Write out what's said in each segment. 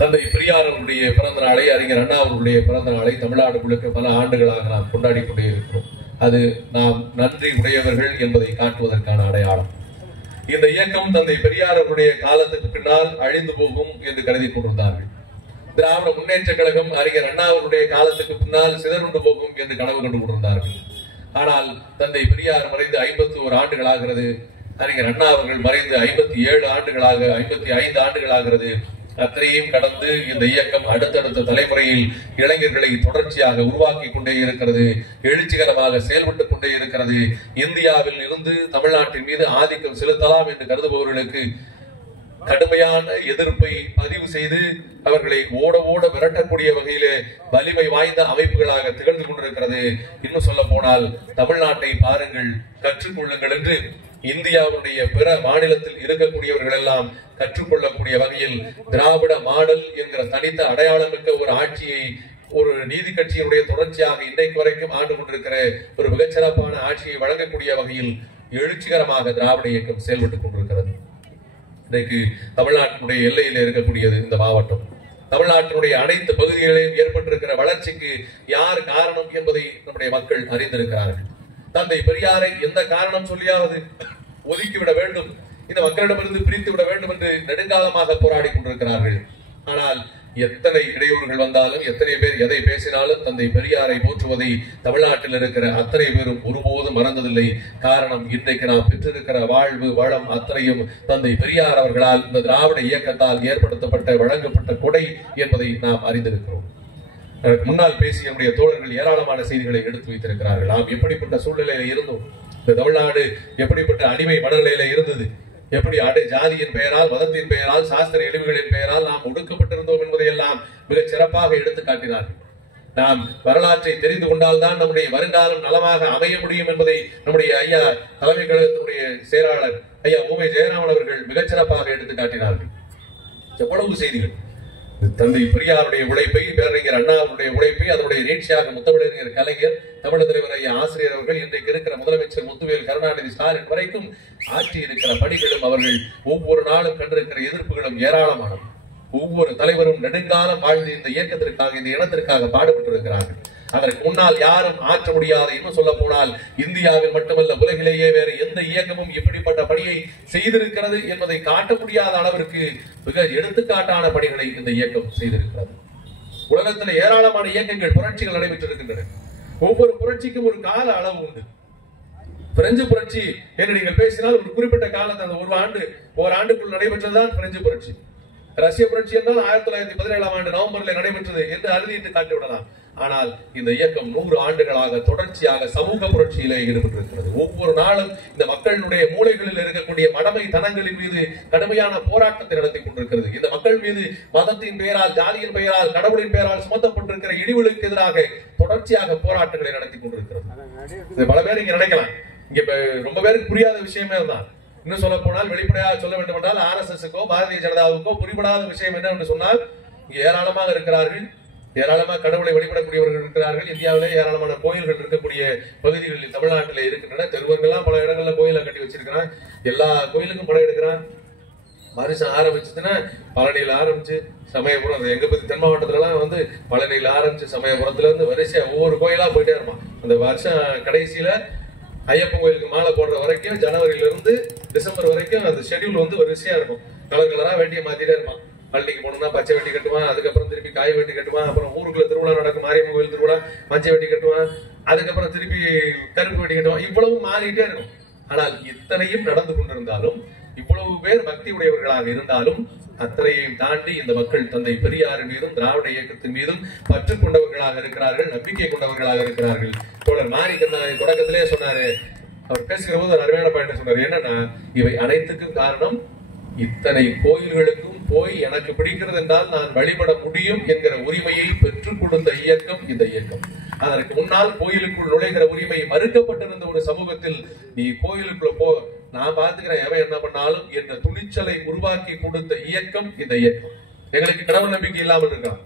தந்தை பெரியார் அவருடைய பிறந்த நாளை, அறிஞர் அண்ணா அவருடைய பிறந்த நாளை தமிழ்நாடு முழுக்க பல ஆண்டுகளாக நாம் கொண்டாடி கொண்டே இருக்கிறோம். அது நாம் நன்றி உடையவர்கள் என்பதை காட்டுவதற்கான அடையாளம். இந்த இயக்கம் தந்தை பெரியார் அவருடைய காலத்துக்கு பின்னால் அழிந்து போகும் என்று கருதி கொண்டிருந்தார்கள். திராவிட முன்னேற்ற கழகம் அறிஞர் அண்ணா அவருடைய காலத்துக்கு பின்னால் சிதறுண்டு போகும் என்று கனவு கண்டு கொண்டிருந்தார்கள். ஆனால் தந்தை பெரியார் மறைந்து 51 ஆண்டுகளாகிறது. அறிஞர் அண்ணா அவர்கள் மறைந்து 57 ஆண்டுகளாக 55 ஆண்டுகளாகிறது. அத்தனையும் கடந்து இந்த இயக்கம் அடுத்தடுத்த தலைமுறையில் இளைஞர்களை தொடர்ச்சியாக உருவாக்கி கொண்டே இருக்கிறது, எழுச்சிகரமாக செயல்பட்டுக் கொண்டே இருக்கிறது. இந்தியாவில் இருந்து தமிழ்நாட்டின் மீது ஆதிக்கம் செலுத்தலாம் என்று கருதுபவர்களுக்கு கடுமையான எதிர்ப்பை பதிவு செய்து அவர்களை ஓட ஓட விரட்டக்கூடிய வகையிலே வலிமை வாய்ந்த அமைப்புகளாக திகழ்ந்து கொண்டிருக்கிறது. இன்னும் சொல்ல போனால் தமிழ்நாட்டை பாருங்கள், கற்றுக்கொள்ளுங்கள் என்று இந்தியாவுடைய பிற மாநிலத்தில் இருக்கக்கூடியவர்கள் எல்லாம் கற்றுக்கொள்ளக்கூடிய வகையில் திராவிட மாடல் என்கிற தனித்த அடையாளமிக்க ஒரு ஆட்சியை ஒரு நீதி கட்சியினுடைய தொடர்ச்சியாக இன்றைக்கு வரைக்கும் ஆண்டு கொண்டிருக்கிற ஒரு மிகச்சிறப்பான ஆட்சியை வழங்கக்கூடிய வகையில் எழுச்சிகரமாக திராவிட இயக்கம் செயல்பட்டுக் கொண்டிருக்கிறது. இன்றைக்கு தமிழ்நாட்டினுடைய எல்லையில் இருக்கக்கூடியது இந்த மாவட்டம். தமிழ்நாட்டினுடைய அனைத்து பகுதிகளிலும் ஏற்பட்டிருக்கிற வளர்ச்சிக்கு யார் காரணம் என்பதை நம்முடைய மக்கள் அறிந்திருக்கிறார்கள். தந்தை பெரியாரை எந்த காரணம் சொல்லியாவது ஒதுக்கிவிட வேண்டும், இந்த மக்களிடமிருந்து பிரித்து விட வேண்டும் என்று நெடுங்காலமாக போராடி கொண்டிருக்கிறார்கள். ஆனால் எத்தனை இடையூறுகள் வந்தாலும், எத்தனை பேர் எதை பேசினாலும் தந்தை பெரியாரை போற்றுவதை தமிழ்நாட்டில் இருக்கிற அத்தனை பேரும் ஒருபோதும் மறந்ததில்லை. காரணம், இன்றைக்கு நாம் பெற்றிருக்கிற வாழ்வு வளம் அத்தனையும் தந்தை பெரியார் அவர்களால், இந்த திராவிட இயக்கத்தால் ஏற்படுத்தப்பட்ட வழங்கப்பட்ட கொடை என்பதை நாம் அறிந்திருக்கிறோம். முன்னால் பேசிய நம்முடைய தோழர்கள் ஏராளமான செய்திகளை எடுத்து வைத்திருக்கிறார்கள். நாம் எப்படிப்பட்ட சூழ்நிலையில இருந்தோம், இந்த தமிழ்நாடு எப்படிப்பட்ட அடிமை மனநிலையில இருந்தது, எப்படி ஜாதியின் பெயரால், மதத்தின் பெயரால், சாஸ்திர இழிவுகளின் பெயரால் நாம் ஒடுக்கப்பட்டிருந்தோம் என்பதை எல்லாம் மிக சிறப்பாக எடுத்து காட்டினார்கள். நாம் வரலாற்றை தெரிந்து கொண்டால்தான் நம்முடைய வருங்காலம் நலமாக அமைய முடியும் என்பதை நம்முடைய ஐயா தலைமை கழகத்தினுடைய செயலாளர் ஐயா ஊமை ஜெயராமன் அவர்கள் மிகச்சிறப்பாக எடுத்து காட்டினார்கள். எவ்வளவு செய்திகள்! தந்தை பெரியாருடைய உழைப்பை, பேரறிஞர் அண்ணாவுடைய உழைப்பை, அதனுடைய நீட்சியாக முத்தமிழறிஞர் கலைஞர், தமிழக தலைவர் ஐயா ஆசிரியர் அவர்கள், இன்றைக்கு இருக்கிற முதலமைச்சர் முத்துவேல் கருணாநிதி ஸ்டாலின் வரைக்கும் ஆற்றி இருக்கிற பணிகளும், அவர்கள் ஒவ்வொரு நாளும் கண்டிருக்கிற எதிர்ப்புகளும் ஏராளமானது. ஒவ்வொரு தலைவரும் நெடுங்காலம் வாழ்ந்து இந்த இயக்கத்திற்காக, இந்த இனத்திற்காக பாடுபட்டிருக்கிறார்கள். அதற்கு முன்னால் யாரும் ஆற்ற முடியாத, இன்னும் சொல்ல போனால் இந்தியாவில் மட்டுமல்ல உலகிலேயே வேறு எந்த இயக்கமும் இப்படிப்பட்ட பணியை செய்திருக்கிறது என்பதை காட்ட முடியாத அளவிற்கு மிக எடுத்துக்காட்டான பணிகளை இந்த இயக்கம் செய்திருக்கிறது. உலகத்தில் ஏராளமான இயக்கங்கள், புரட்சிகள் நடைபெற்றிருக்கின்றன. ஒவ்வொரு புரட்சிக்கும் ஒரு கால அளவு உண்டு. பிரெஞ்சு புரட்சி என்று நீங்கள் பேசினால் ஒரு குறிப்பிட்ட காலத்தை, அந்த ஓராண்டுக்குள் நடைபெற்றதுதான் பிரெஞ்சு புரட்சி. ரஷ்ய புரட்சி என்றால் 1917ஆம் ஆண்டு நவம்பரில் நடைபெற்றது என்று அறுதியிட்டு காட்டிவிடலாம். ஆனால் இந்த இயக்கம் 100 ஆண்டுகளாக தொடர்ச்சியாக சமூக புரட்சியிலே ஈடுபட்டிருக்கிறது. ஒவ்வொரு நாளும் இந்த மக்களுடைய மூளைகளில் இருக்கக்கூடிய மடமை தனங்களின் மீது கடுமையான போராட்டத்தை நடத்தி கொண்டிருக்கிறது. இந்த மக்கள் மீது மதத்தின் பெயரால், ஜாதியின் பெயரால், கடவுளின் பெயரால் சுமத்தப்பட்டிருக்கிற இழிவுகளுக்கு எதிராக தொடர்ச்சியாக போராட்டங்களை நடத்தி கொண்டிருக்கிறது. பல பேர் இங்க நினைக்கலாம், இங்க ரொம்ப பேருக்கு புரியாத விஷயமே தான். இன்னும் சொல்ல போனால், வெளிப்படையாக சொல்ல வேண்டும் என்றால், RSSக்கோ பாரதிய ஜனதாவுக்கோ புரிபடாத விஷயம் என்ன என்று சொன்னால், இங்க ஏராளமாக இருக்கிறார்கள், ஏராளமாக கடவுளை வழிபடக்கூடியவர்கள் இருக்கிறார்கள். இந்தியாவிலே ஏராளமான கோயில்கள் இருக்கக்கூடிய பகுதிகளில் தமிழ்நாட்டிலே இருக்கின்றன. தெருவங்கள்லாம் பல இடங்கள்ல கோயிலை கட்டி வச்சிருக்கிறான். எல்லா கோயிலுக்கும் படம் எடுக்கிறான். வருஷம் ஆரம்பிச்சுன்னா பழனியில ஆரம்பிச்சு சமயபுரம், எங்க பத்தி தென் மாவட்டத்துல எல்லாம் பழனியில ஆரம்பிச்சு சமயபுரத்துல இருந்து வரிசையா ஒவ்வொரு கோயிலா போயிட்டே இருப்பான். அந்த வருஷம் கடைசியில ஐயப்பன் கோயிலுக்கு மாலை போடுற வரைக்கும், ஜனவரியில இருந்து டிசம்பர் வரைக்கும் அந்த ஷெட்யூல் வரிசையா இருக்கும். கலர் கலரா வேண்டிய மாத்திட்டே இருப்பான். பள்ளிக்கு போனோம்னா பச்சை வேட்டி கட்டுவான், அதுக்கப்புறம் திருப்பி காய் வேட்டி கட்டுவான், அப்புறம் ஊருக்குள்ள திருவிழா நடக்கும், மாரியம்மன் கோயில் திருவிழா, மஞ்சள் வேட்டி கட்டுவான், அதுக்கப்புறம் திருப்பி கருப்பு வேட்டி கட்டுவான். இவ்வளவு மாறிட்டே இருக்கும். ஆனால் இத்தனையும் நடந்து கொண்டிருந்தாலும், இவ்வளவு பேர் பக்தி உடையவர்களாக இருந்தாலும், அத்தனையையும் தாண்டி இந்த மக்கள் தந்தை பெரியாரின் மீதும் திராவிட இயக்கத்தின் மீதும் பற்று கொண்டவர்களாக இருக்கிறார்கள், நம்பிக்கை கொண்டவர்களாக இருக்கிறார்கள். தோழர் மாரி கண்ணன் தொடக்கத்திலே சொன்னாரு, அவர் பேசுகிற போது ஒரு அருமையான பாயிண்ட் சொன்னார். என்னன்னா, இவை அனைத்துக்கும் காரணம் இத்தனை கோயில்களுக்கும் போய் எனக்கு பிடிக்கிறது என்றால் நான் வழிபட முடியும் என்கிற உரிமையை பெற்றுக் கொடுத்த இயக்கம் இந்த இயக்கம். அதற்கு முன்னால் கோயிலுக்குள் நுழைகிற உரிமை மறுக்கப்பட்டிருந்த ஒரு சமூகத்தில், நீ கோயிலுக்குள்ள போ, நான் பாத்துக்கிறேன், எவன் என்ன பண்ணாலும் என்ற துணிச்சலை உருவாக்கி கொடுத்த இயக்கம் இந்த இயக்கம். எங்களுக்கு கடவுள் நம்பிக்கை இல்லாமல் இருக்கலாம்.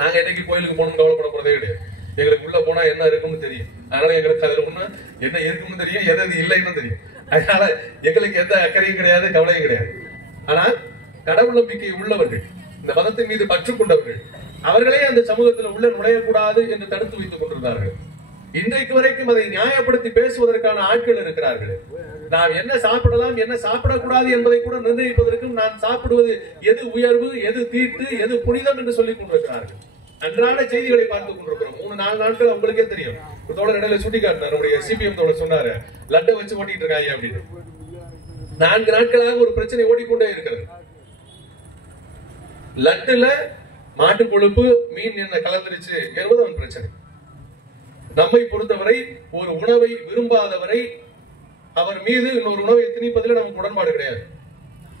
நாங்க என்னைக்கு கோயிலுக்கு போகணும் கவலைப்பட போறதே கிடையாது. எங்களுக்கு உள்ள போனா என்ன இருக்கும்னு தெரியும். அதனால எங்களுக்கு அதுல ஒண்ணு என்ன இருக்கும்னு தெரியும், எது இல்லைன்னு தெரியும். அதனால எங்களுக்கு எந்த அக்கறையும் கிடையாது, கவலையும் கிடையாது. ஆனா கடவுள் நம்பிக்கை உள்ளவர்கள், இந்த மதத்தின் மீது பற்று கொண்டவர்கள் அவர்களே அந்த சமூகத்தில் உள்ள நுழையக்கூடாது என்று தடுத்து வைத்துக் கொண்டிருந்தார்கள். இன்றைக்கு வரைக்கும் அதை நியாயப்படுத்தி பேசுவதற்கான ஆட்கள் இருக்கிறார்கள். நாம் என்ன சாப்பிடலாம் என்ன சாப்பிடக்கூடாது என்பதை கூட நிர்ணயிப்பதற்கும் நான் சாப்பிடுவது எது உயர்வு எது தீட்டு எது புனிதம் என்று சொல்லிக் கொண்டிருக்கிறார்கள். அன்றாட செய்திகளை பார்த்துக் கொண்டிருக்கிறோம். 3-4 நாட்கள் உங்களுக்கே தெரியும். தோழர் இடையில சுட்டி காட்டினார், நம்முடைய சிபிஎம் தோழர் சொன்னாரு, லட்டை வச்சு ஓட்டிட்டு இருக்காங்க அப்படின்னு. 4 நாட்களாக ஒரு பிரச்சனை ஓடிக்கொண்டே இருக்கிறது. லட்டுல மாட்டு கொழுப்பு மீன் என்ன கலந்துருச்சு என்பது அவன் பிரச்சனை. நம்மை பொறுத்தவரை ஒரு உணவை விரும்பாதவரை அவர் மீது இன்னொரு உணவை திணிப்பதில் நமக்கு உடன்பாடு கிடையாது.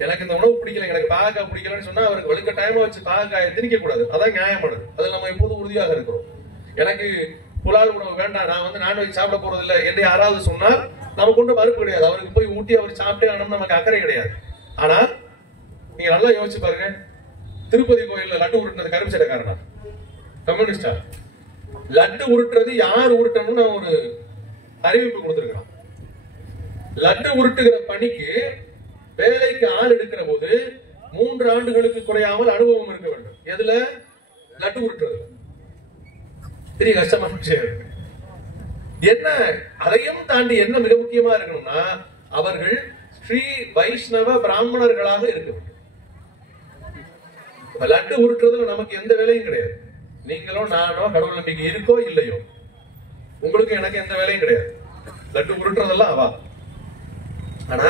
எனக்கு இந்த உணவு பிடிக்கல, எனக்கு பாகக்காய் பிடிக்கலன்னு சொன்னா அவருக்கு வலுக்க டைமா வச்சு பாகக்காயை திணிக்க கூடாது. அதான் நியாயமானது. அதில் நம்ம எப்போதும் உறுதியாக இருக்கிறோம். எனக்கு புலால் உணவு வேண்டாம், நான் நான்வெஜ் சாப்பிட போறது இல்லை என்று யாராவது சொன்னால் நமக்கு கொண்டு மறுப்பு கிடையாது. அவருக்கு போய் ஊட்டி அவர் சாப்பிட்டே ஆனோம் நமக்கு அக்கறை கிடையாது. ஆனா நீங்க நல்லா யோசிச்சு பாருங்க, திருப்பதி கோயில்ல லட்டு உருட்டுறது கருப்பு சட்டைக்காரனா கம்யூனிஸ்டா? லட்டு உருட்டுறது யார் உருட்டணும்னு ஒரு அறிவிப்பு கொடுத்திருக்கான். லட்டு உருட்டுகிற பணிக்கு வேலைக்கு ஆள் எடுக்கிற போது 3 ஆண்டுகளுக்கு குறையாமல் அனுபவம் இருக்க வேண்டும். எதுல? லட்டு உருட்டுறது. பெரிய கஷ்டமான விஷயம். என்ன அதையும் தாண்டி என்ன மிக முக்கியமா இருக்கணும்னா அவர்கள் ஸ்ரீ வைஷ்ணவ பிராமணர்களாக இருக்க வேண்டும். லட்டு உருட்டுறதுல நமக்கு எந்த வேலையும் கிடையாது. நீங்களோ நானோ கடவுள் நம்பிக்கை இருக்கோ இல்லையோ உங்களுக்கு எனக்கு எந்த வேலையும் கிடையாது. லட்டு உருட்டுறதெல்லாம் அவா. ஆனா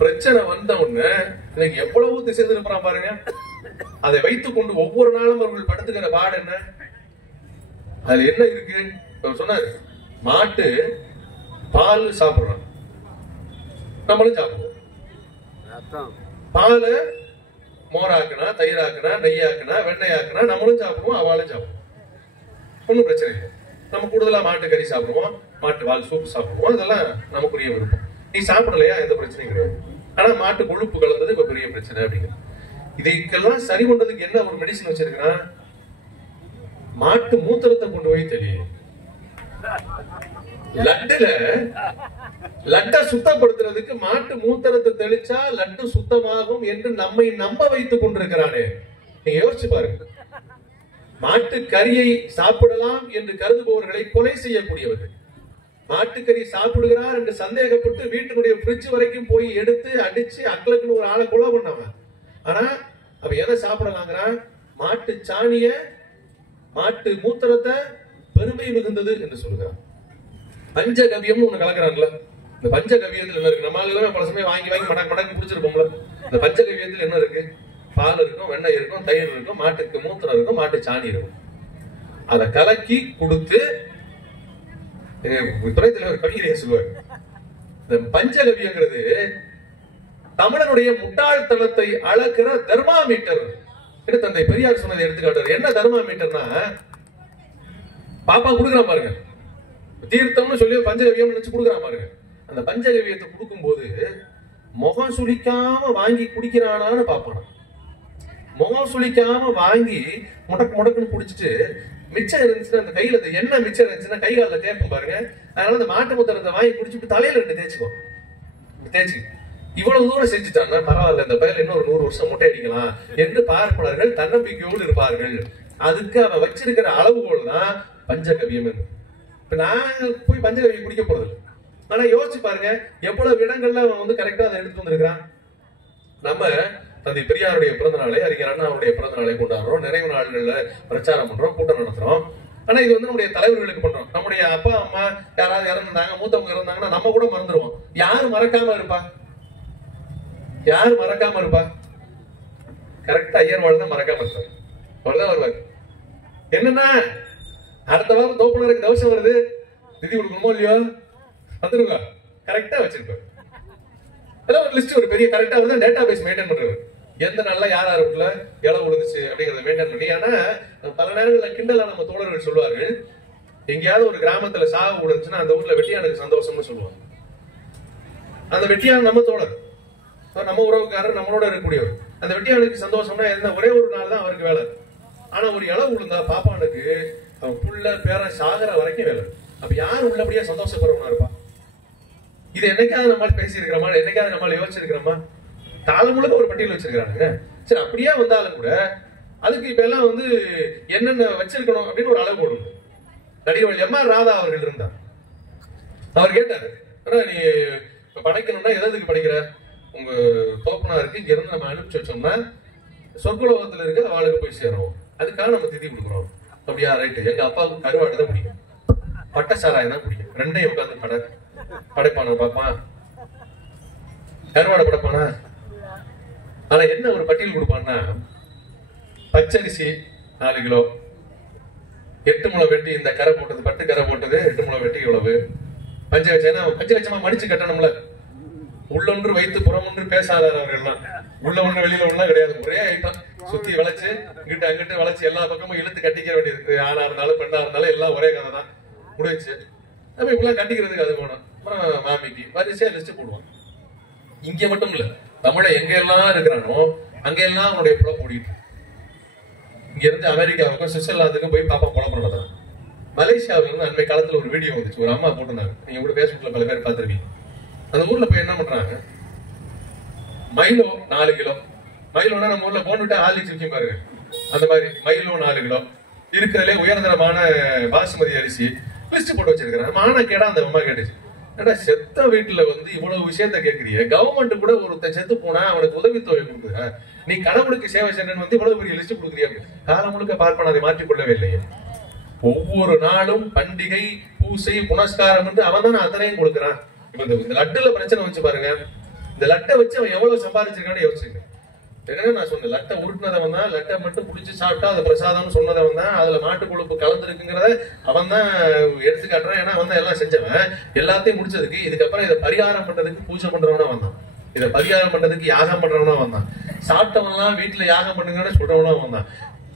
பிரச்சனை வந்த உடனே இன்னைக்கு எவ்வளவு திசை திருப்புறான் பாருங்க. அதை வைத்துக் கொண்டு ஒவ்வொரு நாளும் அவர்கள் படுத்துக்கிற பாடு என்ன? அதுல என்ன இருக்கு? சொன்னாரு, மாட்டு பால் சாப்பிடுறோம், நம்மளும் சாப்பிடுவோம். பால் மோராக்குனா தயிராக்குனா நெய்யாக்குனா வெண்ணையாக்குனா நம்மளும் சாப்பிடுவோம், அவளும் சாப்பிடுவோம். ஒன்னும் பிரச்சனை இல்லை. நம்ம கூடுதலா மாட்டு கறி சாப்பிடுவோம், மாட்டு பால் சூப் சாப்பிடுவோம். இதெல்லாம் நமக்குரிய விருப்பம். நீ சாப்பிடலையா எந்த பிரச்சனையும் கிடையாது. ஆனா மாட்டு கொழுப்பு கலந்தது இப்ப பெரிய பிரச்சனை அப்படிங்கிற. இதைக்கெல்லாம் சரி பண்றதுக்கு என்ன ஒரு மெடிசன் வச்சிருக்கிறான்? மாட்டு மூத்திரத்தை கொண்டு போய் தெரியும். லட்டுல லட்டை சுத்தப்படுத்துறதுக்கு மாட்டு மூத்திரத்தை தெளிச்சா லட்டு சுத்தமாகும் என்று நம்மை நம்ப வைத்துக் கொண்டிருக்கிறானே. நீங்க யோசிச்சு பாருங்க. மாட்டு கறியை சாப்பிடலாம் என்று கருதுபவர்களை கொலை செய்யக்கூடியவர்கள். மாட்டுக்கறி சாப்பிடுகிறார் என்று சந்தேகப்பட்டு வீட்டுக்குடைய பிரிட்ஜ் வரைக்கும் போய் எடுத்து அடிச்சு அக்களுக்குன்னு ஒரு ஆளை கொலை பண்ணவன். ஆனா அவ எதை சாப்பிடலாங்கிறான்? மாட்டு சாணிய மாட்டு மூத்திரத்தை பெருமை மிகுந்தது என்று சொல்லுகிறான். பஞ்சகவியம் ஒண்ணு கலக்கிறான்ல. இந்த பஞ்சகவியத்தில் என்ன இருக்கு? நம்ம எல்லாமே பல சமயம் வாங்கி மடக்கு குடிச்சிருப்போம்ல. இந்த பஞ்சகவியத்தில் என்ன இருக்கு? பால் இருக்கும், வெண்ணெய் இருக்கும், தயிர் இருக்கும், மாட்டுக்கு மூத்திரம் இருக்கும், மாட்டு சாணி இருக்கும். அதை கலக்கி கொடுத்து துறைத்துல ஒரு கவிதையை சொல்லுவார். இந்த பஞ்சகவியங்கிறது தமிழனுடைய முட்டாள்தனத்தை அளக்கிற தெர்மாமீட்டர். தந்தை பெரியார் சொன்னதை எடுத்துக்காட்டாரு. என்ன தெர்மாமீட்டர்னா, பாப்பா குடுக்குறான் பாருங்க, தீர்த்தம்னு சொல்லி பஞ்சகவியம் நினைச்சு குடுக்குறான் பாருங்க. அந்த பஞ்சகவியத்தை கொடுக்கும் போது முகம் சுளிக்காம வாங்கி குடிக்கிறானான்னு பாப்பானா. முகம் சுளிக்காம வாங்கி முடக்குன்னு குடிச்சிட்டு மிச்சம் இருந்துச்சுன்னா அந்த கையில எண்ணெய் மிச்சம் இருந்துச்சுன்னா கை காலில் தேய்ப்போம் பாருங்க. அதனால அந்த மாட்டு மூத்திரத்தை வாங்கி குடிச்சுட்டு தலையில 2 தேய்ச்சிக்கும். தேய்ச்சி இவ்வளவு தூரம் செஞ்சுட்டாங்கன்னா பரவாயில்ல, இந்த பயில இன்னொரு 100 வருஷம் முட்டை அடிக்கலாம் என்று பார்ப்பனர்கள் தன்னம்பிக்கையோடு இருப்பார்கள். அதுக்கு அவன் வச்சிருக்கிற அளவுகோல் தான் பஞ்சகவியம். இப்ப நான் போய் பஞ்சகவியம் குடிக்க போறது இல்லை. ஆனா யோசிச்சு பாருங்க, எவ்வளவு இடங்கள்ல அவன் கரெக்டா அதை எடுத்து வந்திருக்கிறான். நம்ம தந்தை பெரியாருடைய பிறந்த நாளை, அறிஞர் அண்ணாவுடைய பிறந்த நாளை கொண்டாடுறோம், நிறைவு நாள்கள்ல பிரச்சாரம் பண்றோம், கூட்டம் நடத்துறோம். ஆனா இது நம்முடைய தலைவர்களுக்கு பண்றோம். நம்முடைய அப்பா அம்மா யாராவது இறந்தாங்க, மூத்தவங்க இறந்தாங்கன்னா நம்ம கூட மறந்துடுவோம். யாரு மறக்காம இருப்பா? யாரு மறக்காம இருப்பா? கரெக்டா ஐயர்வாள் தான் மறக்காம இருப்பாரு. அவர்தான் வருவார். என்னன்னா அடுத்த வாரம் தோப்பனருக்கு தவசம் வருது, நிதி கொடுக்கணுமோ இல்லையோ, வந்துருங்க, கரெக்டா வச்சிருப்பாரு. அதான் ஒரு லிஸ்ட், ஒரு பெரிய கரெக்டா டேட்டா பேஸ் மெயின்டைன் பண்றது. எந்த நாள்ல யார் யாருக்குள்ள இளவு விழுந்துச்சு அப்படிங்கறத மெயின்டைன் பண்ணி. ஆனா பல நேரங்களில் கிண்டலா நம்ம தோழர்கள் சொல்லுவார்கள், எங்கேயாவது ஒரு கிராமத்துல சாவு விழுந்துச்சுன்னா அந்த ஊர்ல வெட்டியானுக்கு சந்தோஷம்னு சொல்லுவாங்க. அந்த வெட்டியான் நம்ம தோழர், நம்ம உறவுக்காரர், நம்மளோட இருக்கக்கூடியவர். அந்த வெட்டியானுக்கு சந்தோஷம்னா என்ன? ஒரே ஒரு நாள் தான் அவருக்கு வேலை. ஆனா ஒரு இளவு விழுந்தா பாப்பானுக்கு அவன் புள்ள பேர சாகர வரைக்கும் வேலை. அப்ப யார் உள்ளபடியா சந்தோஷப்படுறவனா இருப்பா? இது என்னைக்காவது நம்மளால பேசி இருக்கிறோமா? என்னைக்காவது நம்மளால யோசிச்சிருக்கிறோமா? காலம் முழுக்க ஒரு பட்டியல் வச்சிருக்காங்க. சரி, அப்படியே வந்தாலும் கூட அதுக்கு இப்ப எல்லாம் வந்து என்னென்ன வச்சிருக்கணும் அப்படின்னு ஒரு அளவு போடணும். நடிகர் எம்.ஆர். ராதா அவர்கள் இருந்தார். அவர் கேட்டாரு, நீ படைக்கணும்னா எதுக்கு படைக்கிற? உங்க தோப்பனாருக்கு இங்க இருந்து நம்ம அனுப்பிச்சு வச்சோம்னா சொர்க்கலோகத்துல இருக்க அவளுக்கு போய் சேரும், அதுக்காக நம்ம திதி கொடுக்குறோம். அப்படியா, ரைட்டு. எங்க அப்பாவுக்கு கருவாடு தான் பிடிக்கும், பட்ட சாராயம் தான் பிடிக்கும். ரெண்டையும் உட்காந்து படைப்பான பார்ப்பான், கருவாடை படைப்பானா? ஆனா என்ன ஒரு பட்டியல் கொடுப்பான்னா, பச்சரிசி 4 கிலோ, 8 முளை வெட்டி, இந்த கரை போட்டது பட்டு கரை போட்டது 8 முளை வெட்டி இவ்வளவு, பஞ்சகச்சமா மடிச்சு கட்டணும்ல. உள்ளொன்று வைத்து புறமொன்று பேசாதார் அவர்கள்லாம். உள்ள ஒண்ணு வெளியில ஒண்ணு கிடையாது, ஒரே ஐட்டம். சுத்தி வளைச்சு இங்கிட்டு அங்கிட்டு வளைச்சு எல்லா பக்கமும் இழுத்து கட்டிக்க வேண்டியது. ஆணா இருந்தாலும் பெண்ணா இருந்தாலும் எல்லாம் ஒரே கதை தான் முடிச்சு. நம்ம இப்பெல்லாம் கட்டிக்கிறதுக்கு அது போனோம். அப்புறம் மாமிக்கு வரிசையா லிஸ்ட் போடுவோம். இங்க மட்டும் இல்ல, தமிழை எங்க எல்லாம் இருக்கிறானோ அங்க எல்லாம் அவனுடைய புலம் ஓடிட்டு. இங்க இருந்து அமெரிக்காவுக்கும் சுவிட்சர்லாந்துக்கும் போய் பாப்பா புலம் நடத்தான். மலேசியாவில இருந்து அண்மை காலத்துல ஒரு வீடியோ வந்துச்சு, ஒரு அம்மா போட்டிருந்தாங்க, நீங்க கூட பேஸ்புக்ல பல பேர் பார்த்திருக்கீங்க. அந்த ஊர்ல போய் என்ன பண்றாங்க, மைலோ 4 கிலோ, மைலோனா நம்ம ஊர்ல போன்விட்டா ஆலிக்ஸ் விற்கும் பாருங்க, அந்த மாதிரி மைலோ 4 கிலோ இருக்கிறதுலே உயர்தரமான பாசுமதி அரிசி லிஸ்ட் போட்டு வச்சிருக்கிறாங்க. மான கேடா அந்த அம்மா கேட்டுச்சு, ஏடா செத்த வீட்டுல வந்து இவ்வளவு விஷயத்த கேட்கறிய, கவர்மெண்ட் கூட ஒருத்தன் செத்து போனா அவனுக்கு உதவித்தொகை கொடுக்குற, நீ கடவுளுக்கு சேவை செய்யணும் வந்து இவ்வளவு பெரிய லிஸ்ட் கொடுக்குறியா? காலம் முழுக்க பார்ப்பன அதை மாற்றிக் கொள்ளவே இல்லையே. ஒவ்வொரு நாளும் பண்டிகை பூசை புனஸ்காரம் என்று அவன் தானே அத்தனையும் கொடுக்குறான். இப்ப இந்த லட்டுல பிரச்சனை வச்சு பாருங்க, இந்த லட்டை வச்சு அவன் எவ்வளவு சம்பாதிச்சிருக்கான்னு யோசிச்சுங்க. என்ன நான் சொன்னேன், லட்டை உருட்டினதவன் தான், லட்டை மட்டும் புடிச்சு சாப்பிட்டா அது பிரசாதம்னு சொன்னதவன் தான், அதுல மாட்டு கொழுப்பு கலந்துருக்குங்கிறத அவன் தான் எடுத்து காட்டுறான். ஏன்னா அவன் தான் எல்லாம் செஞ்சவன். எல்லாத்தையும் முடிச்சதுக்கு இதுக்கப்புறம் இதை பரிகாரம் பண்றதுக்கு பூஜை பண்றவனா வந்தான், இதை பரிகாரம் பண்றதுக்கு யாகம் பண்றவனா வந்தான், சாப்பிட்டவன்லாம் வீட்டுல யாகம் பண்ணுங்கன்னு சொல்றவனா வந்தான்.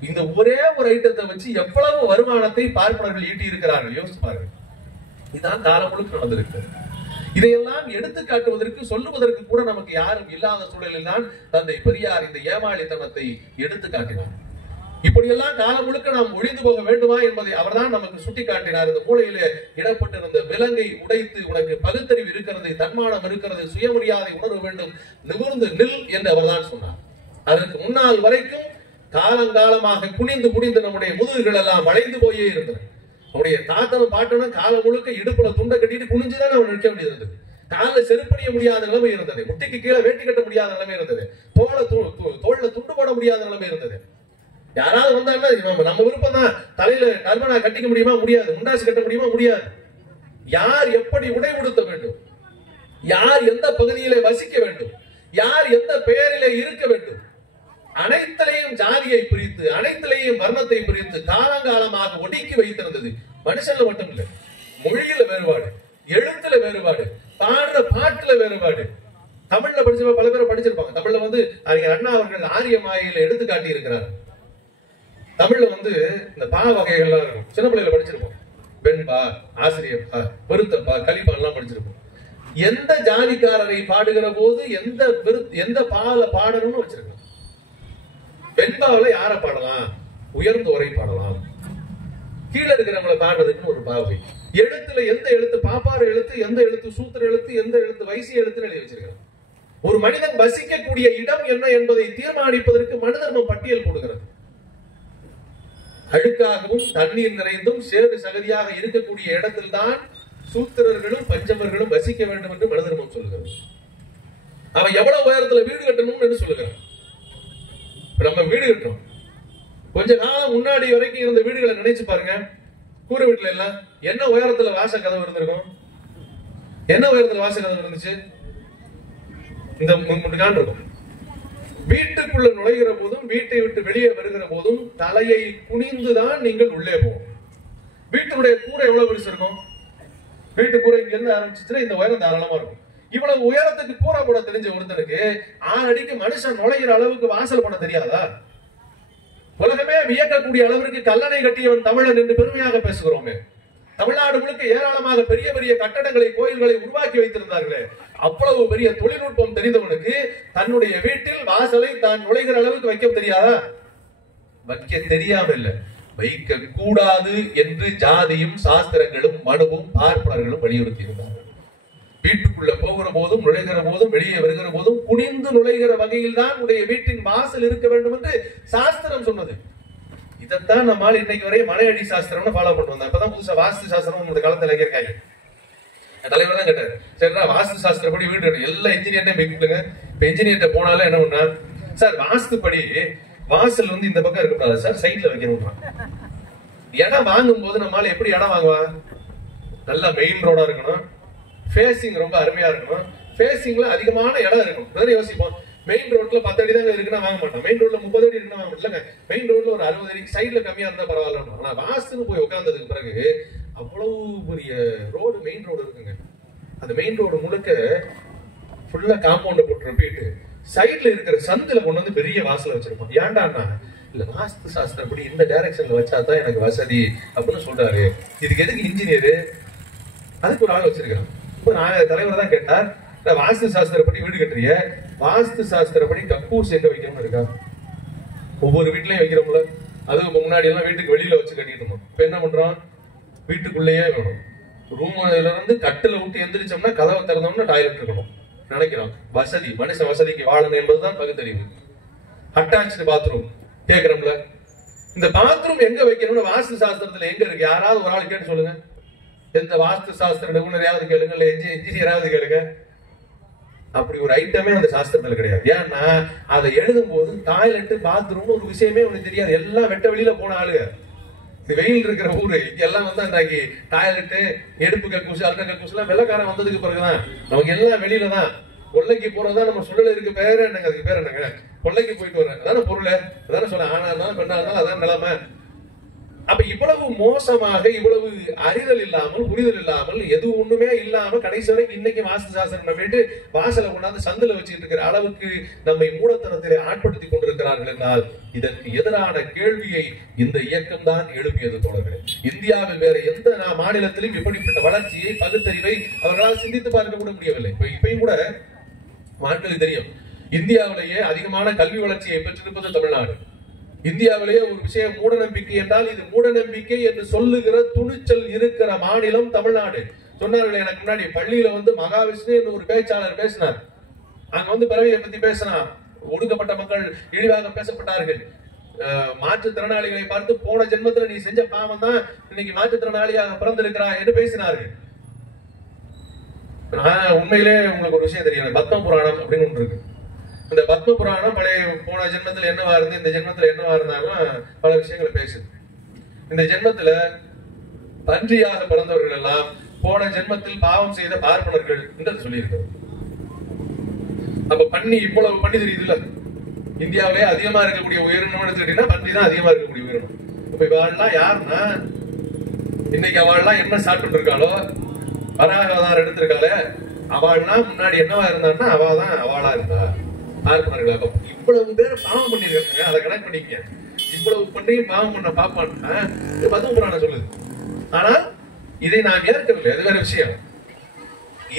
இந்த ஒரே ஒரு ஐட்டத்தை வச்சு எவ்வளவு வருமானத்தை பார்ப்பனர்கள் ஈட்டி இருக்கிறார்கள் யோசிச்சு பாருங்க. இதுதான் காலம் முழுக்க நடந்திருக்கு. இதையெல்லாம் எடுத்து காட்டுவதற்கு சொல்லுவதற்கு கூட நமக்கு யாரும் இல்லாத சூழலில் தான் தந்தை பெரியார் இந்த ஏமாளித்தனத்தை எடுத்து காட்டினார். இப்படியெல்லாம் காலம் முழுக்க நாம் ஒழிந்து போக வேண்டுமா என்பதை அவர்தான் நமக்கு சுட்டி காட்டினார். இந்த மூலையிலே இடப்பட்டிருந்த விலங்கை உடைத்து, உனக்கு பகுத்தறிவு இருக்கிறது, தன்மானம் இருக்கிறது, சுயமரியாதை உணர வேண்டும், நிமிர்ந்து நில் என்று அவர்தான் சொன்னார். அதற்கு முன்னால் வரைக்கும் காலங்காலமாக குனிந்து குனிந்து நம்முடைய முதுகுகள் எல்லாம் வளைந்து போயே இருந்தது. அவனுடைய தாத்தனும் பாட்டனும் காலம் முழுக்க இடுப்புல துண்டை கட்டிட்டு குனிஞ்சுதான் அவன் நிற்க வேண்டியது இருந்தது. காலில் செருப்பணிய முடியாத நிலைமை இருந்தது, முட்டிக்கு கீழே வேட்டி கட்ட முடியாத நிலைமை இருந்தது, தோல்ல துண்டு போட முடியாத நிலைமை இருந்தது. யாராவது வந்தாங்கன்னா நம்ம விருப்பம் தான், தலையில டர்பனா கட்டிக்க முடியுமா? முடியாது. முண்டாசு கட்ட முடியுமா? முடியாது. யார் எப்படி உடை உடுத்த வேண்டும், யார் எந்த பகுதியிலே வசிக்க வேண்டும், யார் எந்த பெயரிலே இருக்க வேண்டும், அனைத்திலையும் ஜாதியை பிரித்து, அனைத்திலையும் வர்ணத்தை பிரித்து காலங்காலமாக ஒடுக்கி வைத்திருந்தது. மனுஷன்ல மட்டும் இல்ல, மொழியில வேறுபாடு, எழுத்துல வேறுபாடு, பாடுற பாட்டுல வேறுபாடு. தமிழ்ல படிச்ச பல பேரை படிச்சிருப்பாங்க. தமிழ்ல வந்து அறிஞர் அண்ணா அவர்கள் ஆரிய மாயையில எடுத்து காட்டி இருக்கிறார். தமிழ்ல வந்து இந்த பா வகைகள்லாம் இருக்கும், சின்ன பிள்ளைல படிச்சிருப்போம். வெண்பா, ஆசிரியப்பா, பெருத்தப்பா, கலிப்பா எல்லாம் படிச்சிருப்போம். எந்த ஜாதிக்காரரை பாடுகிற போது எந்த பால பாடணும்னு வச்சிருக்கோம். வெண்பாவில யார பாடலாம்? உயர்ந்த உரை பாடலாம். கீழே இருக்கிறவங்களை பாடுறதுக்குன்னு ஒரு பாவை. எழுத்துல எந்த எழுத்து பாப்பார எழுத்து, எந்த எழுத்து சூத்திர எழுத்து, எந்த எழுத்து வைசிய எழுத்துன்னு எழுதி வச்சிருக்கிறார். ஒரு மனிதன் வசிக்கக்கூடிய இடம் என்ன என்பதை தீர்மானிப்பதற்கு மனு தர்மம் பட்டியல் போடுகிறது. அழுக்காகவும் தண்ணீர் நிறைந்தும் சேறு சகதியாக இருக்கக்கூடிய இடத்தில் தான் சூத்திரர்களும் பஞ்சமர்களும் வசிக்க வேண்டும் என்று மனு தர்மம் சொல்லுகிறது. அவன் எவ்வளவு உயரத்துல வீடு கட்டணும் என்று சொல்லுகிறான். நம்ம வீடு கட்டுறோம், கொஞ்ச காலம் முன்னாடி வரைக்கும் இருந்த வீடுகளை நினைச்சு பாருங்க. கூரை வீட்டுல எல்லாம் என்ன உயரத்துல வாச கதவு இருந்திருக்கும்? என்ன உயரத்துல வாச கதவு இருந்துச்சு? இந்த முன்னாடி இருக்கும். வீட்டுக்குள்ள நுழைகிற போதும், வீட்டை விட்டு வெளியே வருகிற போதும் தலையை குனிந்துதான் நீங்கள் உள்ளே போகும். வீட்டுடைய கூரை எவ்வளவு பெருசு இருக்கும்? வீட்டு கூரை இங்க இருந்து ஆரம்பிச்சுன்னா இந்த உயரம் தாராளமா இருக்கும். இவ்வளவு உயரத்துக்கு கூரை போட தெரிஞ்ச ஒருத்தனுக்கு 6 அடிக்கு மனுஷன் நுழைகிற அளவுக்கு வாசல் பண்ண தெரியாதா? உலகமே வியக்கக்கூடிய அளவிற்கு கல்லணை கட்டியவன் தமிழன் என்று பெருமையாக பேசுகிறோமே. தமிழ்நாடு முழுக்க ஏராளமாக பெரிய பெரிய கட்டடங்களை, கோயில்களை உருவாக்கி வைத்திருந்தார்களே. அவ்வளவு பெரிய தொழில்நுட்பம் தெரிந்தவனுக்கு தன்னுடைய வீட்டில் வாசலை தான் நுழைகிற அளவுக்கு வைக்க தெரியாதா? வைக்க தெரியாம இல்ல, வைக்க கூடாது என்று ஜாதியும் சாஸ்திரங்களும் மனுவும் பார்ப்பனர்களும் வலியுறுத்தி இருந்தார்கள். வீட்டுக்குள்ள போகிற போதும் நுழைகிற போதும் வெளியே வருகிற போதும் குனிந்து நுழைகிற வகையில் தான் உடைய வீட்டின் வாசல் இருக்க வேண்டும் என்று சாஸ்திரம் சொன்னது. இதைத்தான் நம்மால் இன்னைக்கு வரை மனையடி சாஸ்திரம்னு ஃபாலோ பண்ணி வந்தோம். இப்பதான் புதுசா வாஸ்து சாஸ்திரம் இந்த காலத்துல இருக்காங்க. தலைவர் தான் கேட்டாரு, சரிடா வாஸ்து சாஸ்திரப்படி வீடு எல்லா இன்ஜினியர்டையும் போய்க்கிட்டுங்க. இப்ப இன்ஜினியர்கிட்ட போனாலும் என்ன பண்ணா, சார் வாஸ்துப்படி வாசல் வந்து இந்த பக்கம் இருக்கக்கூடாது சார், சைட்ல வைக்கணும். இடம் வாங்கும் போது நம்மளால எப்படி இடம் வாங்குவா, நல்லா மெயின் ரோடா இருக்கணும், ஃபேசிங் ரொம்ப அருமையா இருக்கணும், ஃபேசிங்ல அதிகமான இடம் இருக்கும். அதான் யோசிப்போம். மெயின் ரோட்ல 10 அடி தான் இருக்குன்னா வாங்க மாட்டோம், மெயின் ரோட்ல 30 அடி இருக்குன்னா வாங்க மாட்டோம். மெயின் ரோட்ல ஒரு 60 அடி சைட்ல கம்மியா இருந்தா பரவாயில்ல. ஆனா வாஸ்துன்னு போய் உட்கார்ந்ததுக்கு பிறகு அவ்வளவு பெரிய ரோடு, மெயின் ரோடு இருக்குங்க. அந்த மெயின் ரோடு முழுக்க ஃபுல்லா காம்பவுண்ட் போட்டு போயிட்டு சைட்ல இருக்கிற சந்தில கொண்டு வந்து பெரிய வாசல வச்சிருப்போம். ஏன்டான்னா இல்ல வாஸ்து சாஸ்திரப்படி இந்த டைரக்ஷன்ல வச்சாதான் எனக்கு வசதி அப்படின்னு சொல்றாரு. இதுக்கு எதுக்கு இன்ஜினியரு, அதுக்கு ஒரு ஆள் வச்சிருக்காங்க. இப்ப நான் தலைவர் தான் கேட்டார், வாஸ்து சாஸ்திரப்படி வீடு கட்டுறிய, வாஸ்து சாஸ்திரப்படி கக்கூஸ் எங்க வைக்கணும்னு இருக்கா? ஒவ்வொரு வீட்லயும் வைக்கிறோம்ல. அதுக்கு முன்னாடி எல்லாம் வீட்டுக்கு வெளியில வச்சு கட்டிட்டு இருந்தோம். இப்ப என்ன பண்றோம், வீட்டுக்குள்ளேயே வேணும். ரூம்ல இருந்து கட்டில விட்டு எந்திரிச்சோம்னா கதவை திறந்தோம்னா டாய்லெட் இருக்கணும் நினைக்கிறோம். வசதி, மனுஷ வசதிக்கு வாழணும் என்பதுதான் பகுத்தறிவு. அட்டாச்சு பாத்ரூம் கேக்குறோம்ல, இந்த பாத்ரூம் எங்க வைக்கணும்னு வாஸ்து சாஸ்திரத்துல எங்க இருக்கு? யாராவது ஒரு ஆள் கேட்டு சொல்லுங்க. எந்த வாஸ்து சாஸ்திர நிபுணரையாவது கேளுங்க, இல்ல இன்ஜினியராவது கேளுங்க. அப்படி ஒரு ஐட்டமே அந்த சாஸ்திரத்துல கிடையாது. ஏன்னா அதை எழுதும் போது டாய்லெட் பாத்ரூம் ஒரு விஷயமே உனக்கு தெரியாது. எல்லாம் வெட்ட வெளியில போன ஆளுங்க. வெயில் இருக்கிற ஊரு இங்க எல்லாம் வந்து அன்றைக்கு டாய்லெட், எடுப்பு கக்கூசு, அல்ற கக்கூசு எல்லாம் வெள்ளக்காரன் வந்ததுக்கு பிறகுதான். நமக்கு எல்லாம் வெளியில தான். கொள்ளைக்கு போறதுதான் நம்ம சூழல் இருக்கு. பேரு என்னங்க, அதுக்கு பேர் என்னங்க, கொள்ளைக்கு போயிட்டு வர்றேன் அதான பொருள், அதான சொல்ல. ஆனா இருந்தாலும் பெண்ணா இருந்தாலும் அதான் நிலைமை. அப்ப இவ்வளவு மோசமாக, இவ்வளவு அறிதல் இல்லாமல், புரிதல் இல்லாமல், எது ஒண்ணுமே இல்லாம கடைசி வரைக்கும் இன்னைக்கு வாஸ்து சாஸ்திரம் நம்பிட்டு வாசலை கொண்டாந்து சந்தில வச்சுட்டு இருக்கிற அளவுக்கு நம்மை மூடத்தனத்திலே ஆட்படுத்தி கொண்டிருக்கிறார்கள் என்றால் இதற்கு எதிரான கேள்வியை இந்த இயக்கம் தான் எழுப்பியது தோழர்களே. இந்தியாவில் வேற எந்த மாநிலத்திலும் இப்படிப்பட்ட வளர்ச்சியை, பகுத்தறிவை அவர்களால் சிந்தித்து பார்க்க கூட முடியவில்லை. இப்பயும் கூட மாநிலம் தெரியும், இந்தியாவிலேயே அதிகமான கல்வி வளர்ச்சியை பெற்றிருப்பது தமிழ்நாடு. இந்தியாவிலேயே ஒரு விஷயம் மூட நம்பிக்கை என்றால் இது மூட நம்பிக்கை என்று சொல்லுகிற துணிச்சல் இருக்கிற மாநிலம் தமிழ்நாடு. சொன்னார்கள் எனக்கு முன்னாடி, பள்ளியில வந்து மகாவிஷ்ணு என்று ஒரு பேச்சாளர் பேசினார். அங்க வந்து பிறவியை பத்தி பேசினார். ஒடுக்கப்பட்ட மக்கள் இழிவாக பேசப்பட்டார்கள். மாற்றுத்திறனாளிகளை பார்த்து போன ஜென்மத்துல நீ செஞ்ச பாவம் தான் இன்னைக்கு மாற்றுத்திறனாளியாக பிறந்திருக்கிறாய் என்று பேசினார்கள். உண்மையிலே உங்களுக்கு ஒரு விஷயம் தெரியல, பத்ம புராணம் அப்படின்னு ஒன்று இருக்கு. இந்த பத்ம புராணம் பழைய போன ஜென்மத்துல என்னவா இருந்து இந்த ஜென்மத்துல என்னவா இருந்தாலும் பல விஷயங்களை பேசுது. இந்த ஜென்மத்துல பன்றியாக பிறந்தவர்கள் எல்லாம் போன ஜென்மத்தில் பாவம் செய்த பார்ப்பனர்கள் என்று சொல்லியிருக்கிறது. அப்ப பன்னி இவ்வளவு பண்ணி தெரியுதுல்ல, இந்தியாவிலே அதிகமா இருக்கக்கூடிய உயிரினம் எடுத்துக்கிட்டீங்கன்னா பன்றி தான் அதிகமா இருக்கக்கூடிய உயிரினம். இப்ப இவாள்லாம் யாருன்னா, இன்னைக்கு அவள்லாம் என்ன சாப்பிட்டு இருக்காளோ, வராக அவதாரம் எடுத்திருக்காள, அவள்லாம் முன்னாடி என்னவா இருந்தான்னா அவதான் அவளா இருந்தா பார்ப்பனர்களாக. இவ்வளவு பேர் பாவம் பண்ணிருக்காங்க, அதை கனெக்ட் பண்ணிக்க. இவ்வளவு பன்றியும் பாவம் பண்ண பாப்பான்னா பத்ம புராணம் சொல்லுது. ஆனால் இதை நான் ஏற்கவில்லை, அது வேற விஷயம்.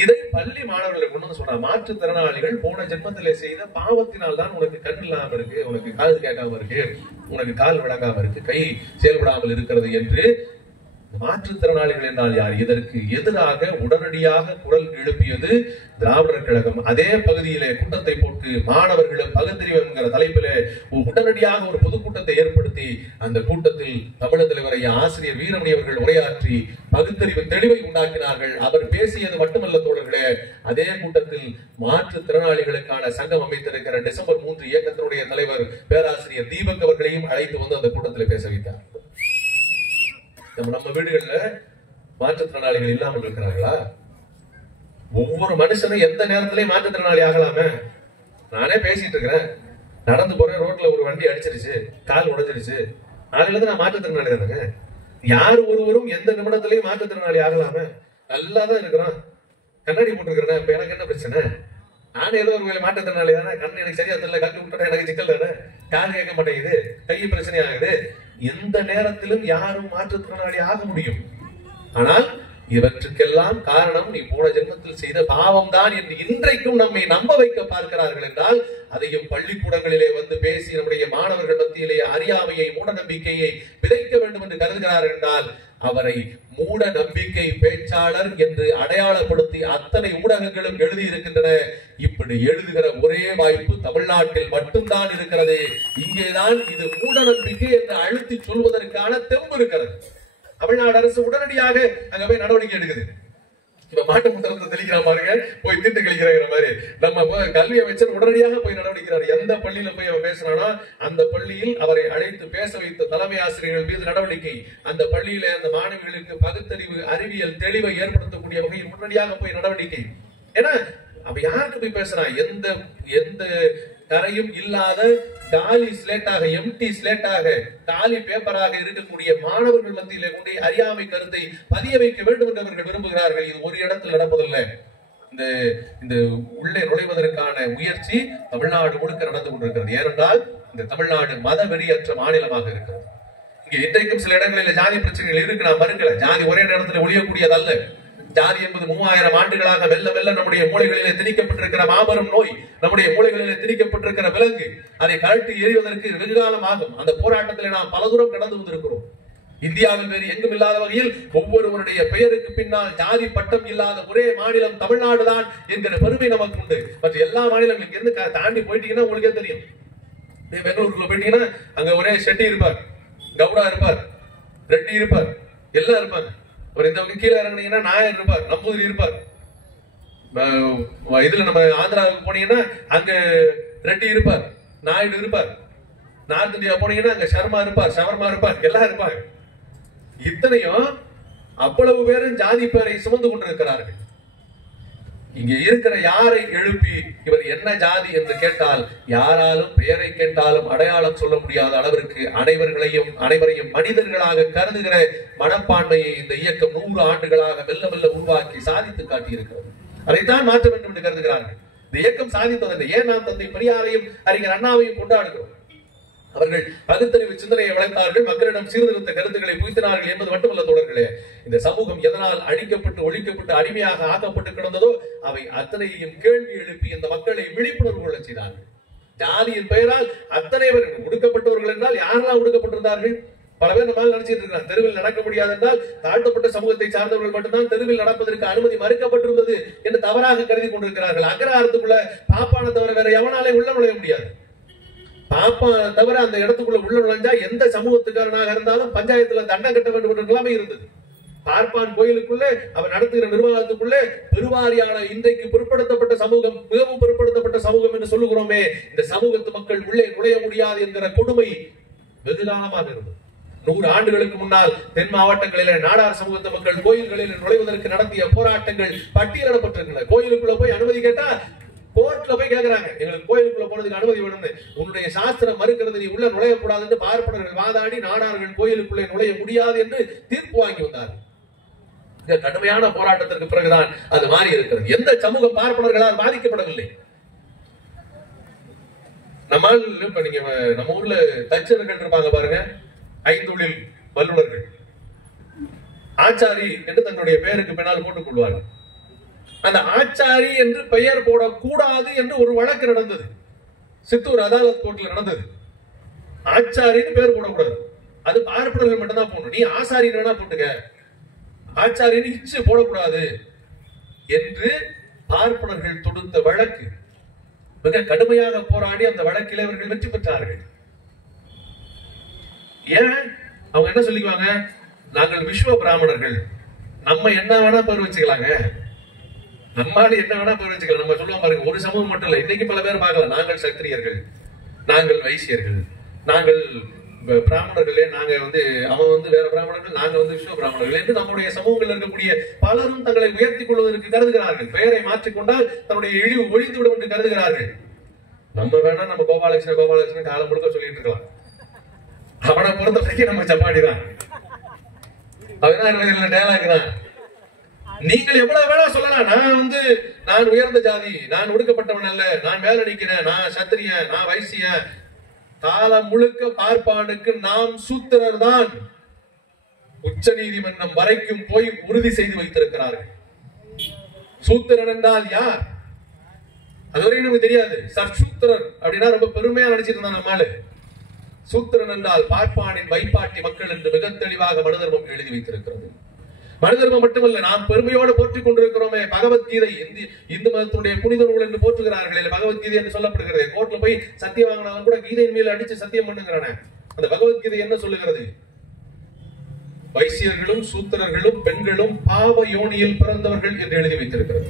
இதை பள்ளி மாணவர்களை கொண்டு வந்து சொல்ற, மாற்றுத்திறனாளிகள் போன ஜென்மத்திலே செய்த பாவத்தினால் தான் உனக்கு கண் இல்லாம இருக்கு, உனக்கு காது கேட்காம இருக்கு, உனக்கு கால் விளங்காம இருக்கு, கை செயல்படாமல் இருக்கிறது என்று. மாற்றுத்திறனாளிகள் என்றால் யார்? இதற்கு எதிராக உடனடியாக குரல் எழுப்பியது திராவிடர் கழகம். அதே பகுதியிலே கூட்டத்தை போட்டு மாணவர்களும் பகுத்தறிவு என்கிற தலைப்பிலே உடனடியாக ஒரு பொதுக்கூட்டத்தை ஏற்படுத்தி அந்த கூட்டத்தில் தமிழக தலைவர் ஆசிரியர் வீரமணி அவர்கள் உரையாற்றி பகுத்தறிவு தெளிவை உண்டாக்கினார்கள். அவர் பேசியது மட்டுமல்ல தோழர்களே, அதே கூட்டத்தில் மாற்றுத்திறனாளிகளுக்கான சங்கம் அமைத்திருக்கிற டிசம்பர் 3 இயக்கத்தினுடைய தலைவர் பேராசிரியர் தீபக் அவர்களையும் அழைத்து வந்து அந்த கூட்டத்தில் பேச வைத்தார். நம்ம வீடுகள்ல மாற்றுத்திறனாளிகள் இல்லாமல் இருக்கிறார்களா? ஒவ்வொரு மனுஷனும் எந்த நேரத்திலயும் மாற்றுத்திறனாளி ஆகலாமே. நானே பேசிட்டு இருக்கிறேன், நடந்து போறேன், ரோட்ல ஒரு வண்டி அடிச்சிருச்சு, கால் உடைஞ்சிருச்சு, அதுல இருந்து நான் மாற்றுத்திறனாளி தானுங்க. யார் ஒருவரும் எந்த நிமிடத்திலையும் மாற்றுத்திறனாளி ஆகலாமே. நல்லாதான் இருக்கிறான், கண்ணாடி போட்டுருக்கிறேன், இப்ப எனக்கு என்ன பிரச்சனை? நானும் ஏதோ ஒரு மாற்றுத்திறனாளி தானே, கண்ணு எனக்கு சரியா தெரியல, கட்டி விட்டுட்டா எனக்கு சிக்கல் தானே, கால் கேட்க மாட்டேங்குது, கை பிரச்சனை ஆகுது. எந்த நேரத்திலும் யாரும் மாற்றுத்திறனாளி ஆக முடியும். ஆனால் இவற்றுக்கெல்லாம் காரணம் நீ போன ஜென்மத்தில் செய்த பாவம் தான் என்று இன்றைக்கும் நம்மை நம்ப வைக்க பார்க்கிறார்கள் என்றால், அதையும் பள்ளிக்கூடங்களிலே வந்து பேசி நம்முடைய மாணவர்கள் மத்தியிலே அறியாமையை, மூட நம்பிக்கையை விதைக்க வேண்டும் என்று கருதுகிறார்கள் என்றால், அவரை மூட நம்பிக்கை பேச்சாளர் என்று அடையாளப்படுத்தி அத்தனை ஊடகங்களும் எழுதியிருக்கின்றன. இப்படி எழுதுகிற ஒரே வாய்ப்பு தமிழ்நாட்டில் மட்டும்தான் இருக்கிறது. இங்கேதான் இது மூட நம்பிக்கை என்று அழுத்தி சொல்வதற்கான தெம்பு இருக்கிறது. தமிழ்நாடு அரசு உடனடியாக அங்க போய் நடவடிக்கை எடுக்குது. இப்ப மாட்டு முத்திரத்தை தெளிக்கிற பாருங்க, போய் திட்டு கழிக்கிற மாதிரி நம்ம கல்வி அமைச்சர் உடனடியாக போய் நடவடிக்கிறார். எந்த பள்ளியில போய் அவன் பேசினானோ அந்த பள்ளியில் அவரை அழைத்து பேச வைத்த தலைமை ஆசிரியர்கள் மீது நடவடிக்கை. அந்த பள்ளியில அந்த மாணவிகளுக்கு பகுத்தறிவு, அறிவியல் தெளிவை ஏற்படுத்தக்கூடிய வகையில் உடனடியாக போய் நடவடிக்கை. ஏன்னா அப்ப யாருக்கு போய் பேசுறான்? எந்த கரையும் இல்லாத காலி ஸ்லேட்டாக, எம்டி ஸ்லேட்டாக, காலி பேப்பராக இருக்கக்கூடிய மாணவர்கள் மத்தியிலே கொண்டு அறியாமை கருத்தை பதிய வைக்க வேண்டும் என்று அவர்கள் விரும்புகிறார்கள். இது ஒரு இடத்தில் நடப்பதில்லை. இந்த உள்ளே நுழைவதற்கான முயற்சி தமிழ்நாடு முழுக்க நடந்து கொண்டிருக்கிறது. ஏனென்றால் இந்த தமிழ்நாடு மத வெறியற்ற மாநிலமாக இருக்கிறது. இங்க இன்றைக்கும் சில இடங்களில் ஜாதி பிரச்சனைகள் இருக்கு, நான் மறுக்கல. ஜாதி ஒரே நேரத்தில் ஒழியக்கூடியதல்ல. ஜாதி என்பது 3000 ஆண்டுகளாக வெல்ல வெல்ல நம்முடைய மூளைகளிலே திணிக்கப்பட்டிருக்கிற மாபெரும் நோய், நம்முடைய மூளைகளிலே திணிக்கப்பட்டிருக்கிற விலங்கு. அதை கழட்டி எறிவதற்கு வெகு காலம் ஆகும். அந்த போராட்டத்தில் நாம் பல தூரம் கடந்து வந்திருக்கிறோம். இந்தியாவில் வேறு எங்கும் இல்லாத வகையில் ஒவ்வொருவருடைய பெயருக்கு பின்னால் ஜாதி பட்டம் இல்லாத ஒரே மாநிலம் தமிழ்நாடு தான் என்கிற பெருமை நமக்கு உண்டு. மற்ற எல்லா மாநிலங்களும் இருந்து தாண்டி போயிட்டீங்கன்னா உங்களுக்கே தெரியும். பெங்களூருக்குள்ள போயிட்டீங்கன்னா அங்க ஒரே ஷெட்டி இருப்பார், கவுடா இருப்பார், ரெட்டி இருப்பார், எல்லாம் இருப்பாங்க. ஒரு இந்த கீழே இறங்கினீங்கன்னா நாயர் இருப்பார், நம்பூதிரி இருப்பார். இதுல நம்ம ஆந்திராவுக்கு போனீங்கன்னா அங்க ரெட்டி இருப்பார், நாயுடு இருப்பார். நார்த் இந்தியா போனீங்கன்னா அங்க சர்மா இருப்பார், ஷவர்மா இருப்பார், எல்லாம் இருப்பாங்க. இத்தனையும் அவ்வளவு பேரும் ஜாதி பேரை சுமந்து கொண்டிருக்கிறார்கள். இங்க இருக்கிற யாரை எழுப்பி இவர் என்ன ஜாதி என்று கேட்டால் யாராலும் பெயரை கேட்டாலும் அடையாளம் சொல்ல முடியாத அளவிற்கு அனைவரையும் மனிதர்களாக கருதுகிற மனப்பான்மையை இந்த இயக்கம் 100 ஆண்டுகளாக மெல்ல மெல்ல உருவாக்கி சாதித்து காட்டியிருக்கிறது. அதைத்தான் மாற்ற வேண்டும் என்று கருதுகிறார்கள். இந்த இயக்கம் சாதித்ததில்லை. ஏன் நாம் தந்தை பெரியாரையும் அறிஞர் அண்ணாவையும் கொண்டாடுகிறோம்? அவர்கள் பகுத்தறிவு சிந்தனையை வளர்த்தார்கள், மக்களிடம் சீர்திருத்த கருத்துக்களை புகுத்தினார்கள் என்பது மட்டுமல்ல தோழர்களே. இந்த சமூகம் எதனால் அழிக்கப்பட்டு, ஒழிக்கப்பட்டு, அடிமையாக ஆக்கப்பட்டு கிடந்ததோ அவை அத்தனையும் கேள்வி எழுப்பி இந்த மக்களை விழிப்புணர்வு கொள்ள செய்தார்கள். ஜாதியின் பெயரால் அத்தனை பேர் ஒடுக்கப்பட்டவர்கள் என்றால் யாரெல்லாம் ஒடுக்கப்பட்டிருந்தார்கள்? பல பேர் நம்மால் நினைச்சிட்டு இருக்கிறார். தெருவில் நடக்க முடியாது என்றால் தாழ்த்தப்பட்ட சமூகத்தை சார்ந்தவர்கள் மட்டும்தான் தெருவில் நடப்பதற்கு அனுமதி மறுக்கப்பட்டிருந்தது என்று தவறாக கருதி கொண்டிருக்கிறார்கள். அக்ரஹாரத்துக்குள்ள பாப்பான தவிர வேற எவனாலே உள்ள நுழைய முடியாது. பாப்பா தவிர அந்த இடத்துக்குள்ள உள்ள நுழைஞ்சா எந்த சமூகத்துக்காரனாக இருந்தாலும் பஞ்சாயத்துல தண்டம் கட்ட வேண்டும் என்று எல்லாமே இருந்தது. பார்ப்பான் கோயிலுக்குள்ளே அவர் நடத்துகிற நிர்வாகத்துக்குள்ளே பெருவாரியான இன்றைக்கு பிற்படுத்தப்பட்ட சமூகம், மிகவும் பிற்படுத்தப்பட்ட சமூகம் என்று சொல்லுகிறோமே, இந்த சமூகத்து மக்கள் உள்ளே நுழைய முடியாது என்கிற கொடுமை வெகு காலமாக இருந்தது. 100 ஆண்டுகளுக்கு முன்னால் தென் மாவட்டங்களிலே நாடார் சமூகத்து மக்கள் கோயில்களில் நுழைவதற்கு நடத்திய போராட்டங்கள் பட்டியலிடப்பட்டிருக்கின்றன. கோயிலுக்குள்ள போய் அனுமதி கேட்டா கோர்ட்ல போய் கேட்கிறாங்க, எங்களுக்கு கோயிலுக்குள்ள போனதுக்கு அனுமதி வேணும்னு. உன்னுடைய சாஸ்திரம் மறுக்கிறது, நீ உள்ள நுழையக்கூடாது என்று பார்ப்பனர்கள் வாதாடி நாடார்கள் கோயிலுக்குள்ளே நுழைய முடியாது என்று தீர்ப்பு வாங்கி வந்தார்கள். இந்த கடுமையான போராட்டத்திற்கு பிறகுதான் அது மாறி இருக்கிறது. எந்த சமூக பார்ப்பனர்களால் பாதிக்கப்படவில்லை. நம்மால் இப்ப நீங்க நம்ம ஊர்ல தச்சர்கள் இருப்பாங்க பாருங்க, ஐந்தொழில் வல்லுநர்கள், ஆச்சாரி என்று தன்னுடைய பெயருக்கு பின்னால் போட்டுக் கொள்வார்கள். அந்த ஆச்சாரி என்று பெயர் போடக்கூடாது என்று ஒரு வழக்கு நடந்தது. சித்தூர் அதாலத் கோர்ட்ல நடந்தது. ஆச்சாரின்னு பெயர் போடக்கூடாது, அது பார்ப்பனர்கள் மட்டும்தான் போடணும். நீ ஆசாரி வேணா போட்டுக்க, ஆச்சாரின்னு இச்சு போடக்கூடாது என்று பார்ப்பனர்கள் தொடுத்த வழக்கு. மிக கடுமையாக போராடி அந்த வழக்கில் அவர்கள் வெற்றி பெற்றார்கள். ஏன்? அவங்க என்ன சொல்லிக்குவாங்க, நாங்கள் விஸ்வ பிராமணர்கள், நம்ம என்ன வேணா பேர் வச்சுக்கலாங்க, நம்மால என்ன வேணா பேர் வச்சுக்கலாம். நம்ம சொல்லுவோம் பாருங்க, ஒரு சமூகம் மட்டும் இல்ல, இன்னைக்கு பல பேர் பார்க்கலாம், நாங்கள் சத்திரியர்கள், நாங்கள் வைசியர்கள், நாங்கள் பிராமணர்களே, நாங்க அவன் வேற பிராமணர்கள், நாங்க விஸ்வ பிராமணர்கள் என்று நம்முடைய சமூகங்கள் இருக்கக்கூடிய பலரும் தங்களை உயர்த்திக் கொள்வதற்கு கருதுகிறார்கள். பெயரை மாற்றிக்கொண்டால் தன்னுடைய இழிவு ஒழிந்துவிடும் என்று கருதுகிறார்கள். நம்ம வேணா நம்ம கோபாலகிருஷ்ணன் காலம் முழுக்க சொல்லிட்டு இருக்கலாம். அவனை பொறுத்த வரைக்கும் நம்ம சப்பாடிதான், அவன் டேலாக் தான். நீங்கள் எவ்வளவு வேணா சொல்லலாம், நான் உயர்ந்த ஜாதி, நான் ஒடுக்கப்பட்டவன் அல்ல, நான் மேல நிக்கிறேன், நான் சத்திரியன், நான் வைசியன். காலம் முழுக்க பார்ப்பானுக்கு நாம் சூத்திரர் தான். உச்ச நீதிமன்றம் வரைக்கும் போய் உறுதி செய்து வைத்திருக்கிறார்கள். சூத்திரன் என்றால் யார் அதுவரை நமக்கு தெரியாது. சற்சூத்திரர் அப்படின்னா ரொம்ப பெருமையா நினைச்சிட்டு இருந்தான் நம்மால. சூத்திரன் என்றால் பார்ப்பானின் வைப்பாட்டி மக்கள் என்று மிக தெளிவாக மனுதர்மம் எழுதி வைத்திருக்கிறது. மனுதர்மம் மட்டுமல்ல, நாம் பெருமையோடு போற்றிக் கொண்டிருக்கிறோமே பகவத்கீதை, இந்து மதத்தினுடைய புனித நூல் என்று போற்றுகிறார்கள். பகவத்கீதை என்று சொல்லப்படுகிறது. கோர்ட்ல போய் சத்தியம் வாங்கினாலும் கூட கீதையின் மேல அடிச்சு சத்தியம் பண்ணுகிறான. அந்த பகவத்கீதை என்ன சொல்லுகிறது? வைசியர்களும் சூத்திரர்களும் பெண்களும் பாவ யோனியில் பிறந்தவர்கள் என்று எழுதி வைத்திருக்கிறது.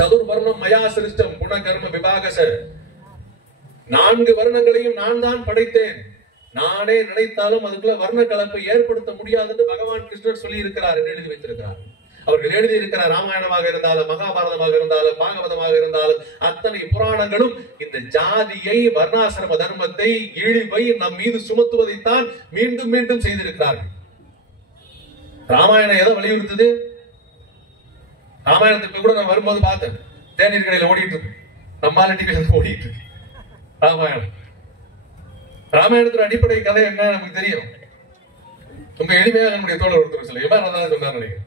சதுர்வர்ணம் மயா சிருஷ்டம் குண கர்ம விபாகச, 4 வர்ணங்களையும் நான் தான் படைத்தேன். நானே நினைத்தாலும் அதுக்குள்ள வர்ண கலப்பை ஏற்படுத்த முடியாது என்று பகவான் கிருஷ்ணர் சொல்லி இருக்கிறார் என்று எழுதி வைத்திருக்கிறார். அவர்கள் எழுதி இருக்கிறார். ராமாயணமாக இருந்தாலும் மகாபாரதமாக இருந்தாலும் பாகவதமாக இருந்தாலும் அத்தனை புராணங்களும் இந்த ஜாதியை, வர்ணாசிரம தர்மத்தை, இழிவை நம் மீது சுமத்துவதைத்தான் மீண்டும் மீண்டும் செய்திருக்கிறார்கள். ராமாயணம் எதை வலியுறுத்தது? ராமாயணத்துக்கு கூட நான் வரும்போது பார்த்தேன், தேநீர் கடையில் ஓடிட்டு இருக்கு, நம்மால டிவி ஓடிட்டு இருக்கு ராமாயணம். ராமாயணத்தின் அடிப்படை கதை என்ன நமக்கு தெரியும். ரொம்ப எளிமையாக நம்முடைய தோழர் ஒருத்தர் சொல்ல எவ்வளவு சொன்னார் நினைக்கிறேன்.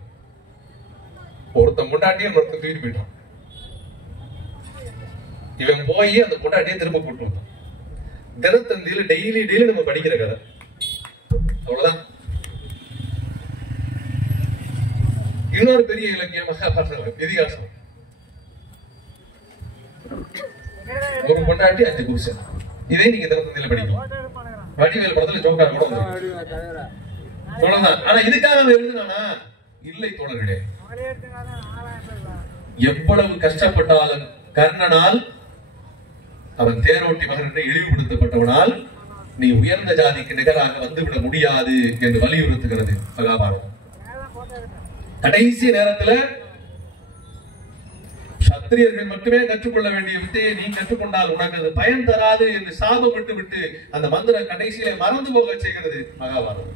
ஒருத்தன் முண்டாட்டியும் ஒருத்தன் தூக்கிட்டு போயிட்டான். இவன் போய் அந்த முண்டாட்டியை திரும்ப கூட்டு வந்தான். தினத்தந்தியில டெய்லி நம்ம படிக்கிற கதை அவ்வளவுதான். இன்னொரு பெரிய இலக்கியம் மகாபாரதம், இதிகாசம். ஒரு பொண்டாட்டி 5 புருஷன். இதே நீங்க தினத்தந்தியில படிக்கலாம். வடிவேல் படத்துல ஜோக்கா கூட சொல்லலாம். ஆனா இதுக்காக அவன் எழுதுனானா? இல்லை தோழர்களே. எவ்வளவு கஷ்டப்பட்டாலும் கர்ணனால், அவன் தேரோட்டி மகன் என்று இழிவுபடுத்தப்பட்டவனால் நீ உயர்ந்த ஜாதிக்கு நிகராக வந்துவிட முடியாது என்று வலியுறுத்துகிறது மகாபாரதம். கடைசி நேரத்துல சத்திரியர்கள் மட்டுமே கற்றுக்கொள்ள வேண்டிய வித்தையை நீ கற்றுக்கொண்டால் உனக்கு அது பயன் தராது என்று சாபம் விட்டு அந்த மந்திர கடைசியில மறந்து போக செய்கிறது மகாபாரதம்.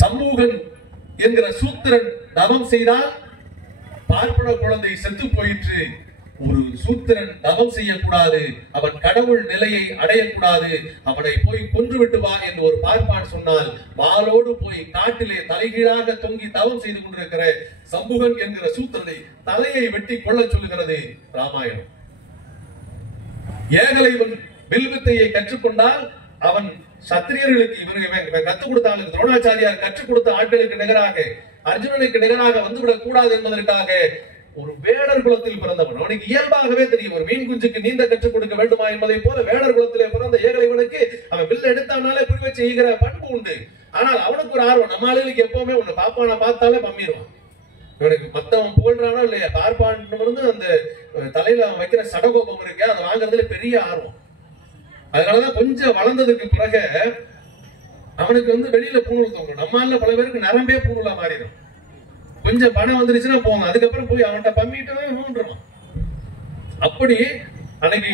சமூகன் என்கிற சூத்திரன் தவம் செய்தால் பார்ப்பன குழந்தை செத்து போயிற்று. ஒரு சூத்திரன் தவம் செய்யக்கூடாது, அவன் கடவுள் நிலையை அடையக்கூடாது, அவனை போய் கொன்று விட்டு வா என்று ஒரு பார்ப்பான் சொன்னால் வாளோடு போய் காட்டிலே தலைகீழாக தொங்கி தவம் செய்து கொண்டிருக்கிற சமூகன் என்கிற சூத்திரனை தலையை வெட்டி கொள்ள சொல்லுகிறது ராமாயணம். ஏகலைவன் வில்வித்தையை கற்றுக்கொண்டால் அவன் சத்திரியர்களுக்கு இவன் கற்றுக் கொடுத்தாலும் துரோணாச்சாரியார் கற்றுக் கொடுத்த ஆட்களுக்கு நிகராக, அர்ஜுனனுக்கு நிகராக வந்துவிடக் கூடாது என்பதற்காக ஒரு வேடர் குலத்தில் பிறந்தவன். அவனுக்கு இயல்பாகவே தெரியும் ஒரு மீன் குஞ்சுக்கு நீந்த கற்றுக் கொடுக்க வேண்டுமா என்பதை போல வேடர் குலத்திலே பிறந்த ஏகலைவனுக்கு அவன் வில் எடுத்தானாலே புரிவை செய்கிற பண்பு உண்டு. ஆனால் அவனுக்கு ஒரு ஆர்வம். நம்ம ஆளுக்கு எப்பவுமே ஒண்ணு பாப்பான பார்த்தாலே பம்மிடுவான். இவனுக்கு மத்தவன் புகழ்றானோ இல்லையா, பார்ப்பான் இருந்து அந்த தலையில அவன் வைக்கிற சடகோபம் இருக்கு, அதை வாங்குறதுல பெரிய ஆர்வம். அதனாலதான் கொஞ்சம் வளர்ந்ததுக்கு பிறகு அவனுக்கு வெளியில பூணூல் தோணும். நம்மால பல பேருக்கு நரம்பே பூணூலா மாறிடும். கொஞ்சம் பணம் வந்துருச்சுன்னா போங்க, அதுக்கப்புறம் போய் அவன்கிட்ட பம்மிட்டு. அப்படி அன்னைக்கு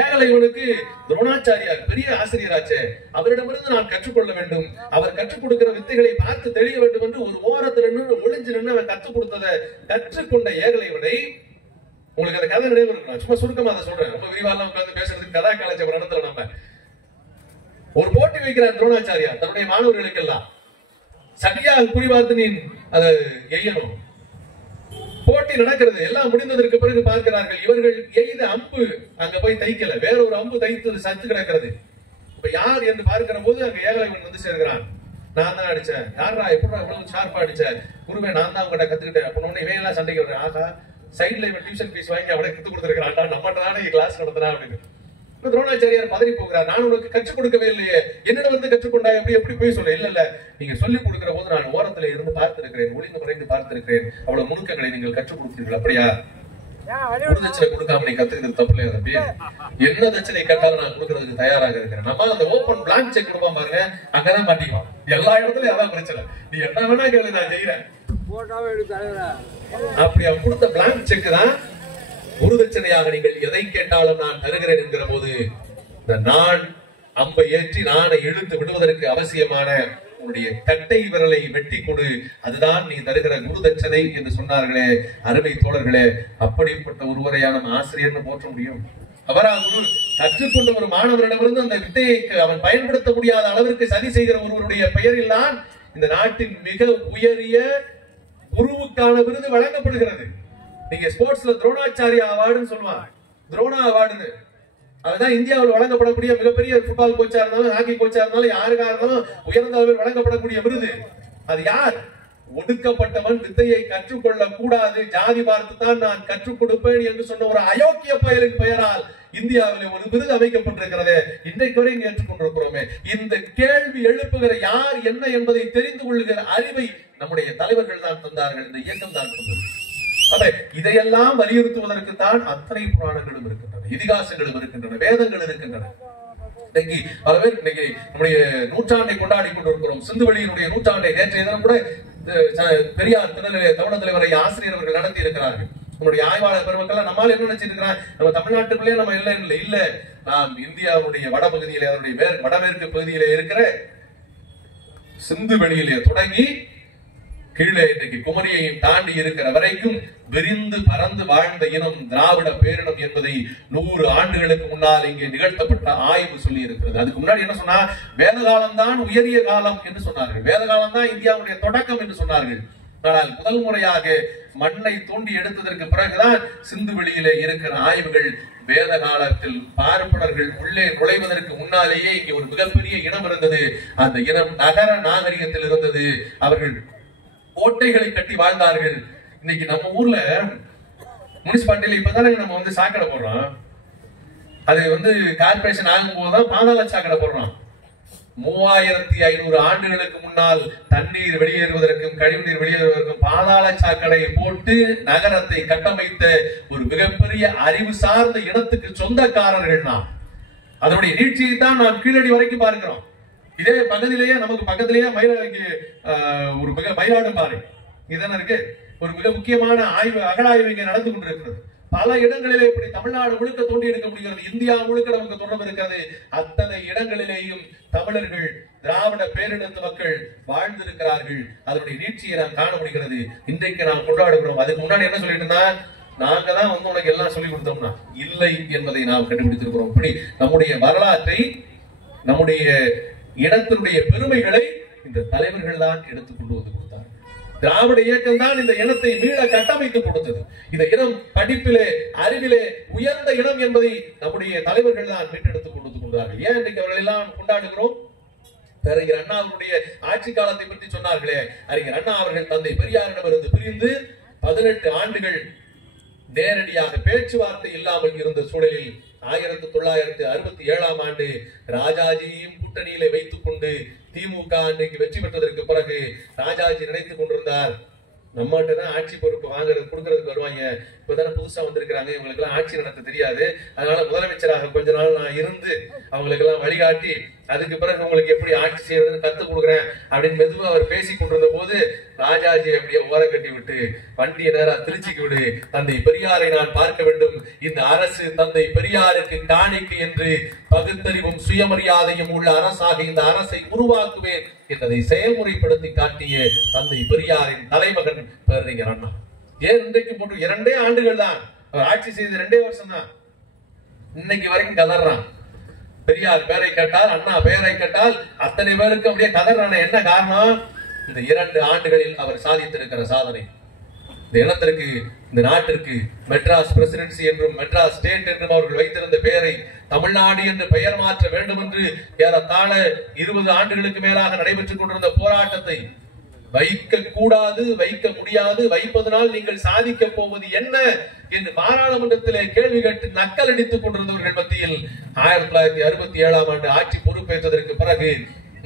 ஏகலைவனுக்கு துரோணாச்சாரியார் பெரிய ஆசிரியராச்சே, அவரிடமிருந்து நான் கற்றுக்கொள்ள வேண்டும், அவர் கற்றுக் கொடுக்கிற வித்தைகளை பார்த்து தெளிய வேண்டும் என்று ஒரு ஓரத்துல நின்று ஒளிஞ்சு நின்று அவன் கற்றுக் கொடுத்ததை கற்றுக்கொண்ட ஏகலைவனை, உங்களுக்கு அந்த கதை நினைவு இருக்கு, சும்மா சுருக்கமா அதை சொல்றேன், ரொம்ப விரிவாலாம் உட்கார்ந்து பேசுறதுக்கு கதா காலேஜ் நடத்துல நம்ம ஒரு போட்டி வைக்கிறார் துரோணாச்சாரியார் தன்னுடைய மாணவர்களுக்கு எல்லாம். சரியாக குறிவார்த்து நீ அதை எய்யணும். போட்டி நடக்கிறது. எல்லாம் முடிந்ததற்கு பிறகு பார்க்கிறார்கள், இவர்கள் எய்த அம்பு அங்க போய் தைக்கல, வேற ஒரு அம்பு தைத்து சத்து கிடக்கிறது. இப்ப யார் என்று பார்க்கிற போது அங்க ஏகலைவன் வந்து சேர்க்கிறான். நான் தான் அடிச்சேன். யாரா எப்படா இவ்வளவு ஷார்ப்பா அடிச்சேன்? குருவே நான் தான் உங்கள்கிட்ட கத்துக்கிட்டேன். அப்படின்னு இவன் எல்லாம் சண்டைக்கு வர்றேன். ஆகா, சைட்ல இவன் டியூஷன் ஃபீஸ் வாங்கி அவனை கத்து கொடுத்துருக்கான்டா, நம்மகிட்டதானே கிளாஸ் நடத்தினா அப்படின்னு. துரோணாச்சாரியார் பதறி போகிறார். நான் உனக்கு கற்றுக் கொடுக்கவே இல்லையே, என்னிடம் வந்து கற்றுக்கொண்டா எப்படி போய் சொல்ல? இல்ல நீங்க சொல்லிக் கொடுக்கிற போது நான் ஓரத்துல இருந்து பார்த்திருக்கிறேன், ஒளிந்து குறைந்து பார்த்திருக்கிறேன், அவ்வளவு நுணுக்கங்களை நீங்கள் கற்றுக் கொடுத்தீர்கள். அப்படியா? குருதட்சணை கொடுக்காம நீ கத்துக்கிறது தப்பு இல்லையா தம்பி? என்ன தட்சணை கேட்டாலும் நான் கொடுக்கறதுக்கு தயாராக இருக்கிறேன். நம்ம அந்த ஓபன் பிளாங்க் செக் கொடுப்போம் பாருங்க, அங்கதான் மாட்டிக்குவான். எல்லா இடத்துலயும் அதான் பிரச்சனை. நீ என்ன வேணா கேளு, நான் செய்யறேன். அப்படி அவன் கொடுத்த பிளாங்க் செக் தான் குருதட்சணையாக நீங்கள் எதை கேட்டாலும் நான் தருகிறேன் என்கிற போது இந்த நான் அம்பை ஏற்றி நானை இழுத்து விடுவதற்கு அவசியமான உன்னுடைய கட்டை விரலை வெட்டி கொடு, அதுதான் நீ தருகிற குருதட்சணை என்று சொன்னார்களே. அருமை தோழர்களே, அப்படிப்பட்ட ஒருவரையான ஆசிரியர்னு போற்ற முடியும்? அபராகுரு கற்றுக்கொண்ட ஒரு மாணவரிடமிருந்து அந்த வித்தையை அவன் பயன்படுத்த முடியாத அளவிற்கு சதி செய்கிற ஒருவருடைய பெயரில் தான் இந்த நாட்டின் மிக உயரிய குருவுக்கான விருது வழங்கப்படுகிறது. நீங்க ஸ்போர்ட்ஸ்ல துரோணாச்சாரியா அவார்டுன்னு சொல்லுவாங்க, துரோணா அவார்டுன்னு. அதுதான் இந்தியாவில் வழங்கப்படக்கூடிய மிகப்பெரிய ஃபுட்பால் கோச்சா இருந்தாலும் ஹாக்கி கோச்சா இருந்தாலும் யாருக்கா இருந்தாலும் உயர்ந்த அளவில் வழங்கப்படக்கூடிய விருது. அது யார்? ஒடுக்கப்பட்டவன் வித்தையை கற்றுக்கொள்ள கூடாது, ஜாதி பார்த்துத்தான் நான் கற்றுக் கொடுப்பேன் என்று சொன்ன ஒரு அயோக்கிய பயலின் பெயரால் இந்தியாவிலே ஒரு விருது அமைக்கப்பட்டிருக்கிறது. இன்றைக்கு வரை ஏற்றுக்கொண்டிருக்கிறோமே. இந்த கேள்வி எழுப்புகிற யார் என்ன என்பதை தெரிந்து கொள்ளுகிற அறிவை நம்முடைய தலைவர்கள் தான் தந்தார்கள், இந்த இயக்கம் தான் தந்தது. இதையெல்லாம் வலியுறுத்துவதற்கு தான் அத்தனை புராணங்களும் இருக்கின்றன, இதிகாசங்களும் இருக்கின்றன, வேதங்கள் இருக்கின்றன. இன்னைக்கு பல பேர் இன்னைக்கு நம்முடைய நூற்றாண்டை கொண்டாடி கொண்டிருக்கிறோம். சிந்துவெளியினுடைய நூற்றாண்டை நேற்றைய தினம் கூட பெரியார் தமிழக தலைவரை ஆசிரியர் அவர்கள் நடத்தி இருக்கிறார்கள். நம்முடைய ஆய்வாளர் பெருமக்கள் நம்மால் என்ன நினைச்சிட்டு இருக்கிறாங்க, நம்ம தமிழ்நாட்டுக்குள்ளே நம்ம இல்ல நாம் இந்தியாவுடைய வடபகுதியிலே அதனுடைய வடமேற்கு பகுதியிலே இருக்கிற சிந்துவெளியிலே தொடங்கி கீழே இன்றைக்கு குமரியையும் தாண்டி இருக்கிற வரைக்கும் விரிந்து பறந்து வாழ்ந்த இனம் திராவிட பேரினம் என்பதை 100 ஆண்டுகளுக்கு முன்னால் இங்கே நிகழ்த்தப்பட்ட ஆய்வு சொல்லி இருக்கிறது. அதுக்கு முன்னாடி என்ன சொன்னா, வேத காலம் தான் உயரிய காலம் என்று சொன்னார்கள், வேத காலம் தான் இந்தியாவுடைய தொடக்கம் என்று சொன்னார்கள். ஆனால் முதல் முறையாக மண்ணை தோண்டி எடுத்ததற்கு பிறகுதான் சிந்துவெளியிலே இருக்கிற ஆய்வுகள் வேத காலத்தில் பார்ப்பனர்கள் உள்ளே நுழைவதற்கு முன்னாலேயே இங்கே ஒரு மிகப்பெரிய இனம் இருந்தது. அந்த இனம் நகர நாகரிகத்தில் இருந்தது. அவர்கள் கோட்டைகளை கட்டி வாழ்ந்தார்கள். இன்னைக்கு நம்ம ஊர்ல முனிசிபாலிட்டியில இப்பதானே நம்ம சாக்கடை போடுறோம். அது கார்பரேஷன் ஆகும் போதுதான் பாதாள சாக்கடை போடுறோம். 3500 ஆண்டுகளுக்கு முன்னால் தண்ணீர் வெளியேறுவதற்கும் கழிவுநீர் வெளியேறுவதற்கும் பாதாள சாக்கடை போட்டு நகரத்தை கட்டமைத்த ஒரு மிகப்பெரிய அறிவு சார்ந்த இடத்துக்கு சொந்தக்காரர்கள் நாம். அதனுடைய நீட்சியை தான் நாம் கீழடி வரைக்கும் பார்க்கிறோம். இதே பகுதியிலேயே நமக்கு பக்கத்திலேயே ஒரு மிக மயிலாடும்பாறை இதுதானே இருக்கு. ஒரு மிக முக்கியமான அகழாய்வு இங்கே நடந்து கொண்டிருக்கிறது. பல இடங்களிலே இப்படி தமிழ்நாடு முழுக்க தோண்டி எடுக்க முடிகிறது. இந்தியா முழுக்க நமக்கு தொடர்பு இருக்கிறது. அத்தனை இடங்களிலேயும் தமிழர்கள், திராவிட பேரினத்து மக்கள் வாழ்ந்திருக்கிறார்கள். அதனுடைய நீட்சியை நாம் காண முடிகிறது. இன்றைக்கு நாம் கொண்டாடுகிறோம். அதுக்கு முன்னாடி என்ன சொல்லிட்டு இருந்தா, நாங்க தான் உனக்கு எல்லாம் சொல்லிக் கொடுத்தோம்னா இல்லை என்பதை நாம் கண்டுபிடித்திருக்கிறோம். இப்படி நம்முடைய வரலாற்றை, நம்முடைய இடத்தினுடைய பெருமைகளை இந்த தலைவர்கள் தான் எடுத்துக் கொண்டு வந்து கொடுத்தார். திராவிட இயக்கம் தான் இந்த இனத்தை மீள கட்டமைத்து கொடுத்தது. இந்த இனம் படிப்பிலே, அறிவிலே உயர்ந்த இனம் என்பதை நம்முடைய தலைவர்கள் தான் மீட்டெடுத்துக் கொண்டு கொண்டார்கள். ஏன் இன்றைக்கு அவர்கள் எல்லாம் கொண்டாடுகிறோம்? அறிஞர் அண்ணா அவருடைய ஆட்சி காலத்தை பற்றி சொன்னார்களே, அறிஞர் அண்ணா அவர்கள் தந்தை பெரியாரிடமிருந்து பிரிந்து 18 ஆண்டுகள் நேரடியாக பேச்சுவார்த்தை இல்லாமல் இருந்த சூழலில் 1967ஆம் ஆண்டு ராஜாஜியையும் கூட்டணியில வைத்துக் கொண்டு திமுக அன்றைக்கு வெற்றி பெற்றதற்கு பிறகு ராஜாஜி நினைத்துக் கொண்டிருந்தார், நம்மகிட்ட தான் ஆட்சி பொறுப்பு வாங்குறது கொடுக்கறதுக்கு வருவாங்க, இப்பதானே புதுசா வந்திருக்கிறாங்க, இவங்களுக்கு எல்லாம் ஆட்சி நடத்த தெரியாது, அதனால முதலமைச்சராக கொஞ்ச நாள் நான் இருந்து அவங்களுக்கு எல்லாம் வழிகாட்டி அதுக்கு பிறகு உங்களுக்கு எப்படி ஆட்சி செய்யறதுன்னு கத்து கொடுக்குறேன் அப்படின்னு மெதுவா அவர் பேசி கொண்டிருந்த போது ராஜாஜி அப்படியே ஓர கட்டி விட்டு வண்டிய நேரா திருச்சிக்கு விடு, தந்தை பெரியாரை நான் பார்க்க வேண்டும், இந்த அரசு தந்தை பெரியாருக்கு காணிக்கை என்று பகுத்தறிவும் சுயமரியாதையும் உள்ள அரசாக இந்த அரசை உருவாக்குவேன் என்பதை செயல்முறைப்படுத்தி காட்டிய தந்தை பெரியாரின் தலைமகன் பேரறிஞர் அண்ணா. ஏன் இன்றைக்கு போட்டு 2 ஆண்டுகள் தான் அவர் ஆட்சி செய்து, 2 வருஷம் தான், இன்னைக்கு வரைக்கும் கதறான். பெரியார் பேரை கேட்டால், அண்ணா பெயரை கேட்டால் அத்தனை பேருக்கு அப்படியே கதறான. என்ன காரணம்? இந்த 2 ஆண்டுகளில் அவர் சாதித்திருக்கிற சாதனை. இந்த இனத்திற்கு, இந்த நாட்டிற்கு மெட்ராஸ் பிரசிடென்சி என்றும் மெட்ராஸ் ஸ்டேட் என்றும் அவர்கள் வைத்திருந்த பெயரை தமிழ்நாடு என்று பெயர் மாற்ற வேண்டும் என்று ஏறத்தாழ 20 ஆண்டுகளுக்கு மேலாக நடைபெற்றுக் கொண்டிருந்த போராட்டத்தை வைக்க கூடாது, வைக்க முடியாது, வைப்பதனால் நீங்கள் சாதிக்க போவது என்ன என்று பாராளுமன்றத்திலே கேள்வி கேட்டு நக்கல் அடித்துக் கொண்டிருந்தவர்கள் மத்தியில் 1967ஆம் ஆண்டு ஆட்சி பொறுப்பேற்றதற்கு பிறகு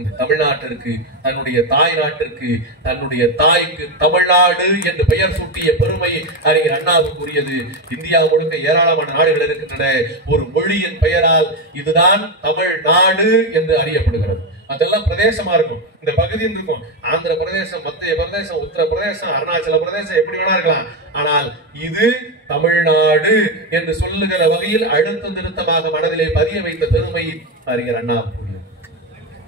இந்த தமிழ்நாட்டிற்கு, தன்னுடைய தாய் நாட்டிற்கு, தன்னுடைய தாய்க்கு தமிழ்நாடு என்று பெயர் சூட்டிய பெருமை அறிஞர் அண்ணாவுக்கு உரியது. இந்தியா முழுக்க ஏராளமான நாடுகள் இருக்கின்றன. ஒரு மொழியின் பெயரால் இதுதான் தமிழ்நாடு என்று அறியப்படுகிறது. அதெல்லாம் பிரதேசமா இருக்கும், இந்த பகுதியில் இருக்கும். ஆந்திர பிரதேசம், மத்திய பிரதேசம், உத்தரப்பிரதேசம், அருணாச்சல பிரதேசம் எப்படி வேணா இருக்கலாம். ஆனால் இது தமிழ்நாடு என்று சொல்லுகிற வகையில் அழுத்த நிறுத்தமாக மனதிலே பதிய வைத்த பெருமை அறிஞர் அண்ணாவுக்கு.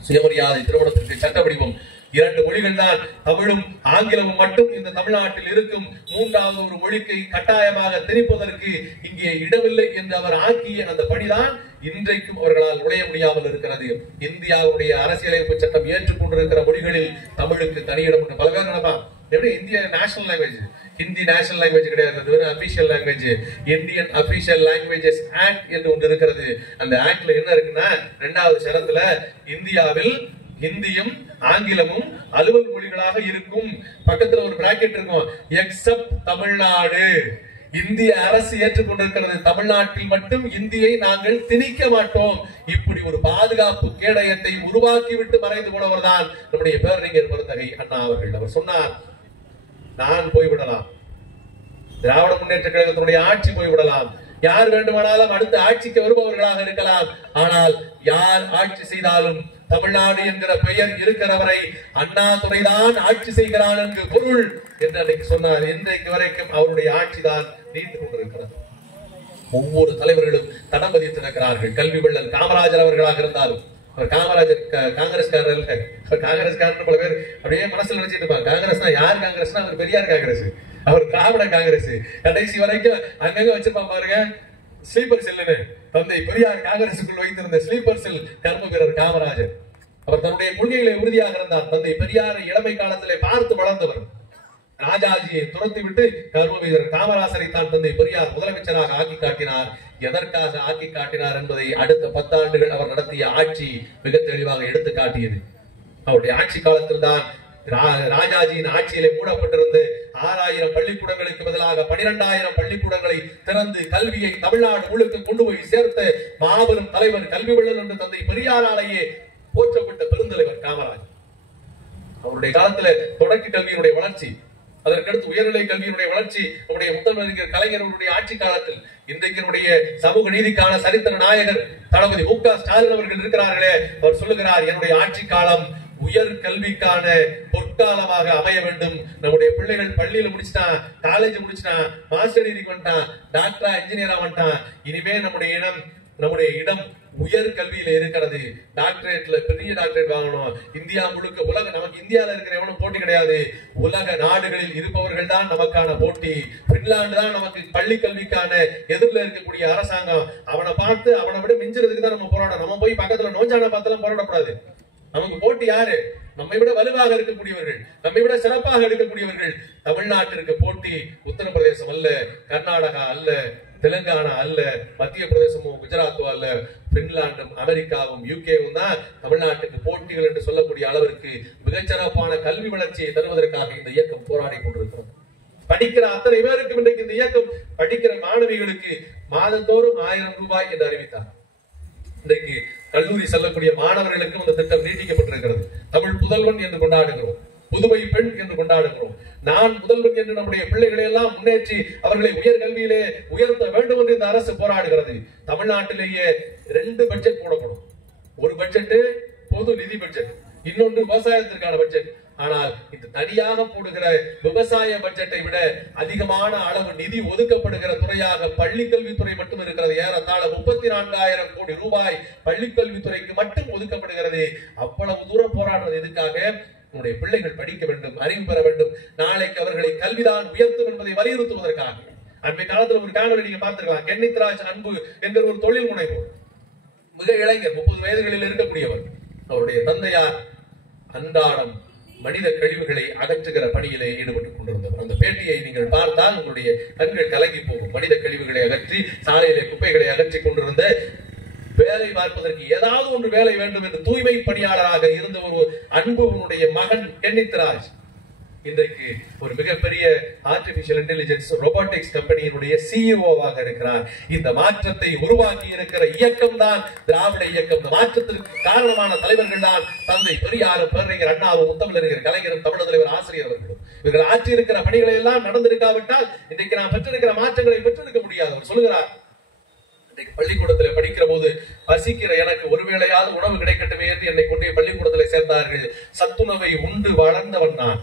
சுயமரியாதை திருமணத்திற்கு சட்ட வடிவம் 2 மொழிகள் தான் தமிழும் ஆங்கிலமும் மட்டும் இந்த தமிழ்நாட்டில் இருக்கும் 3வது ஒரு மொழிக்கு கட்டாயமாக திணிப்பதற்கு இங்கே இடமில்லை என்று அவர் ஆக்கிய அந்த பணிதான் இன்றைக்கும் அவர்களால் நுழைய முடியாமல் இருக்கிறது. இந்தியாவுடைய அரசியலமைப்பு சட்டம் ஏற்றுக்கொண்டிருக்கிற மொழிகளில் தமிழுக்கு தனியிடம் உண்டு. பல பேர் நினைப்பாங்க எப்படி இந்திய national language, Hindi national language கிடையாது, அது வெறும் official language. Indian official languages act என்று ஒன்று இருக்கிறது. அந்த ஆக்ட்ல என்ன இருக்குன்னா 2வது ஷரத்துல இந்தியாவில் ஹிந்தியும் ஆங்கிலமும் அலுவல் மொழிகளாக இருக்கும். பக்கத்துல ஒரு பிராக்கெட் இருக்கும், எக்ஸப்ட் தமிழ்நாடு. இந்திய அரசு ஏற்றுக்கொண்டிருக்கிறது, தமிழ்நாட்டில் மட்டும் இந்தியை நாங்கள் திணிக்க மாட்டோம். இப்படி ஒரு பாதுகாப்பு கேடயத்தை உருவாக்கிவிட்டு மறைந்து போனவர் தான் நம்முடைய பேரறிஞர் பெருந்தகை அண்ணா அவர்கள். அவர் சொன்னார், நான் போய்விடலாம், திராவிட முன்னேற்ற கழகத்தினுடைய ஆட்சி போய்விடலாம், யார் வேண்டுமானாலும் அடுத்த ஆட்சிக்கு வருபவர்களாக இருக்கலாம், ஆனால் யார் ஆட்சி செய்தாலும் தமிழ்நாடு என்கிற பெயர் இருக்கிறவரை அண்ணாதுரைதான் ஆட்சி செய்கிறான் என்று பொருள் என்று அன்றைக்கு சொன்னார். இன்றைக்கு வரைக்கும் அவருடைய ஆட்சி தான் நீண்டு கொண்டிருக்கிறது. ஒவ்வொரு தலைவர்களும் தடம் பதித்திருக்கிறார்கள். கல்வி வள்ளல் காமராஜர் அவர்களாக இருந்தாலும், அவர் காமராஜர் காங்கிரஸ்காரர் இல்ல, காங்கிரஸ்காரர் பல பேர் அப்படியே மனசுல நினைச்சிட்டு இருப்பாங்க. காங்கிரஸ்னா யார்? காங்கிரஸ்னா அவர் பெரியார் காங்கிரஸ், அவர் திராவிட காங்கிரஸ். கடைசி வரைக்கும் அங்கங்க வச்சிருப்பாங்க பாருங்க, ஸ்லீப்பர் செல்லுன்னு. தந்தை பெரியார் காங்கிரசுக்குள் வைத்திருந்த ஸ்லீப்பர் செல் கர்ம வீரர் காமராஜர். அவர் தன்னுடைய கொள்கைகளை உறுதியாக இருந்தார். தந்தை பெரியாரை இளமை காலத்திலே பார்த்து வளர்ந்தவர். ராஜாஜியை துரத்தி விட்டு கர்ம வீரர் காமராசரை தான் தந்தை பெரியார் முதலமைச்சராக ஆக்கி காட்டினார். எதற்காக ஆக்கி காட்டினார் என்பதை அடுத்த 10 ஆண்டுகள் அவர் நடத்திய ஆட்சி மிக தெளிவாக எடுத்து காட்டியது. அவருடைய ஆட்சி காலத்தில் தான் ராஜாஜியின் ஆட்சியிலே மூடப்பட்டிருந்து 6000 பள்ளிக்கூடங்களுக்கு பதிலாக 12,000 பள்ளிக்கூடங்களை திறந்து கல்வியை தமிழ்நாடு முழுக்க கொண்டு போய் சேர்த்த மாபெரும் தலைவர், கல்வி வள்ளல் என்று தந்தை பெரியாராலேயே போற்றப்பட்ட பெருந்தலைவர் காமராஜர். அவருடைய காலத்துல தொடக்க கல்வியினுடைய வளர்ச்சி, அதற்கடுத்து உயர்நிலை கல்வியினுடைய வளர்ச்சி நம்முடைய முதல்வர் கலைஞர்களுடைய ஆட்சி காலத்தில். இன்றைக்கு சமூக நீதிக்கான சரித்திர நாயகர் தளபதி மு க ஸ்டாலின் அவர்கள் இருக்கிறார்களே, அவர் சொல்லுகிறார், என்னுடைய ஆட்சி காலம் உயர் கல்விக்கான பொற்காலமாக அமைய வேண்டும். நம்முடைய பிள்ளைகள் பள்ளியில முடிச்சுட்டான், காலேஜ் முடிச்சுட்டான், மாஸ்டர் டிகிரி வந்துட்டான், டாக்டரா இன்ஜினியரா வந்துட்டான். இனிமே நம்முடைய இடம் உயர் கல்வியில இருக்கிறது. டாக்டரேட்ல பெரிய டாக்டரேட் வாங்கணும். இந்தியா முழுக்க உலக, நமக்கு இந்தியாவில் இருக்கிற எவனும் போட்டி கிடையாது. உலக நாடுகளில் இருப்பவர்கள் தான் நமக்கான போட்டி. பின்லாந்து தான் நமக்கு பள்ளி கல்விக்கான எதிரில் இருக்கக்கூடிய அரசாங்கம். அவனை பார்த்து அவனை விட மிஞ்சுறதுக்கு தான் நம்ம போராடணும். நம்ம போய் பக்கத்துல நோஞ்சான பார்த்துலாம் போராடக்கூடாது. நமக்கு போட்டி யாரு? நம்மை விட வலுவாக இருக்கக்கூடியவர்கள், நம்மை விட சிறப்பாக இருக்கக்கூடியவர்கள். தமிழ்நாட்டிற்கு போட்டி உத்தரப்பிரதேசம் அல்ல, கர்நாடகா அல்ல, தெலுங்கானா அல்ல, மத்திய பிரதேசமும் குஜராத்தோ அல்ல, பின்லாண்டும் அமெரிக்காவும் யூகேவும் தான் தமிழ்நாட்டுக்கு போட்டிகள் என்று சொல்லக்கூடிய அளவிற்கு மிகச்சிறப்பான கல்வி வளர்ச்சியை தருவதற்காக இந்த இயக்கம் போராடி கொண்டிருக்கிறது. படிக்கிற அத்தனை பேருக்கு இன்றைக்கு இந்த இயக்கம் படிக்கிற மாணவிகளுக்கு மாதந்தோறும் 1000 ரூபாய் என்று அறிவித்தார். இன்றைக்கு கல்லூரி செல்லக்கூடிய மாணவர்களுக்கும் இந்த திட்டம் நீட்டிக்கப்பட்டிருக்கிறது. தமிழ் புதல்வன் என்று கொண்டாடுகிறோம், புதுவை பெண் என்று கொண்டாடுகிறோம். நான் முதல்வன் என்று நம்முடைய பிள்ளைகளை எல்லாம் முன்னேற்றி அவர்களை உயர் கல்வியிலே உயர்த்த வேண்டும் என்று இந்த அரசு போராடுகிறது. தமிழ்நாட்டிலேயே 2 பட்ஜெட் போடப்படும். ஒரு பட்ஜெட் பொது நிதி பட்ஜெட், இன்னொன்று விவசாயத்திற்கான பட்ஜெட். ஆனால் இந்த தனியாக போடுகிற விவசாய பட்ஜெட்டை விட அதிகமான அளவு நிதி ஒதுக்கப்படுகிற துறையாக பள்ளிக்கல்வித்துறை மட்டும் இருக்கிறது. ஏறத்தாழ 34,000 கோடி ரூபாய் பள்ளிக்கல்வித்துறைக்கு மட்டும் ஒதுக்கப்படுகிறது. அவ்வளவு தூரம் போராடுறது எதுக்காக? உங்களுடைய பிள்ளைகள் படிக்க வேண்டும், அறிவு பெற வேண்டும், நாளைக்கு அவர்களை கல்விதான் உயர்த்தும் என்பதை வலியுறுத்துவதற்காக. அன்றைய காலத்துல ஒரு காணொலி நீங்க பார்த்திருக்கலாம். கென்னித்ராஜ் அன்பு என்கிற ஒரு தொழில் முனைவோர், மிக இளைஞர், 30 வயதுகளில் இருக்கக்கூடியவர். அவருடைய தந்தையார் அன்றாடம் மனித கழிவுகளை அகற்றுகிற பணியிலே ஈடுபட்டுக் கொண்டிருந்தவர். அந்த பேட்டியை நீங்கள் பார்த்தால் உங்களுடைய கண்கள் கலங்கி போகும். மனித கழிவுகளை அகற்றி, சாலையிலே குப்பைகளை அகற்றி கொண்டிருந்த, வேலை பார்ப்பதற்கு ஏதாவது ஒன்று வேலை வேண்டும் என்று தூய்மை பணியாளராக இருந்த ஒரு அன்புடைய மகன் கென்னித்ராஜ் இன்றைக்கு ஒரு மிகப்பெரிய ஆர்டிபிஷியல் இன்டெலிஜென்ஸ் ரோபோட்டிக்ஸ் கம்பெனியினுடைய சிஇஓவாக இருக்கிறார். இந்த மாற்றத்தை உருவாக்கி இருக்கிற இயக்கம் தான் திராவிட இயக்கம். இந்த மாற்றத்திற்கு காரணமான தலைவர்கள் தான் தந்தை பெரியாரும், பேரறிஞர் அண்ணாவும், முத்தமிழறிஞர் கலைஞரும், தமிழர் தலைவர் ஆசிரியர் அவர்களும். இவர்கள் ஆட்சி இருக்கிற பணிகளை எல்லாம் நடந்திருக்காவிட்டால் இன்றைக்கு நான் பெற்றிருக்கிற மாற்றங்களை பெற்றிருக்க முடியாது. அவர் சொல்லுகிறார், பள்ளிக்கூடத்தில் படிக்கிற போது பசிக்கிற எனக்கு ஒருவேளையாவது உணவு கிடைக்கட்டுமே என்று என்னை கொண்டே பள்ளிக்கூடத்தில் சேர்ந்தார்கள். சத்துணவை உண்டு வளர்ந்தவன் நான்.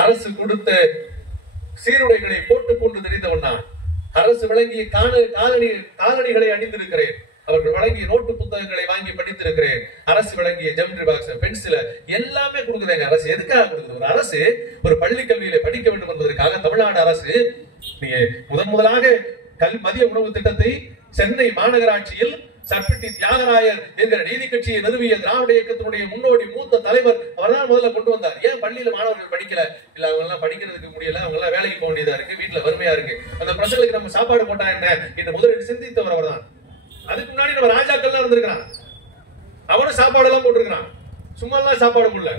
அரசு கொடுத்த சீருடைகளை போட்டுக் கொண்டு தெரிந்தவன் நான். அரசு வழங்கிய காலணிகளை அணிந்திருக்கிறேன். அவர்கள் வழங்கிய நோட்டு புத்தகங்களை வாங்கி படித்திருக்கிறேன். அரசு வழங்கிய ஜெமிட்ரி பாக்ஸ், பென்சில் எல்லாமே கொடுக்குறாங்க. அரசு எதுக்காக கொடுக்குது? ஒரு அரசு ஒரு பள்ளி கல்வியில படிக்க வேண்டும் என்பதற்காக தமிழ்நாடு அரசு நீங்க முதலாக மதிய உணவு திட்டத்தை சென்னை மாநகராட்சியில் சர்பிட்டி தியாகராயர் என்கிற நீதி கட்சியை நிறுவிய திராவிட இயக்கத்தினுடைய முன்னோடி மூத்த தலைவர் அவர்தான் முதல்ல கொண்டு வந்தார். ஏன் பள்ளியில மாணவர்கள் படிக்கல? இல்ல அவங்க எல்லாம் படிக்கிறதுக்கு முடியல, அவங்க எல்லாம் வேலைக்கு போக வேண்டியதா இருக்கு, வீட்டுல வறுமையா இருக்கு, அந்த பிரச்சனைக்கு நம்ம சாப்பாடு போட்டா என்ன இந்த முதலில் சிந்தித்தவர் அவர் தான். அதுக்கு முன்னாடி நம்ம ராஜாக்கள் இருந்திருக்கிறான், அவனும் சாப்பாடு எல்லாம் போட்டிருக்கிறான். சும்மா எல்லாம் சாப்பாடு போடல,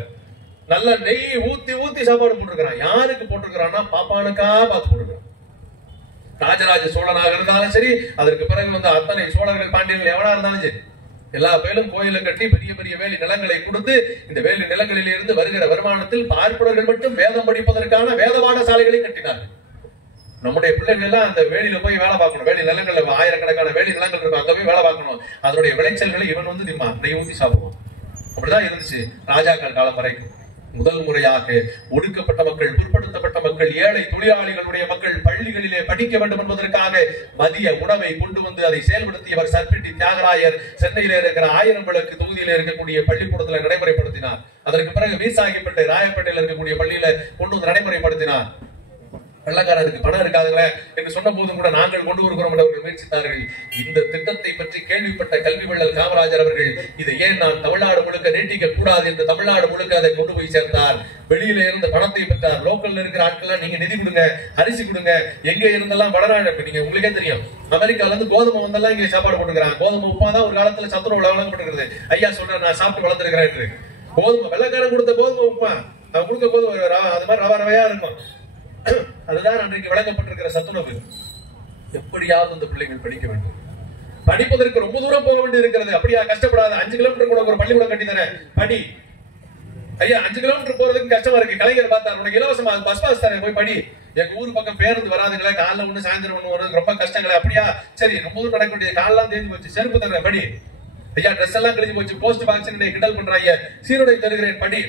நல்லா நெய் ஊத்தி ஊத்தி சாப்பாடு போட்டிருக்கிறான். யாருக்கு போட்டிருக்கிறான்னா பாப்பானுக்கா பார்த்து போட்டிருக்கிறான். ராஜராஜ சோழனாக இருந்தாலும் சரி, அதற்கு பிறகு வந்து அத்தனை சோழர்கள் பாண்டியர்கள் எவனா இருந்தாலும் சரி, எல்லா பேரும் கோயிலை கட்டி பெரிய பெரிய வேலி நிலங்களை கொடுத்து இந்த வேலி நிலங்களில் இருந்து வருகிற வருமானத்தில் பார்ப்பனர்கள் மட்டும் வேதம் படிப்பதற்கான வேத பாடசாலைகளை கட்டினார்கள். நம்முடைய பிள்ளைகள் எல்லாம் அந்த வேலியில போய் வேலை பார்க்கணும். வேலி நிலங்கள்ல ஆயிரக்கணக்கான வேலி நிலங்கள் இருக்கும், அங்க போய் வேலை பார்க்கணும். அதனுடைய விளைச்சல்களை இவன் வந்து நெய் ஊத்தி சாப்பிடுவான். அப்படிதான் இருந்துச்சு ராஜாக்கள் காலம் வரைக்கும். முதல் முறையாக ஒடுக்கப்பட்ட மக்கள், பிற்படுத்தப்பட்ட மக்கள், ஏழை தொழிலாளிகளுடைய மக்கள் பள்ளிகளிலே படிக்க வேண்டும் என்பதற்காக மதிய உணவை கொண்டு வந்து அதை செயல்படுத்தியவர் சர்பிட்டி தியாகராயர் சென்னையில இருக்கிற 1000 விளக்கு தொகுதியில இருக்கக்கூடிய பள்ளிக்கூடத்தில் நடைமுறைப்படுத்தினார். அதற்கு பிறகு வீசாகிப்பேட்டை ராயப்பேட்டையில் இருக்கக்கூடிய பள்ளியில கொண்டு வந்து நடைமுறைப்படுத்தினார். வெள்ளக்காரருக்கு பணம் இருக்காதுங்களே என்று சொன்ன போதும் கூட நாங்கள் கொண்டு வருகிறோம் என்று அவர்கள் முயற்சித்தார்கள். இந்த திட்டத்தை பற்றி கேள்விப்பட்ட கல்வி வள்ளல் காமராஜர் அவர்கள் இதை ஏன் நான் தமிழ்நாடு முழுக்க நீட்டிக்க கூடாது என்று தமிழ்நாடு முழுக்க அதை கொண்டு போய் சேர்ந்தார். வெளியில இருந்து பணத்தை பெற்றார். லோக்கல்ல இருக்கிற ஆட்கள் நீங்க நிதி கொடுங்க, அரிசி கொடுங்க, எங்க இருந்தெல்லாம் வடநாடு நீங்க உங்களுக்கே தெரியும், அமெரிக்கால இருந்து கோதுமை வந்தெல்லாம் இங்க சாப்பாடு போட்டுக்கிறாங்க. கோதுமை உப்பா தான் ஒரு காலத்துல சத்துணவு வழங்கப்பட்டிருக்கிறது. ஐயா சொல்றேன், நான் சாப்பிட்டு வளர்ந்துருக்கிறேன் என்று. கோதுமை வெள்ளக்காரன் கொடுத்த கோதுமை உப்பா, அவன் கொடுக்க கோதுமை அது மாதிரி ரவா ரவையா இருக்கும். அதுதான் அன்றைக்கு வழங்கப்பட்டிருக்கிற சத்துணவு. எப்படியாவது அந்த பிள்ளைகள் படிக்க வேண்டும். படிப்பதற்கு ரொம்ப தூரம் போக வேண்டி இருக்கிறது. அப்படியா? கஷ்டப்படாத, 5 கிலோமீட்டர் கூட ஒரு பள்ளிக்கூடம் கட்டி தரேன், படி. ஐயா 5 கிலோமீட்டர் போறதுக்கு கஷ்டமா இருக்கு. கலைஞர் பார்த்தார், உனக்கு இலவசமா பஸ் பாஸ் தரேன், போய் படி. எங்க ஊர் பக்கம் பேருந்து வராதுங்களே, காலைல ஒண்ணு சாயந்தரம் ஒண்ணு வரும், ரொம்ப கஷ்டங்களே. அப்படியா? சரி, ரொம்ப தூரம் நடக்க வேண்டியது, காலெல்லாம் தேஞ்சு போச்சு, செருப்பு தரேன், படி. ஐயா ட்ரெஸ் எல்லாம் கிழிஞ்சு போச்சு, போஸ்ட் பாக்ஸ் கிண்டல் பண்றாங்க, சீருடை தருகிறேன், படி.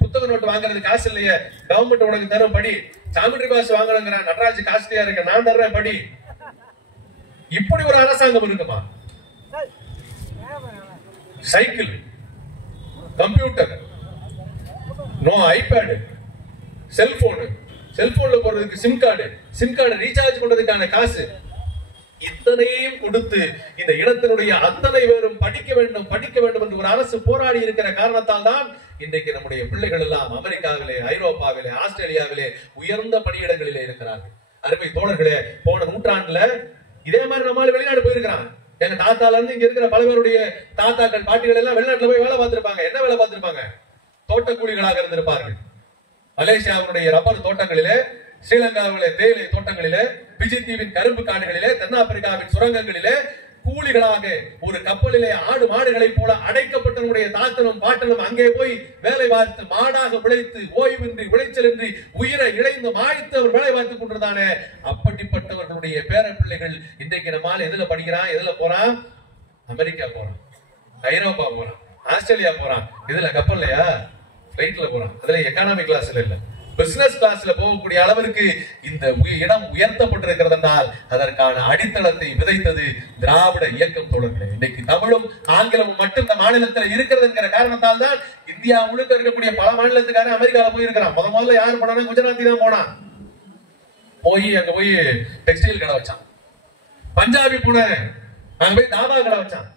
புத்தக நோட்டு வாங்குறது காசு இல்லையே, கவர்மெண்ட் உனக்கு தரும், படி. ஜாமெட்ரி பாக்ஸ் வாங்கணுங்கிற, நடராஜ் காஸ்ட்லியா இருக்கு, நான் தர்றேன், படி. இப்படி ஒரு அரசாங்கம் இருக்குமா? சைக்கிள், கம்ப்யூட்டர், நோ ஐபேடு, செல்போன்ல போறதுக்கு சிம் கார்டு ரீசார்ஜ் பண்றதுக்கான காசு, இத்தனையும் கொடுத்து இந்த இனத்தினுடைய அத்தனை பேரும் படிக்க வேண்டும் என்று ஒரு அரசு போராடி இருக்கிற காரணத்தால் தான் இன்றைக்கு நம்முடைய பிள்ளைகள் எல்லாம் அமெரிக்காவிலே, ஐரோப்பாவிலே, ஆஸ்திரேலியாவிலே உயர்ந்த பணியிடங்களிலே இருக்கிறார்கள். அருமை தோழர்களே, போன நூற்றாண்டுல இதே மாதிரி நம்மால வெளிநாடு போயிருக்கிறான். எங்க தாத்தால இருந்து இங்க இருக்கிற பல பேருடைய தாத்தாக்கள் பாட்டிகள் எல்லாம் வெளிநாட்டுல போய் வேலை பார்த்திருப்பாங்க. என்ன வேலை பார்த்திருப்பாங்க? தோட்டக்கூலிகளாக இருந்திருப்பார்கள். மலேசியாவுடைய ரப்பர் தோட்டங்களிலே, ஸ்ரீலங்காவிலே தேயிலை தோட்டங்களிலே, பிஜி தீவின் கரும்பு காடுகளிலே, தென்னாப்பிரிக்காவின் சுரங்கங்களிலே கூலிகளாக ஒரு கப்பலிலே ஆடு மாடுகளை போல அடைக்கப்பட்ட தாத்தனும் பாட்டனும் அங்கே போய் வேலை பார்த்து மாடாக உழைத்து ஓய்வின்றி விளைச்சலின்றி உயிரை இழைந்து மாய்த்து அவர் வேலை பார்த்துக் கொண்டிருந்தானே, அப்படிப்பட்டவர்களுடைய பேர பிள்ளைகள் இன்றைக்கு நம்மால் எதுல படிக்கிறான், எதுல போறான்? அமெரிக்கா போறான், ஐரோப்பா போறான், ஆஸ்திரேலியா போறான். இதுல கப்பல்லையா? பிளைட்ல போறான். அதுல எக்கானமி கிளாஸ்ல இல்ல, பிசினஸ் கிளாஸ்ல போகக்கூடிய அளவிற்கு இந்த இடம் உயர்த்தப்பட்டிருக்கிறது என்றால் அதற்கான அடித்தளத்தை விதைத்தது திராவிட இயக்கம் தோழர்களே. இன்னைக்கு தமிழும் ஆங்கிலமும் மட்டும் இந்த மாநிலத்தில் இருக்கிறது என்கிற காரணத்தால் தான் இந்தியா முழுக்க இருக்கக்கூடிய பல மாநிலத்துக்காரன் அமெரிக்கால போயிருக்கிறான். முதல்ல யாரு போனா? குஜராத்தி தான் போனான். அங்க போய் டெக்ஸ்டைல் கடை வச்சான். பஞ்சாபி போனாரு, அங்க போய் தாபா கடை வச்சான்.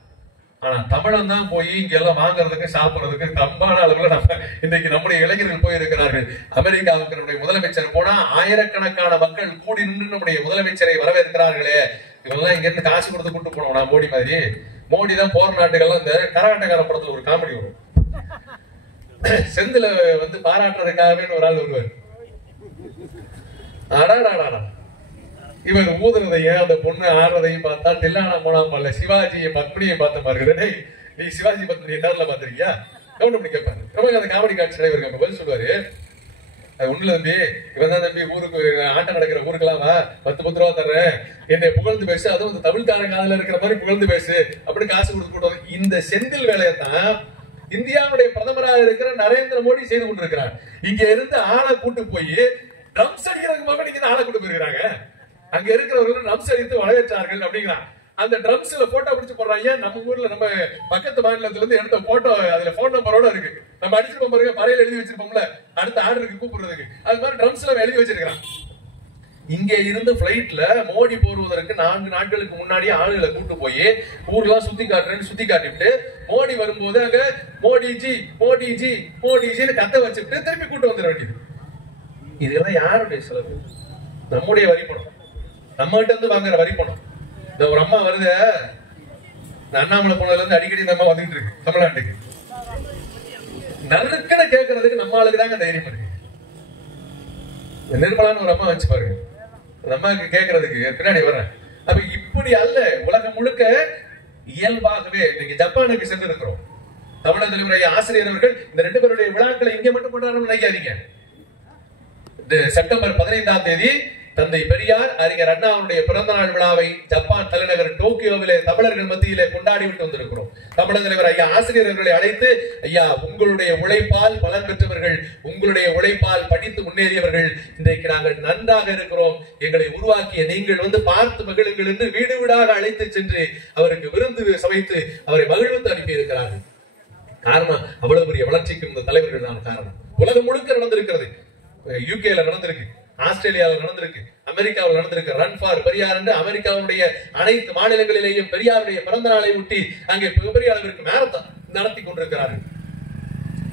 ஆனா தமிழன் தான் போய் இங்க எல்லாம் வாங்குறதுக்கு சாப்பிடுறதுக்கு தம்பான அளவுல இன்னைக்கு நம்முடைய இளைஞர்கள் போயிருக்கிறார்கள். அமெரிக்காவுக்கு நம்முடைய முதலமைச்சர் போனா ஆயிரக்கணக்கான மக்கள் கூடி நின்று நம்முடைய முதலமைச்சரை வரவேற்கிறார்களே. இவெல்லாம் இங்க இருந்து காசு கொடுத்து கூட்டு போனோம். நான் மோடி மாதிரி, மோடி தான் போற நாட்டுகள்லாம் இந்த கரகாட்டக்கார படத்துல ஒரு காமெடி வரும், செந்தில வந்து பாராட்டுறதுக்காகவே ஒரு ஆள் வருவார். ஆடாடாடா இவங்க ஊதுறதையும் அந்த பொண்ணு ஆடுறதையும் பார்த்தா தில்லானா போனா போல சிவாஜியை பத்மினியை பார்த்த மாதிரி. நீ சிவாஜி பத்மினியை நேரில் பார்த்திருக்கியா? கவுண்ட் பண்ணி கேட்பாரு. ரொம்ப அந்த காமெடி காட்சி இருக்கு. பதில் சொல்லுவாரு, அது ஒண்ணுல தம்பி, இவன் தான் தம்பி ஊருக்கு ஆட்டம் நடக்கிற ஊருக்கெல்லாம் 10 ரூபா தர்றேன், என்னை புகழ்ந்து பேசு, அதுவும் இந்த தமிழ்காரன் காதுல இருக்கிற மாதிரி புகழ்ந்து பேசு, அப்படி காசு கொடுத்து கூட்டம். இந்த செந்தில் வேலையத்தான் இந்தியாவுடைய பிரதமராக இருக்கிற நரேந்திர மோடி செய்து கொண்டிருக்கிறார். இங்க இருந்து ஆளை கூட்டு போய் ட்ரம்ஸ் அடிக்கிறதுக்கு நீங்க ஆளை கூட்டு போயிருக்கிறாங்க. அங்க இருக்கிறவர்கள் ட்ரம்ஸ் அடித்து வரவேற்றார்கள் அப்படிங்கிறான். அந்த ட்ரம்ஸ்ல போட்டோ பிடிச்சு போடுறாங்க. நம்ம ஊர்ல நம்ம பக்கத்து மாநிலத்துல இருந்து எடுத்த போட்டோ அதுல போன் நம்பரோட இருக்கு. நம்ம அடிச்சிருப்போம் பாருங்க, பறையில எழுதி வச்சிருப்போம்ல அடுத்த ஆர்டருக்கு கூப்பிடுறதுக்கு, அது மாதிரி ட்ரம்ஸ்ல எழுதி வச்சிருக்கான். இங்க இருந்து பிளைட்ல மோடி போடுவதற்கு 4 நாட்களுக்கு முன்னாடியே ஆளுகளை கூட்டு போய் ஊர்லாம் சுத்தி காட்டுறேன்னு சுத்தி காட்டிட்டு மோடி வரும்போது அங்க மோடிஜி மோடிஜி மோடிஜின்னு கத்த வச்சுட்டு திருப்பி கூட்டு வந்துட வேண்டியது. இதெல்லாம் யாருடைய செலவு? நம்முடைய வரி பணம், நம்ம கிட்ட இருந்து வாங்குற வரி பணம். இந்த ஒரு அம்மா வருது, அண்ணாமலை போனதுல இருந்து அடிக்கடி இந்த அம்மா வந்துட்டு இருக்கு தமிழ்நாட்டுக்கு. நறுக்கனை கேட்கறதுக்கு நம்ம ஆளுக்கு தாங்க தைரியம் இருக்கு. நிர்மலான்னு ஒரு அம்மா வச்சு பாருங்க, அந்த அம்மாவுக்கு கேட்கறதுக்கு பின்னாடி வர்றேன். அப்ப இப்படி அல்ல, உலகம் முழுக்க இயல்பாகவே இன்னைக்கு ஜப்பானுக்கு சென்று இருக்கிறோம். தமிழக தலைவருடைய ஆசிரியர் அவர்கள் இந்த 2 பேருடைய விழாக்களை இங்க மட்டும் கொண்டாடணும்னு நினைக்காதீங்க. செப்டம்பர் 15ஆம் தேதி தந்தை பெரியார் அறிஞர் அண்ணா அவருடைய பிறந்த நாள் விழாவை ஜப்பான் தலைநகர் டோக்கியோவிலே தமிழர்கள் மத்தியிலே கொண்டாடி விட்டு வந்திருக்கிறோம். தமிழக தலைவர் ஐயா ஆசிரியர்களை அழைத்து, ஐயா உங்களுடைய உழைப்பால் பலன் பெற்றவர்கள், உங்களுடைய உழைப்பால் படித்து முன்னேறியவர்கள், இன்றைக்கு நாங்கள் நன்றாக இருக்கிறோம், எங்களை உருவாக்கிய நீங்கள் பார்த்து மகிழுங்கள் என்று வீடு வீடாக அழைத்து சென்று அவருக்கு விருந்து சமைத்து அவரை மகிழ்வித்து அனுப்பி இருக்கிறார்கள். காரணம், அவ்வளவு பெரிய வளர்ச்சிக்கு இந்த தலைவர்கள் தான் காரணம். உலகம் முழுக்க நடந்திருக்கிறது. யூகேல நடந்திருக்கு, ஆஸ்திரேலியாவில் நடந்திருக்கு, அமெரிக்காவில் நடந்திருக்கு. ரன் ஃபார் பெரியார் என்று அமெரிக்காவுடைய அனைத்து மாநிலங்களிலேயும் பெரியாருடைய பிறந்த நாளை ஒட்டி அங்கே பெரிய அளவிற்கு மேரத்தான் நடத்தி கொண்டிருக்கிறார்கள்.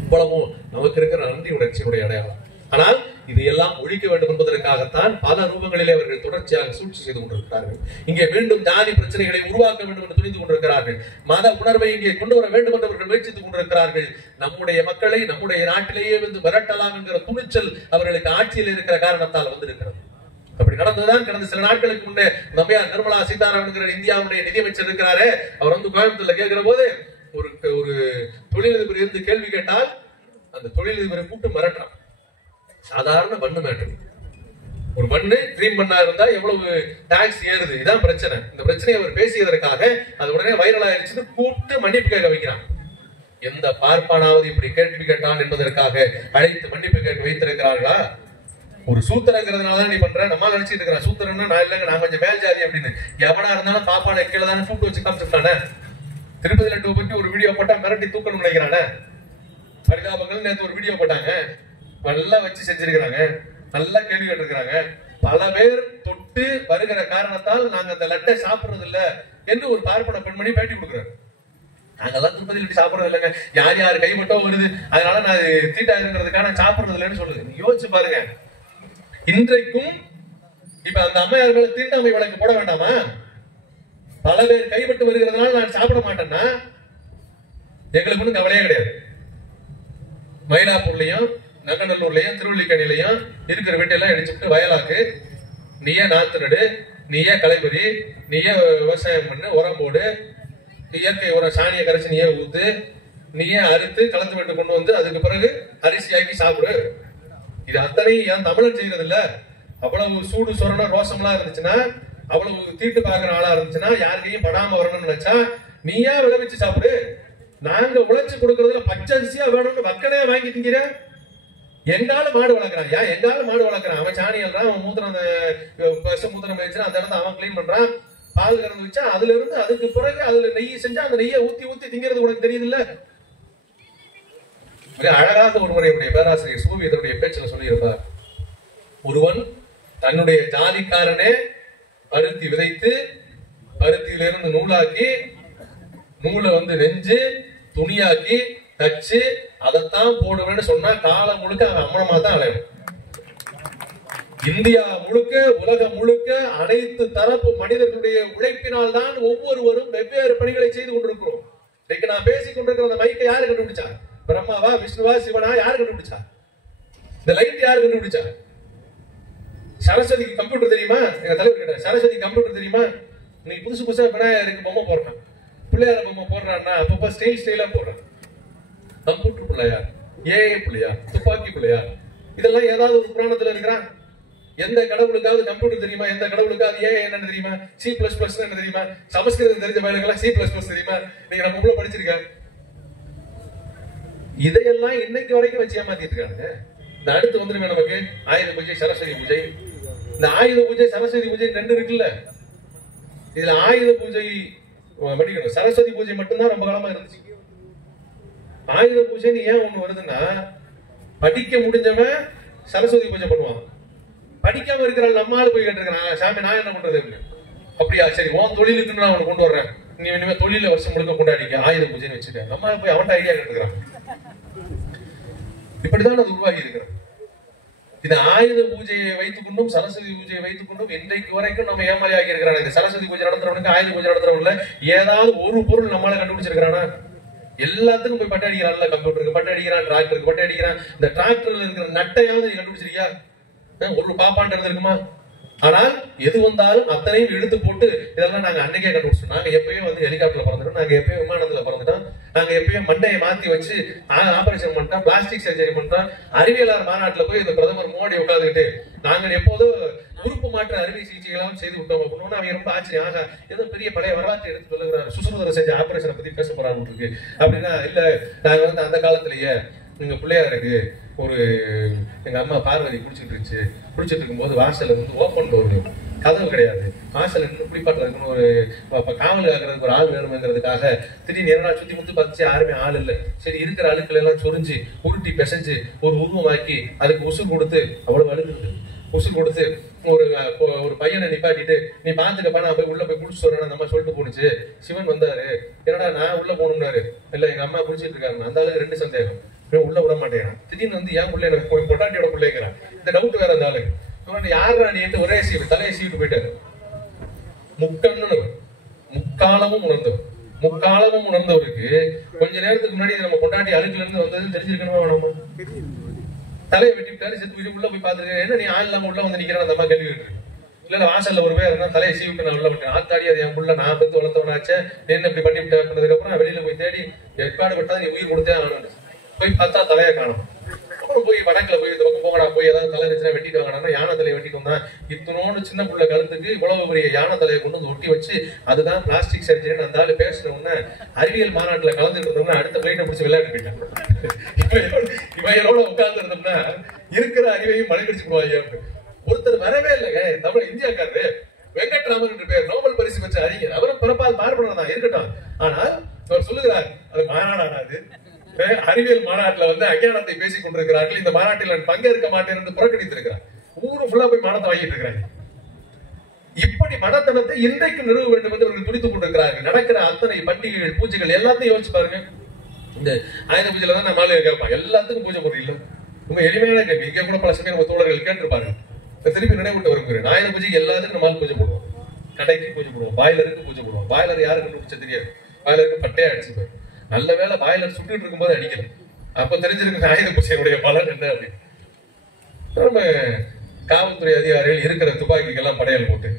இவ்வளவும் நமக்கு இருக்கிற நன்றி உணர்ச்சியுடைய அடையாளம். ஆனால் இதையெல்லாம் ஒழிக்க வேண்டும் என்பதற்காகத்தான் பல ரூபங்களிலே அவர்கள் தொடர்ச்சியாக சூழ்ச்சி செய்து கொண்டிருக்கிறார்கள். இங்கே மீண்டும் ஜாதி பிரச்சனைகளை உருவாக்க வேண்டும் என்று துணிந்து கொண்டிருக்கிறார்கள். மத உணர்வை இங்கே கொண்டு வர வேண்டும் என்று அவர்கள் முயற்சித்துக் கொண்டிருக்கிறார்கள். நம்முடைய மக்களை நம்முடைய நாட்டிலேயே விரட்டலாம் என்கிற துணிச்சல் அவர்களுக்கு ஆட்சியில் இருக்கிற காரணத்தால் வந்திருக்கிறது. அப்படி நடந்ததுதான் கடந்த சில நாட்களுக்கு முன்னே நம்மையார் நிர்மலா சீதாராமன் இந்தியாவுடைய நிதியமைச்சர் இருக்கிறாரே, அவர் கோயம்புத்தூர்ல கேட்கிற போது ஒரு தொழிலதிபர் இருந்து கேள்வி கேட்டால் அந்த தொழிலதிபரை கூப்பிட்டு மிரட்டுறான். சாதாரண பண்ணு மேட்டர், ஒரு பண்ணு கிரீம் பண்ணா இருந்தா எவ்வளவு டாக்ஸ் ஏறுது, இதான் பிரச்சனை. இந்த பிரச்சனையை அவர் பேசியதற்காக அது உடனே வைரல் ஆயிடுச்சு, கூப்பிட்டு மன்னிப்பு கேட்க வைக்கிறான். எந்த பார்ப்பானாவது இப்படி கேள்வி கேட்டான் என்பதற்காக அழைத்து மன்னிப்பு கேட்க வைத்திருக்கிறார்களா? ஒரு சூத்திரங்கிறதுனாலதான் நீ பண்ற, நம்ம நினைச்சிட்டு இருக்கிறான் சூத்திரம்னா நான் இல்லைங்க நான் கொஞ்சம் மேல் ஜாதி அப்படின்னு. எவனா இருந்தாலும் பாப்பான கீழே தானே கூப்பிட்டு வச்சு காமிச்சிருக்கானே. திருப்பதி லட்டு பற்றி ஒரு வீடியோ போட்டா மிரட்டி தூக்கணும் நினைக்கிறானே. பரிதாபங்கள் நேற்று ஒரு வீடியோ போட்டாங்க, நல்லா வச்சு செஞ்சிருக்கிறாங்க, நல்லா கேள்வி கேட்டிருக்கிறாங்க. பல பேர் தொட்டு வருகிற காரணத்தால் நாங்க அந்த லட்டை சாப்பிடுறது இல்ல என்று ஒரு பார்ப்பன பெண்மணி பேட்டி கொடுக்குறாரு. நாங்கெல்லாம் திருப்பதி லட்டு சாப்பிடுறது இல்லைங்க, யார் யார் கைப்பட்டோ வருது, அதனால நான் தீட்டா இருக்கிறதுக்கான சாப்பிடுறது இல்லைன்னு சொல்லுது. யோசிச்சு பாருங்க, இன்றைக்கும் இப்ப அந்த அம்மையார் மேல தீண்டாமை வழக்கு போட வேண்டாமா? பல பேர் கைப்பட்டு வருகிறதுனால நான் சாப்பிட மாட்டேன்னா எங்களுக்கு ஒன்றும் கவலையே கிடையாது. மயிலாப்பூர்லயும் நங்கநல்லூர்லயும் திருவள்ளிக்கணிலையும் இருக்கிற வீட்டெல்லாம் இடிச்சுட்டு வயலாக்கு, நீயே நாத்து நடு, நீயே களைபறி, நீயே விவசாயம் பண்ணு, உரம் போடு, இயற்கை உரம் சாணியை கரைச்சி நீயே ஊத்து, நீயே அறுத்து கலந்து விட்டு கொண்டு வந்து அதுக்கு பிறகு அரிசியாக்கி சாப்பிடு. இது அத்தனை ஏன் தமிழன் செய்யறது இல்ல? அவ்வளவு சூடு சொரண ரோசம்லாம் இருந்துச்சுன்னா, அவ்வளவு தீட்டு பாக்குற ஆளா இருந்துச்சுன்னா, யாருக்கையும் படாம வரணும்னு நினைச்சா நீயா விளைவிச்சு சாப்பிடு. நாங்க உழைச்சு கொடுக்கறதுல பச்சரிசியா வேணும்னு மக்களே வாங்கி திங்கிற. எங்கால மாடு வளர்க்கறான், ஏன் எங்கால மாடு வளர்க்கறான், அவன் சாணி எல்லாம் அவன் மூத்திரம் பசு மூத்திரம் வச்சுன்னா அந்த இடத்த அவன் கிளீன் பண்றான், பால் கறந்து வச்சா அதுல இருந்து அதுக்கு பிறகு அதுல நெய் செஞ்சா அந்த நெய்யை ஊத்தி ஊத்தி திங்கிறது உனக்கு தெரியுது இல்ல? அழகாக ஒருவரையுடைய பேராசிரியர் சூவி இதனுடைய பேச்சில் சொல்லியிருப்பார், ஒருவன் தன்னுடைய ஜாதிக்காரனே பருத்தி விதைத்து பருத்தியிலிருந்து நூலாக்கி நூலை நெஞ்சு துணியாக்கி தச்சு அதைத்தான் போடுவேன்னு சொன்னா காலம் முழுக்க அவன் அம்மனமா தான் அலையும். இந்தியா முழுக்க உலகம் முழுக்க அனைத்து தரப்பு மனிதர்களுடைய உழைப்பினால் தான் ஒவ்வொருவரும் வெவ்வேறு பணிகளை செய்து கொண்டிருக்கிறோம். இன்னைக்கு நான் பேசிக் கொண்டிருக்கிற அந்த மைக்கை யாரு கண்டுபிடிச்சா? பிரம்மாவா, விஷ்ணுவா, சிவனா? யாரு கண்டுபிடிச்சா? இந்த லைட் யாரு கண்டுபிடிச்சா? சரஸ்வதிக்கு கம்ப்யூட்டர் தெரியுமா? எங்க தலைவர் கிட்ட சரஸ்வதி கம்ப்யூட்டர் தெரியுமா? நீ புதுசு புதுசா விநாயகருக்கு பொம்மை போடுறான், பிள்ளையார பொம்மை போடுறான்னா அப்பப்ப ஸ்டைலா போடுறான். கம்ப்யூட்டர் பிள்ளையார், ஏஐ பிள்ளையார், துப்பாக்கி பிள்ளையார், இதெல்லாம் ஏதாவது ஒரு புராணத்துல இருக்கிறான்? எந்த கடவுளுக்காவது கம்ப்யூட்டர் தெரியுமா? எந்த கடவுளுக்காவது ஏஐ என்னன்னு தெரியுமா? C++ என்ன தெரியுமா? சமஸ்கிருதம் தெரிஞ்ச பையனுக்கெல்லாம் C++ தெரியுமா? நீங்க நம்ம உள்ள படிச்சிருக்க. இதையெல்லாம் இன்னைக்கு வரைக்கும் வச்சு ஏமாத்திட்டு இருக்காங்க. இந்த அடுத்து வந்துருங்க நமக்கு ஆயுத பூஜை, சரஸ்வதி பூஜை. இந்த ஆயுத பூஜை சரஸ்வதி பூஜை 2 இருக்குல்ல, இதுல ஆயுத பூஜை படிக்கணும். சரஸ்வதி பூஜை மட்டும்தான் ரொம்ப காலமா இருந்துச்சு. ஆயுத பூஜைன்னு ஏன் ஒண்ணு வருதுன்னா, படிக்க முடிஞ்சவன் சரஸ்வதி பூஜை பண்ணுவான், படிக்காம இருக்கிற நம்மால போய் கேட்டுருக்கான், சாமி நான் என்ன பண்றது அப்படின்னு. அப்படியா, சரி உன் தொழிலுக்கு நான் அவனை கொண்டு வர்றேன், நீ இனிமே தொழில வருஷம் முழுக்க கொண்டாடிக்க ஆயுத பூஜைன்னு வச்சுட்டேன். நம்மால போய் அவன்கிட்ட ஐடியா கேட்டுக்கிறான். இப்படிதான் அது உருவாகி இருக்கிறது. இந்த ஆயுத பூஜையை வைத்துக் கொண்டும் சரஸ்வதி பூஜையை வைத்துக் கொண்டும் இன்றைக்கு வரைக்கும் நம்ம ஏமாளி ஆகி இருக்கிறாங்க. இந்த சரஸ்வதி பூஜை நடத்துறவனுக்கு ஆயுத பூஜை நடத்துறவங்கள ஏதாவது ஒரு பொருள் நம்மளால கண்டுபிடிச்சிருக்கிறானா? எல்லாத்துக்கும் போய் பட்டை அடிக்கிறான், கம்ப்யூட்டருக்கு பட்டை அடிக்கிறான், டிராக்டருக்கு பட்டை அடிக்கிறான். இந்த டிராக்டர்ல இருக்கிற நட்டையாவது கண்டுபிடிச்சிருக்கியா? ஒரு பாப்பாண்டு இருந்திருக்குமா? ஆனால் எது வந்தாலும் அத்தனையும் எடுத்து போட்டு இதெல்லாம் நாங்க அன்னைக்கே கண்டுபிடிச்சோம். நாங்க எப்பயும் வந்து ஹெலிகாப்டர்ல பறந்துட்டோம், நாங்க எப்பயும் விமானத்துல பறந்துட்டோம், நாங்க எப்பயும் மண்டையை மாத்தி வச்சு ஆபரேஷன் பண்ணிட்டோம், பிளாஸ்டிக் சர்ஜரி பண்ணிட்டோம். அறிவியலாளர் மாநாட்டுல போய் இந்த பிரதமர் மோடி உட்காந்துக்கிட்டு நாங்கள் எப்போதும் உறுப்பு மாற்ற அறுவை சிகிச்சைகளாம் செய்து விட்டோம் அப்படின்னு அவங்க ரொம்ப ஆச்சரியம். ஆக ஏதோ பெரிய பழைய வரலாற்றை எடுத்து சொல்லுகிறார், சுசுறுதரை செஞ்ச ஆபரேஷனை பத்தி பேச போறாங்க இருக்கு அப்படின்னா, இல்ல நாங்க வந்து அந்த காலத்திலேயே எங்க பிள்ளையாருக்கு ஒரு எங்க அம்மா பார்வதி குடிச்சிட்டு இருக்கும்போது வாசல்ல வந்து ஓப்பன் டோர், கதவு கிடையாது, வாசல்ல நின்று குளிப்பாட்டுறதுக்குன்னு ஒரு காவல் காக்கிறதுக்கு ஒரு ஆள் வேணுங்கிறதுக்காக திடீர்னு என்ன சுத்தி முத்து பார்த்துச்சு, யாருமே ஆள் இல்லை. சரி இருக்கிற அழுக்கள் எல்லாம் சொரிஞ்சு உருட்டி பிசைஞ்சு ஒரு உருவமாக்கி அதுக்கு உசு கொடுத்து, அவ்வளவு அழுகுது, உசு கொடுத்து ஒரு பையனை நிப்பாட்டிட்டு நீ பாத்துக்கப்பா நான் போய் உள்ள போய் குடிச்சு வரேன் நம்ம சொல்லிட்டு போனுச்சு. சிவன் வந்தாரு, என்னடா நான் உள்ள போகணும்னாரு. இல்ல எங்க அம்மா குடிச்சிட்டு இருக்காங்க. அந்த ஆளு 2 சந்தேகம், உள்ள விட மாட்டேங்கிறான். திடீர்னு வந்து ஏன் உள்ள எனக்கு பொட்டாட்டியோட பிள்ளைங்கிறான். இந்த டவுட் வேற அந்த ஆளுக்கு. யாரா நீ ஒரே சீவு தலையை சீவிட்டு போயிட்டாரு. முக்கண்ணு முக்காலமும் உணர்ந்தவருக்கு கொஞ்ச நேரத்துக்கு முன்னாடி நம்ம பொண்டாட்டி அழுக்குல இருந்து வந்ததுன்னு தெரிஞ்சிருக்கணுமா வேணாமா? தலையை வெட்டிவிட்டாரு, செத்து போய் உள்ள போய் பாத்துருக்கேன். என்ன நீ ஆள் இல்லாம உள்ள வந்து நிக்கிறேன் அந்த அம்மா கேள்வி கேட்டு இல்ல வாசல்ல ஒரு பேர் இருந்தா தலையை சீவிட்டு நான் உள்ள விட்டேன். ஆத்தாடி அது என் புள்ள நான் பெற்று வளர்த்தவனாச்சே, என்ன இப்படி பண்ணி விட்டேன் அப்படின்னதுக்கு அப்புறம் வெளியில போய் தேடி எப்பாடு விட்டா நீ உயிர் கொடுத்தே ஆகணும். போய் பார்த்தா தலையை காணும். அப்புறம் போய் வடக்குல போய் இந்த பக்கம் போங்கடா, போய் ஏதாவது தலை வச்சுனா வெட்டிட்டு வாங்கினா யானை தலையை வெட்டிட்டு வந்தா இத்தனோன்னு சின்ன புள்ள கழுத்துக்கு இவ்வளவு பெரிய யானை தலையை கொண்டு வந்து ஒட்டி வச்சு அதுதான் பிளாஸ்டிக் சர்ஜரின்னு அந்த ஆளு பேசின உடனே அறிவியல் மாநாட்டுல கலந்துட்டு இருந்தோம்னா அடுத்த பிளைட்டை பிடிச்சி விளையாட்டு போயிட்டாங்க. இவையோட உட்கார்ந்து இருந்தோம்னா இருக்கிற அறிவையும் மலைக்கடிச்சு போவாங்க. ஒருத்தர் வரவே இல்லைங்க, தமிழ் இந்தியாக்காரரு வெங்கட்ராமன் என்று பேர், நோபல் பரிசு பெற்ற அறிஞர். அவரும் பிறப்பால் பார்ப்பனதான் இருக்கட்டும். ஆனால் அவர் சொல்லுகிறார் அது மாநாடானது, அறிவியல் மாநாட்டில் வந்து அஞ்ஞானத்தை பேசிக் கொண்டிருக்கிறார்கள், இந்த மாநாட்டில் நான் பங்கேற்க மாட்டேன் என்று புறக்கணித்திருக்கிறார். ஊரு ஃபுல்லா போய் மானத்தை வாங்கிட்டு இருக்கிறாங்க. இப்படி மனத்தனத்தை இன்றைக்கு நிறுவ வேண்டும் என்று அவர்கள் துடித்துக் கொண்டிருக்கிறார்கள். நடக்கிற அத்தனை பண்டிகைகள் பூஜைகள் எல்லாத்தையும் யோசிச்சு பாருங்க. இந்த ஆயுத பூஜையில தான் நம்ம கேட்பாங்க எல்லாத்துக்கும் பூஜை பொருள் இல்லை. உங்க எளிமையான கேள்வி இங்க கூட பல சமயம் நம்ம தோழர்கள் கேட்டிருப்பாங்க. திருப்பி நினைவுட்டு வருகிறேன். ஆயுத பூஜைக்கு எல்லாத்துக்கும் நம்ம பூஜை போடுவோம், கடைக்கு பூஜை போடுவோம், பாய்லருக்கு பூஜை போடுவோம். பாய்லர் யாருக்கு கண்டுபிடிச்சா தெரியாது, பாய்லருக்கு பட்டையா அடிச்சு. நல்ல வேலை பாய்லர் சுட்டு இருக்கும்போது அடிக்கல, அப்ப தெரிஞ்சிருக்கு ஆயுத பூஜையுடைய பலன் என்ன அப்படின்னு. நம்ம காவல்துறை அதிகாரிகள் இருக்கிற துப்பாக்கிகள்லாம் படையல் போட்டு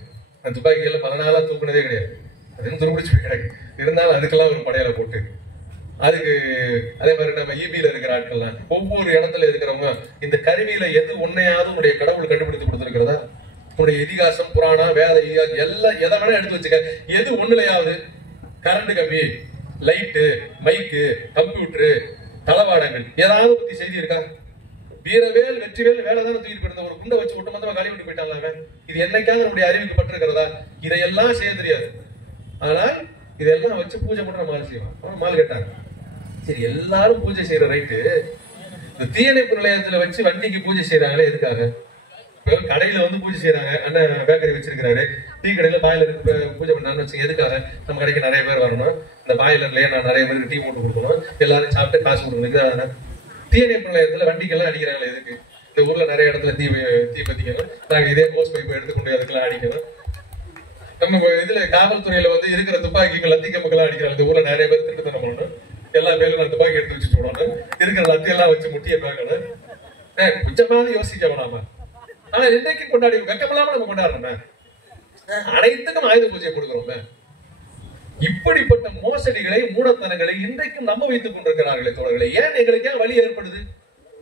அந்த துப்பாக்கிகள் பல நாளா தூக்குனதே கிடையாது, அதுன்னு துருபிடிச்சு கிடையாது. இருந்தாலும் அதுக்கெல்லாம் ஒரு படையலை போட்டு அதுக்கு அதே மாதிரி நம்ம ஈபியில இருக்கிற ஆட்கள்லாம் ஒவ்வொரு இடத்துல இருக்கிறவங்க இந்த கருவியில எது உன்னையாவது உன்னுடைய கடவுள் கண்டுபிடித்து கொடுத்திருக்கிறதா, உன்னுடைய இதிகாசம் புராணம் வேத எல்லாம் எதை வேணா எடுத்து வச்சுக்க, எது ஒண்ணுலையாவது கரண்ட் கம்பி லைட்டு மைக்கு கம்ப்யூட்டரு தளவாடங்கள் ஏதாவது பத்தி செய்தி இருக்கா? வீரவேல் வெற்றிவேல் வேலை தானே தூக்கிட்டு போயிருந்த ஒரு குண்டை வச்சு ஒட்டுமொத்தமா காலி விட்டு போயிட்டாங்க. இது என்னைக்காவது நம்முடைய அறிவிக்கப்பட்டிருக்கிறதா? இதையெல்லாம் செய்ய தெரியாது. ஆனால் இதெல்லாம் வச்சு பூஜை பண்ண நம்ம ஆள் செய்வோம். அவன் மால் கேட்டாங்க. சரி எல்லாரும் பூஜை செய்யற ரைட்டு, இந்த தீயணைப்பு நிலையத்துல வச்சு வண்டிக்கு பூஜை செய்யறாங்களே எதுக்காக? கடையில வந்து பூஜை செய்யறாங்க, அண்ணன் பேக்கரி வச்சிருக்கிறாரு, டீ கடையில பாய்லர் பூஜை பண்ணான்னு வச்சு எதுக்காக? நம்ம கடைக்கு நிறைய பேர் வரணும், இந்த பாய்லர்லயே நான் நிறைய பேருக்கு டீ போட்டு கொடுக்கணும், எல்லாரும் சாப்பிட்டு காசு கொடுக்கணும். தீயணைப்பு நிலையத்துல வண்டிக்கெல்லாம் அடிக்கிறாங்களே எதுக்கு? இந்த ஊர்ல நிறைய இடத்துல தீ பத்திக்கணும், நாங்க இதே போஸ் பைப் எடுத்துக்கொண்டு அதுக்கெல்லாம் அடிக்கணும். நம்ம இதுல காவல்துறையில வந்து இருக்கிற துப்பாக்கிகள் லத்திக்க மக்கள் அடிக்கிறாங்க. இந்த ஊர்ல நிறைய பேர் திருட்டு பண்ணணும், எல்லா பேரும் நான் துப்பாக்கி எடுத்து வச்சுட்டு போடணும், இருக்கிற லத்தியெல்லாம் வச்சு முட்டியை பார்க்கணும். கொஞ்சமாவது யோசிக்க வேணாமா? ஆனா இன்றைக்கு கொண்டாடி வெக்கமில்லாம நம்ம கொண்டாடுறோம், அனைத்துக்கும் ஆயுத பூஜையை கொடுக்கிறோம். இப்படிப்பட்ட மோசடிகளை மூடத்தனங்களை இன்றைக்கும் நம்ப வைத்துக் கொண்டிருக்கிறார்களே தோழர்களே. ஏன் எங்களுக்கு ஏன் வழி ஏற்படுது?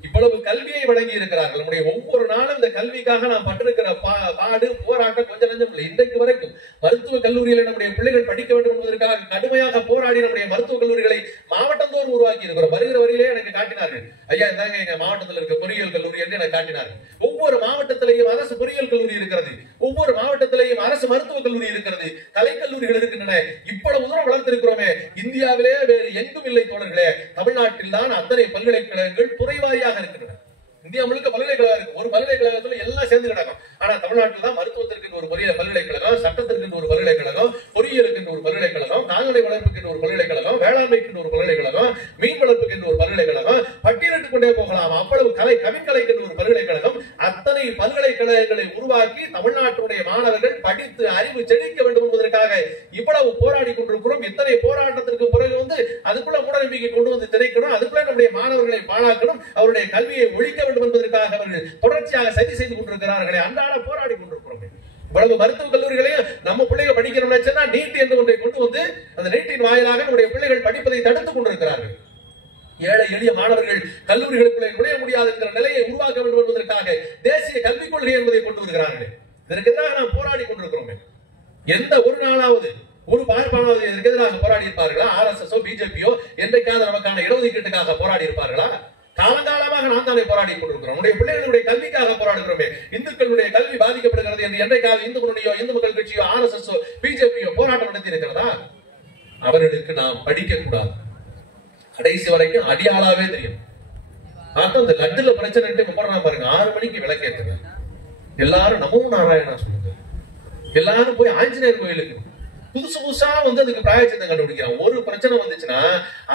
இவ்வளவு கல்வியை வழங்கி இருக்கிறார்கள். நம்முடைய ஒவ்வொரு நாளும் இந்த கல்விக்காக நாம் பட்டிருக்கிற பாடு போராட்டம் கொஞ்சம் நஞ்சம் இல்லை. இன்றைக்கு வரைக்கும் மருத்துவ கல்லூரியில நம்முடைய பிள்ளைகள் படிக்க வேண்டும் என்பதற்காக கடுமையாக போராடி நம்முடைய மருத்துவக் கல்லூரிகளை மாவட்டந்தோறும் உருவாக்கி இருக்கிறோம். வருகிற வரையிலே எனக்கு காட்டினார்கள், ஐயா இந்தாங்க எங்க மாவட்டத்தில் இருக்க பொறியியல் கல்லூரி என்று எனக்கு காட்டினார்கள். ஒவ்வொரு மாவட்டத்திலேயும் அரசு பொறியியல் கல்லூரி இருக்கிறது. ஒவ்வொரு மாவட்டத்திலேயும் அரசு மருத்துவக் கல்லூரி இருக்கிறது, கலைக்கல்லூரிகள் இருக்கின்றன. இவ்வளவு தூரம் வளர்த்திருக்கிறோமே, இந்தியாவிலே வேறு எங்கும் இல்லை தோழர்களே. தமிழ்நாட்டில் தான் அத்தனை பல்கலைக்கழகங்கள் துறைவாரியாக இருக்கின்றன. இந்தியா முழுக்க பல்கலைக்கழகம் இருக்கு. ஒரு பல்கலைக்கழகத்துல எல்லாம் சேர்ந்து கிடக்கும். ஆனா தமிழ்நாட்டில் தான் மருத்துவத்திற்கு ஒரு பல்கலைக்கழகம், சட்டத்திற்கு ஒரு பல்கலைக்கழகம், பொறியியலுக்கு ஒரு பல்கலைக்கழகம், கால்நடை வளர்ப்புக்கு ஒரு பல்கலைக்கழகம், வேளாண்மைக்கு ஒரு பல்கலைக்கழகம், மீன் வளர்ப்புக்கு ஒரு பல்கலைக்கழகம், பட்டியலிட்டுக் கொண்டே போகலாம். அவ்வளவு கவிக்கலைக்கு ஒரு பல்கலைக்கழகம். அத்தனை பல்கலைக்கழகங்களை உருவாக்கி தமிழ்நாட்டுடைய மாணவர்கள் படித்து அறிவு செழிக்க வேண்டும் என்பதற்காக இவ்வளவு போராடி கொண்டிருக்கிறோம். இத்தனை போராட்டத்திற்கு பிறகு அதுக்குள்ள மூட நம்பிக்கை கொண்டு வந்து திரைக்கணும், அதுக்குள்ள நம்முடைய மாணவர்களை பாழாக்கணும், அவருடைய கல்வியை ஒழிக்க வேண்டும் என்பதற்காக அவர்கள் தொடர்ச்சியாக சதி செய்து கொண்டிருக்கிறார்களே, அன்றாட போராடி கொண்டிருக்கிறோம். இவ்வளவு மருத்துவக் கல்லூரிகளையும் நம்ம பிள்ளைகள் படிக்கணும்னு நீட் என்று ஒன்றை கொண்டு வந்து அந்த நீட்டின் வாயிலாக நம்முடைய பிள்ளைகள் படிப்பதை தடுத்துக் கொண்டிருக்கிறார்கள். ஏழை எளிய மாணவர்கள் கல்லூரிகளுக்குள்ளே நுழைய முடியாது என்கிற நிலையை உருவாக்க வேண்டும் என்பதற்காக தேசிய கல்விக் கொள்கை என்பதை கொண்டு வருகிறார்கள். இதற்கு எதிராக நாம் போராடி கொண்டிருக்கிறோம். எந்த ஒரு நாளாவது ஒரு பார்ப்பானாவது இதற்கு எதிராக போராடி இருப்பார்களா? RSS பிஜேபியோ என்றைக்காவது நமக்கான இடஒதுக்கீட்டுக்காக போராடி இருப்பார்களா? காலங்காலமாக நாம் தானே போராடி கொண்டிருக்கிறோம். நம்முடைய பிள்ளைகளுடைய கல்விக்காக போராடுகிறோமே. இந்துக்களுடைய கல்வி பாதிக்கப்படுகிறது என்று என்றைக்காவது இந்து முன்னணியோ, இந்து மக்கள் கட்சியோ, RSS பிஜேபியோ போராட்டம் நடத்தி இருக்கிறதா? அவர்களுக்கு நாம் படிக்க கூடாது. கடைசி வரைக்கும் அடியாளாவே தெரியும். அந்த லட்டுல பிரச்சனை பாருங்க, 6 மணிக்கு விளக்கேற்றுங்க, எல்லாரும் நமோ நாராயணா சொல்லுங்க, எல்லாரும் போய் ஆஞ்சநேயர் கோயிலுக்கு புதுசு புதுசா அதுக்கு பிராயச்சித்தம் கண்டுபிடிக்கிறாங்க. ஒரு பிரச்சனை வந்துச்சுன்னா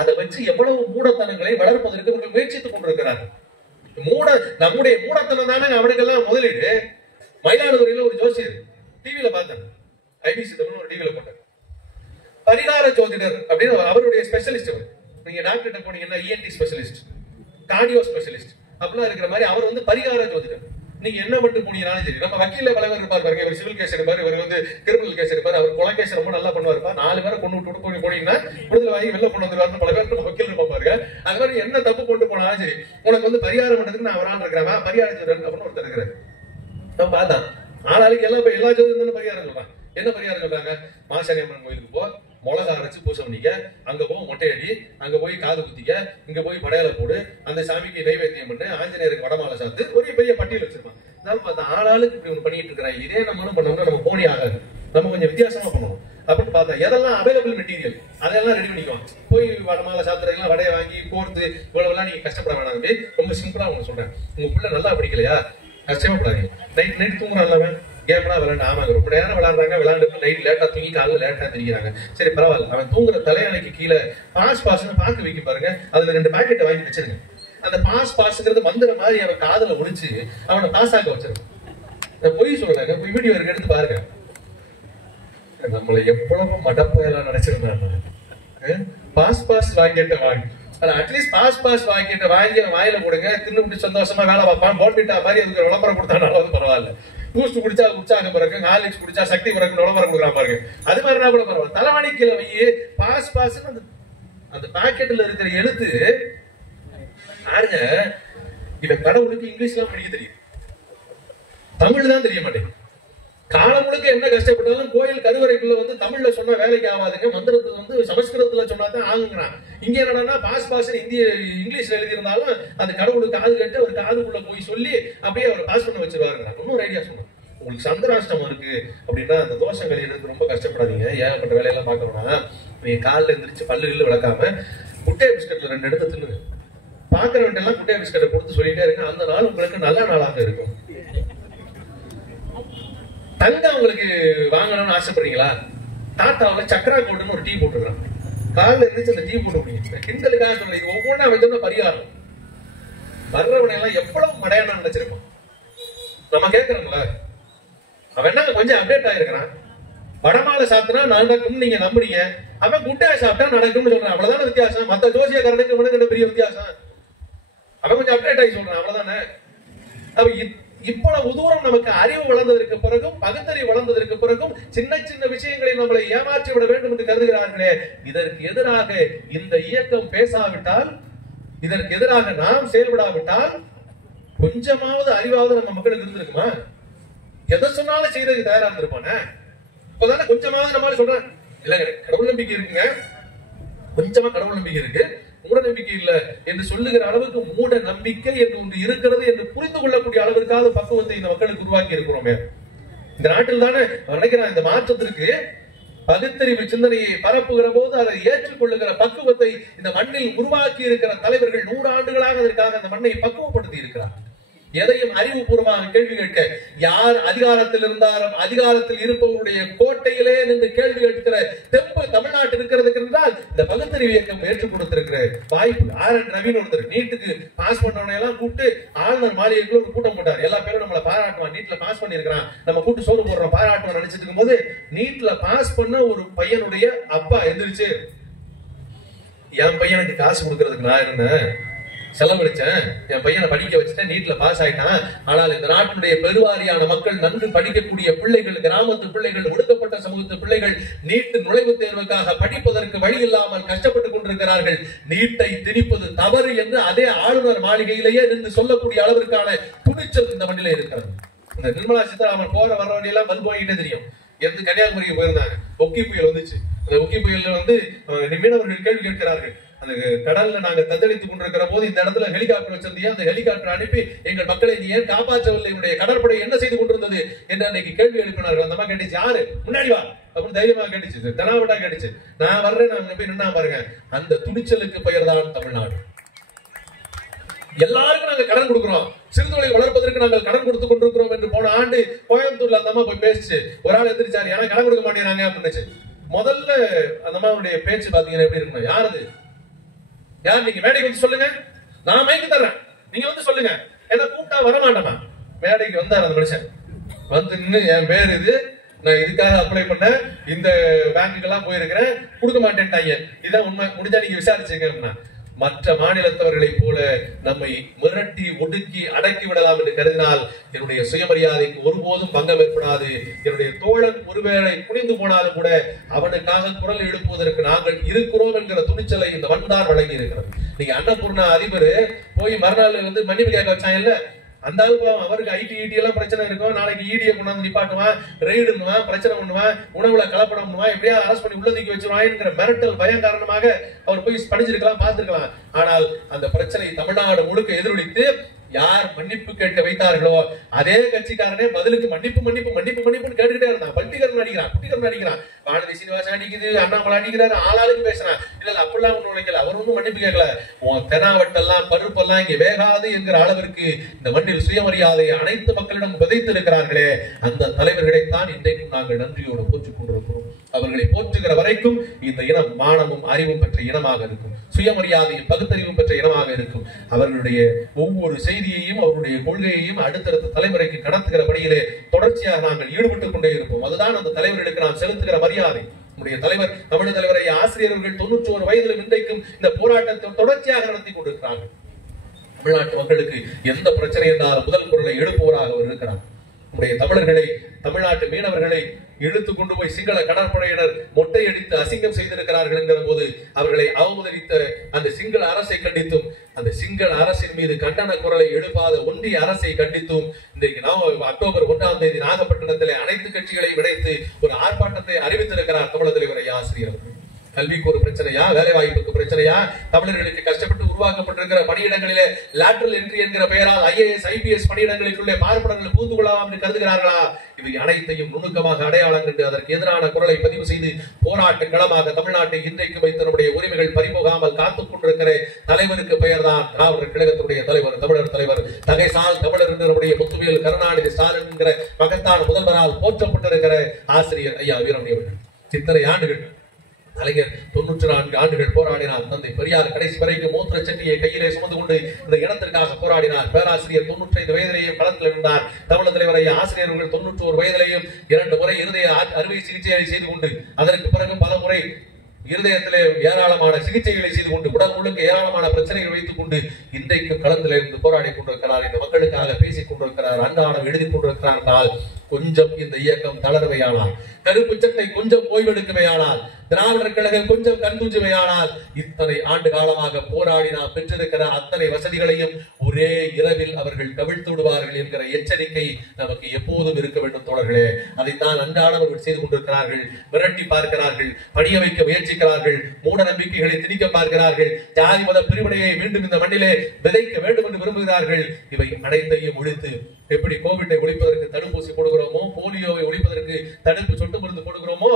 அதை வச்சு எவ்வளவு மூடத்தனங்களை வளர்ப்பதற்கு இவர்கள் முயற்சித்துக் கொண்டிருக்கிறார்கள். நம்முடைய மூடத்தனம் தானே அவனுக்கெல்லாம் முதலீடு. மயிலாடுதுறையில ஒரு ஜோசியர் டிவியில பார்த்தேன், IBC தமிழ் ஒரு டிவியில போட்டார். பரிகார ஜோதிடர் அப்படின்னு அவருடைய ஸ்பெஷலிஸ்ட். நீங்க டாக்டர் போனீங்கன்னா ENT ஸ்பெஷலிஸ்ட், கார்டியோ ஸ்பெஷலிஸ்ட் அப்படிலாம் இருக்கிற மாதிரி அவர் பரிகார ஜோதிடர். நீங்க என்ன மட்டும் போனீங்கன்னாலும் சரி. நம்ம வக்கீல பல பேர் இருப்பார் பாருங்க, இவர் சிவில் கேஸ் எடுப்பார், இவர் கிரிமினல் கேஸ் எடுப்பார், அவர் கொலை கேஸ் ரொம்ப நல்லா பண்ணுவாருப்பா. 4 பேரை கொண்டு விட்டு போனீங்கன்னா விடுதலை வாங்கி வெளில கொண்டு வந்துருவாருன்னு பல பேர் வக்கீல் இருப்பா பாருங்க. அது மாதிரி என்ன தப்பு கொண்டு போனாலும் சரி, உனக்கு பரிகாரம் பண்றதுக்கு நான் அவரான் இருக்கிறேன், பரிகார ஜோதிடர் அப்படின்னு ஒருத்தர் இருக்கிறார். நம்ம பார்த்தா ஆளாளுக்கு எல்லா ஜோதிடரும் பரிகாரம் சொல்றாங்க. என்ன பரிகாரம் சொல்றாங்க? மாசாணி அம்மன் கோயிலுக்கு போ, மிளகா அரைச்சு பூசை பண்ணிக்க, அங்க போ மொட்டையடி, அங்க போய் காது குத்திக்க, இங்க போய் படையலை போடு, அந்த சாமிக்கு நைவேத்தியம் பண்ணு, ஆஞ்சநேயருக்கு வடமாலை சாத்து, ஒரு பெரிய பட்டியல் வச்சிருப்பான். ஆளாளுக்கு இப்படி ஒண்ணு பண்ணிட்டு இருக்கிறாங்க. இதே நம்மளும் பண்ணோம்னா நம்ம போனி ஆகாது. நம்ம கொஞ்சம் வித்தியாசமா பண்ணணும் அப்படின்னு பார்த்தா எதெல்லாம் அவைலபிள் மெட்டீரியல் அதெல்லாம் ரெடி பண்ணிக்குவான். போய் வடமாலை சாத்துறதுலாம் வடையை வாங்கி கோர்த்து இவ்வளவு எல்லாம் நீங்க கஷ்டப்பட வேணாம். ரொம்ப சிம்பிளா உங்களுக்கு சொல்றேன். உங்க பிள்ளை நல்லா படிக்கலையா, கஷ்டப்படாதீங்க. நைட் தூங்குறான் கேம்லாம் விளையாண்டு, ஆமாங்க ரொம்ப நேரம் விளையாடுறாங்க, விளையாண்டு நைட் லேட்டா தூங்கி காலையில் லேட்டா தெரிகிறாங்க. சரி பரவாயில்ல, அவன் தூங்குற தலையணைக்கு கீழே பாஸ்னு பாக்கு வைக்க பாருங்க, அதுல 2 பாக்கெட்டை வாங்கி வச்சிருங்க. அந்த பாஸ்ங்கிறது மந்திர மாதிரி அவன் காதல ஒழிச்சு அவனை பாஸ் ஆக்க வச்சிருங்க. பொய் சொல்றாங்க, போய் வீடியோ எடுத்து பாருங்க. நம்மளை எவ்வளவு மடப்பெல்லாம் நினைச்சிருந்தாங்க. பாஸ் வாங்கிட்ட வாங்கி அட்லீஸ்ட் பாஸ் வாங்கிட்ட வாங்கி வாயில கொடுங்க, தின்னு சந்தோஷமா வேலை பார்ப்பான். போட்மிட்டா மாதிரி அதுக்கு விளம்பரம் கொடுத்தாலும் பரவாயில்ல. பூஸ்ட் குடிச்சா உற்சாகம் பிறகு, ஹார்லிக்ஸ் குடிச்சா சக்தி பிறகு விளம்பரம் கொடுக்குறான் பாருங்க. அது மாதிரினா கூட பரவாயில்ல. தலைவாணி கீழே வையி பாஸ் அந்த பாக்கெட்ல இருக்கிற எழுத்து பாருங்க. இத கடவுளுக்கு இங்கிலீஷ்லாம் படிக்க தெரியும், தமிழ் தான் தெரிய மாட்டேங்குது. காலம் முழுக்க என்ன கஷ்டப்பட்டாலும் கோயில் கருவறைக்குள்ள தமிழ்ல சொன்னா வேலைக்கு ஆகாதுங்க, மந்திரத்தை சமஸ்கிருதத்துல சொன்னாதான் ஆகுங்கிறான். இங்க என்னன்னா பாஸ் இங்கிலீஷ்ல எழுதி இருந்தாலும் அந்த கடவுளுக்கு காது கட்டு ஒரு காதுக்குள்ள போய் சொல்லி அப்படியே அவரை பாஸ் பண்ண வச்சிருவாருங்க. இன்னொரு ஐடியா சொன்னோம், உங்களுக்கு சந்திராஷ்டமம் இருக்கு அப்படின்னா அந்த தோஷங்கள் எடுத்து ரொம்ப கஷ்டப்படாதீங்க, ஏகப்பட்ட வேலையெல்லாம் பார்க்கணும்னா நீங்க காலில் எந்திரிச்சு பல்லு விளக்காம குட்டையை பிஸ்கட்ல 2 எடுத்து தின்னு பாக்குறவன் எல்லாம் குட்டையை பிஸ்கட்டை கொடுத்து சொல்லிட்டே இருக்கு. அந்த நாள் உங்களுக்கு நல்ல நாளாக இருக்கும். தங்கம் உங்களுக்கு வாங்கணும்னு ஆசைப்படுறீங்களா? டாட்டாவில சக்கரா கோல்டுன்னு ஒரு டீ போட்டுருக்கான். காலில் இருந்துச்சு அந்த டீ போட்டு குடிங்க. கிண்டலுக்காக சொல்ல ஒவ்வொன்றா வச்சோம்னா பரிகாரம். வர்றவனை எல்லாம் எவ்வளவு மடையான நினைச்சிருக்கோம். நம்ம கேட்கறோம்ல, அவன் என்ன கொஞ்சம் அப்டேட் ஆயிருக்கிறான். வடமாலை சாப்பிட்டா நடக்கும் நீங்க நம்புறீங்க, அவன் குட்டையா சாப்பிட்டா நடக்கும்னு சொல்றான். அவ்வளவுதான வித்தியாசம். மத்த ஜோசியக்காரனுக்கு இவனுக்கு பெரிய வித்தியாசம். அவன் கொஞ்சம் அப்டேட் ஆகி சொல்றான், அவ்வளவுதானே. அவன் இவ்வளவு தூரம் நமக்கு அறிவு வளர்ந்ததற்கு பிறகும், பகுத்தறிவு வளர்ந்ததற்கு பிறகும் சின்ன சின்ன விஷயங்களை நம்மளை ஏமாற்றி விட வேண்டும் என்று கருதுகிறார்களே. இதற்கு எதிராக இந்த இயக்கம் பேசாவிட்டால், இதற்கு எதிராக நாம் செயல்படாவிட்டால் கொஞ்சமாவது அறிவாவது நம்ம மக்களுக்கு இருந்திருக்குமா? எதை சொன்னாலும் செய்யறதுக்கு தயாரா இருந்திருப்பானே. இப்பதானே கொஞ்சமாவது நம்மளால சொல்றேன் இல்லைங்க, கடவுள் நம்பிக்கை இருக்குங்க, கொஞ்சமா கடவுள் நம்பிக்கை இருக்கு, மூட நம்பிக்கை இல்ல என்று சொல்லுகிற அளவுக்கு மூட நம்பிக்கை என்று ஒன்று இருக்கிறது என்று புரிந்து கொள்ளக்கூடிய அளவிற்காக பக்குவத்தை இந்த மக்களுக்கு உருவாக்கி இருக்கிறோமே. இந்த நாட்டில் தானே நினைக்கிறான் இந்த மாற்றத்திற்கு பகுத்தறிவு சிந்தனையை பரப்புகிற போது அதை ஏற்றுக்கொள்ளுகிற பக்குவத்தை இந்த மண்ணில் உருவாக்கி இருக்கிற தலைவர்கள் 100 ஆண்டுகளாக அதற்காக அந்த மண்ணை பக்குவப்படுத்தி இருக்கிறார். எதையும் அறிவுபூர்வமாக கேள்வி கேட்க, யார் அதிகாரத்தில் இருந்தாலும் அதிகாரத்தில் இருப்பவருடைய கோட்டையிலே நின்று கேள்வி கேட்கிற தெம்பு தமிழ்நாட்டில் இருக்கிறதுக்கு என்றால் இந்த பகுத்தறிவு இயக்கம் ஏற்றுக் கொடுத்திருக்கிற வாய்ப்பு. RN ரவின்னு ஒருத்தர் நீட்டுக்கு பாஸ் பண்ணவனை எல்லாம் கூப்பிட்டு ஆளுநர் மாளிகைக்குள்ள ஒரு கூட்டம் போட்டார். எல்லா பேரும் நம்மளை பாராட்டுவான், நீட்ல பாஸ் பண்ணிருக்கிறான், நம்ம கூட்டு சோறு போடுறோம், பாராட்டுவான் நினைச்சிட்டு இருக்கும் போது நீட்ல பாஸ் பண்ண ஒரு பையனுடைய அப்பா எந்திரிச்சு, என் பையனுக்கு காசு கொடுக்கறதுக்கு நான் இருந்தேன், செலவழிச்சேன், என் பையனை படிக்க வச்சுட்டேன், நீட்ல பாஸ் ஆயிட்டான். ஆனால் இந்த நாட்டினுடைய பெருவாரியான மக்கள் நன்கு படிக்கக்கூடிய பிள்ளைகள், கிராமத்து பிள்ளைகள், ஒடுக்கப்பட்ட சமூகத்து பிள்ளைகள் நீட் நுழைவுத் தேர்வுக்காக படிப்பதற்கு வழி இல்லாமல் கஷ்டப்பட்டுக் கொண்டிருக்கிறார்கள். நீட்டை திணிப்பது தவறு என்று அதே ஆளுநர் மாளிகையிலேயே நின்று சொல்லக்கூடிய அளவிற்கான துணிச்சல் இந்த மண்ணிலே இருக்கிறது. இந்த நிர்மலா சீதாராமன் போற வர வழியெல்லாம் பல்பு வாங்கிட்டே தெரியும். எந்த கன்னியாகுமரிக்கு போயிருந்தாங்க, ஒக்கி புயல் வந்துச்சு. அந்த ஒக்கி புயல்ல மீனவர்கள் கேள்வி கேட்கிறார்கள், அந்த கடல்ல நாங்க தத்தளித்துக் கொண்டிருக்கிற போது இந்த இடத்துல ஹெலிகாப்டர் வச்சிருந்தியா, அந்த ஹெலிகாப்டர் அனுப்பி எங்கள் மக்களை நீ ஏன் காப்பாற்றவில்லை, உடைய கடற்படை என்ன செய்து கொண்டிருந்தது என்று அன்னைக்கு கேள்வி எழுப்பினார்கள். அந்த மாதிரி கேட்டுச்சு, யாரு முன்னாடி வா அப்படின்னு தைரியமா கேட்டுச்சு, தெனாவட்டா கேட்டுச்சு, நான் வர்றேன், நான் போய் நின்னா பாருங்க. அந்த துணிச்சலுக்கு பெயர் தான் தமிழ்நாடு. எல்லாருக்கும் நாங்க கடன் கொடுக்கிறோம், சிறுதொழில் வளர்ப்பதற்கு நாங்கள் கடன் கொடுத்துக் கொண்டிருக்கிறோம் என்று போன ஆண்டு கோயம்புத்தூர்ல அந்த அம்மா போய் பேசிச்சு. ஒரு ஆள் எந்திரிச்சாரு, ஏன்னா கடன் கொடுக்க மாட்டேங்கிறாங்க அப்படின்னு. முதல்ல அந்த அம்மாவுடைய பேச்சு பாத்தீங்கன்னா எப்படி இருக்கணும், யாரு யார் நீங்க மேடைக்கு வந்து சொல்லுங்க, நான் மைக்கு தர்றேன், நீங்க வந்து சொல்லுங்க, என்ன கூப்பிட்டா வர மாட்டேமா. மேடைக்கு வந்தார் அந்த மனுஷன், வந்து நின்று என் பேர் இது, நான் இதுக்காக அப்ளை பண்ண, இந்த பேங்குக்கெல்லாம் போயிருக்கிறேன், கொடுக்க மாட்டேன்ட்டாங்க, இதான் உண்மை, முடிஞ்சா நீங்க விசாரிச்சுங்க. மற்ற மாநிலத்தவர்களை போல நம்மை மிரட்டி ஒடுக்கி அடக்கி விடலாம் என்று கருதினால் என்னுடைய சுயமரியாதைக்கு ஒருபோதும் பங்கம் ஏற்படாது. என்னுடைய தோழன் ஒருவேளை குனிந்து போனாலும் கூட அவனுக்காக குரல் எழுப்புவதற்கு நாங்கள் இருக்கிறோம் என்கிற துணிச்சலை இந்த மண்தான் வழங்கி இருக்கிறது. நீங்க அன்னபூர்ணா அதிபர் போய் மறுநாள் மன்னிப்பு கேட்க வச்சாங்கல்ல, அந்த அனுபவம் அவருக்கு ஐடி எல்லாம் பிரச்சனை இருக்கும், நாளைக்கு ஈடியை கொண்டாந்து நிப்பாட்டுவான், ரெய்டுன்னுவான், பிரச்சனை பண்ணுவான், உணவுல கலப்படம் பண்ணுவான், எப்படியா அரசு பண்ணி உள்ளதுக்கு வச்சிருவாங்கிற மிரட்டல் பயம் காரணமாக அவர் போய் படிச்சிருக்கலாம், பார்த்திருக்கலாம். ஆனால் அந்த பிரச்சனை தமிழ்நாடு முழுக்க எதிரொலித்து யார் மன்னிப்பு கேட்க வைத்தார்களோ அதே கட்சிக்காரனே பதிலுக்கு மன்னிப்பு மன்னிப்பு மன்னிப்பு மன்னிப்புன்னு கேட்டுக்கிட்டே இருந்தான். பல்டிகரன் அடிக்கிறான், குட்டிகரன் அடிக்கிறான், வானதி சீனிவாசன் அடிக்குது, அண்ணாமலை அடிக்கிறாரு, ஆளாளுக்கு பேசுறான். இல்ல அப்படிலாம் ஒண்ணு நினைக்கல, அவர் ஒன்னும் மன்னிப்பு கேட்கல. உன் தெனாவட்டெல்லாம் பருப்பெல்லாம் இங்க வேகாது என்கிற அளவிற்கு இந்த மண்ணில் சுயமரியாதையை அனைத்து மக்களிடம் விதைத்து இருக்கிறார்களே, அந்த தலைவர்களைத்தான் இன்றைக்கும் நாங்கள் நன்றியோடு போற்றிக் கொண்டிருக்கிறோம். அவர்களை போற்றுகிற வரைக்கும் இந்த இனம் மானமும் அறிவும் பெற்ற இனமாக இருக்கும், சுயமரியாதையும் பகுத்தறிவும் பெற்ற இனமாக இருக்கும். அவர்களுடைய ஒவ்வொரு செய்தியையும் அவருடைய கொள்கையையும் அடுத்தடுத்த தலைமுறைக்கு கடத்துகிற பணியிலே தொடர்ச்சியாக நாங்கள் ஈடுபட்டுக் கொண்டே இருப்போம். அதுதான் அந்த தலைவர்களுக்கு நாம் செலுத்துகிற மரியாதை. நம்முடைய தலைவர், தமிழ் தலைவரை ஆசிரியர்கள் 91 வயதிலும் இன்றைக்கும் இந்த போராட்டத்தை தொடர்ச்சியாக நடத்தி கொண்டிருக்கிறார்கள். தமிழ்நாட்டு மக்களுக்கு எந்த பிரச்சனை என்றால் முதல் குரலை எழுப்புவராக அவர் இருக்கிறார். நம்முடைய தமிழர்களை, தமிழ்நாட்டு மீனவர்களை இழுத்து கொண்டு போய் சிங்கள கடற்படையினர் மொட்டையடித்து அசிங்கம் செய்திருக்கிறார்கள் என்கிற போது அவர்களை அவமதித்த அந்த சிங்கள அரசை கண்டித்தும், அந்த சிங்கள அரசின் மீது கண்டன குரலை எழுப்பாத ஒன்றிய அரசை கண்டித்தும் இன்றைக்கு அக்டோபர் 1ஆம் தேதி நாகப்பட்டினத்திலே அனைத்து கட்சிகளையும் இணைத்து ஒரு ஆர்ப்பாட்டத்தை அறிவித்திருக்கிறார் தமிழக தலைவர் ஆசிரியர். கல்விக்கு ஒரு பிரச்சனையா, வேலை வாய்ப்புக்கு பிரச்சனையா, தமிழர்களுக்கு கஷ்டப்பட்டு உருவாக்கப்பட்டிருக்கிற பணியிடங்களிலே லேட்டரல் என்ட்ரி என்கிற பெயரால் IAS IPS பணியிடங்களுக்குள்ளே பார்ப்பனர்கள் பூந்து கொள்ளலாம் என்று கருதுகிறார்களா? இவை அனைத்தையும் நுணுக்கமாக அடையாளம் கண்டு அதற்கு எதிரான குரலை பதிவு செய்து போராட்ட களமாக தமிழ்நாட்டை இன்றைக்கு வைத்த நம்முடைய உரிமைகள் பறிபோகாமல் காத்துக் கொண்டிருக்கிற தலைவருக்கு பெயர் தான் திராவிடர் கழகத்துடைய தலைவர், தமிழர் தலைவர், தகைசால் தமிழர் என்று நம்முடைய முத்துவேல் கருணாநிதி ஸ்டாலின் என்கிற மகத்தான முதல்வரால் போற்றப்பட்டிருக்கிற ஆசிரியர் ஐயா வீரமணி அவர்கள். இத்தனை ஆண்டுகள் கலைஞர் 94 ஆண்டுகள் போராடினார். தந்தை பெரியார் கடைசி வரைக்கும் மூத்திர சட்டியை கையிலே சுமந்து கொண்டு இந்த இடத்திற்காக போராடினார். பேராசிரியர் 95 வயதிலேயும் களத்தில் இருந்தார். தமிழக தலைவர் ஆசிரியர்கள் 91 வயதிலேயும் 2 முறை இருதய அறுவை சிகிச்சையை செய்து கொண்டு அதற்கு பிறகு பல முறை இருதயத்திலே ஏராளமான சிகிச்சைகளை செய்து கொண்டு உடல் முழுக்க ஏராளமான பிரச்சனைகள் வைத்துக் கொண்டு இன்றைக்கு களத்தில் இருந்து போராடி கொண்டிருக்கிறார். இந்த மக்களுக்காக பேசிக் கொண்டிருக்கிறார், அன்றாடம் எழுதி கொண்டிருக்கிறார். கொஞ்சம் இந்த இயக்கம் தளர்வையானால், கருப்பு சட்டை கொஞ்சம் ஓய்வெடுக்கவையானால் திராவிடர் கழகம் கொஞ்சம் கண்துஞ்சுமையானால் இத்தனை ஆண்டு காலமாக போராடி நாம் பெற்றிருக்கிற அத்தனை வசதிகளையும் ஒரே இரவில் அவர்கள் கவிழ்த்து விடுவார்கள் என்கிற எச்சரிக்கை நமக்கு எப்போதும் இருக்க வேண்டும் தோழர்களே. அதைத்தான் அன்றாடம் அவர்கள் செய்து கொண்டிருக்கிறார்கள். விரட்டி பார்க்கிறார்கள், பணிய வைக்க முயற்சிக்கிறார்கள், மூட நம்பிக்கைகளை திணிக்க பார்க்கிறார்கள், ஜாதி மத பிரிவினையை மீண்டும் இந்த மண்ணிலே விதைக்க வேண்டும் என்று விரும்புகிறார்கள். இவை அனைத்தையும் ஒழித்து எப்படி கோவிட்டை ஒழிப்பதற்கு தடுப்பூசி போடுகிறோமோ, போலியோவை ஒழிப்பதற்கு தடுப்பு சொட்டு மருந்து போடுகிறோமோ,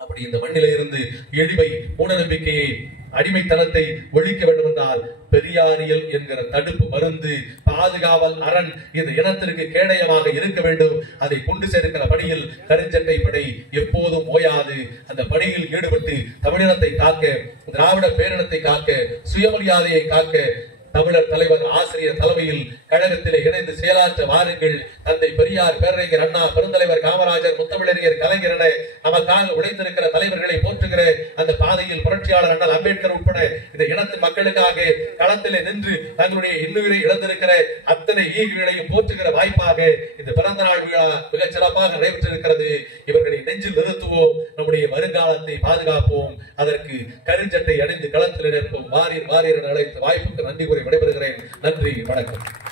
அப்படி இந்த மண்ணிலே இருந்து எளிமை, மூட நம்பிக்கையை, அடிமைத்தனத்தை ஒழிக்க வேண்டும் என்றால் பெரியாரியல் என்கிற தடுப்பு மருந்து, பாதுகாவல் அரண் இந்த இனத்திற்கு கேடயமாக இருக்க வேண்டும். அதை கொண்டு சேர்க்கிற பணியில் கருஞ்சட்டை படை எப்போதும் ஓயாது. அந்த பணியில் ஈடுபட்டு தமிழினத்தை காக்க, திராவிட பேரினத்தை காக்க, சுயமரியாதையை காக்க தமிழர் தலைவர் ஆசிரியர் தலைமையில் கழகத்திலே இணைந்து செயலாற்ற வாருங்கள். தந்தை பெரியார், பேரறிஞர் அண்ணா, பெருந்தலைவர் காமராஜர், முத்தமிழறிஞர் கலைஞர் என நமக்காக உழைத்திருக்கிற தலைவர்களை போற்றுகிற அந்த பாதையில் புரட்சியாளர் அண்ணல் அம்பேத்கர் உட்பட இந்த இனத்தின் மக்களுக்காக களத்திலே நின்று தங்களுடைய இன்னுயிரை இழந்திருக்கிற அத்தனை ஈகளையும் போற்றுகிற வாய்ப்பாக இந்த பிறந்த நாள் விழா மிகச் சிறப்பாக நடைபெற்றிருக்கிறது. இவர்களை நெஞ்சில் நிறுத்துவோம், நம்முடைய வருங்காலத்தை பாதுகாப்போம். அதற்கு கருஞ்சட்டை அணிந்து களத்தில் நிற்போம். வாரீர் வாரீர் அழைத்த வாய்ப்புக்கு நன்றி கூறி விடைபெறுகிறேன். நன்றி, வணக்கம்.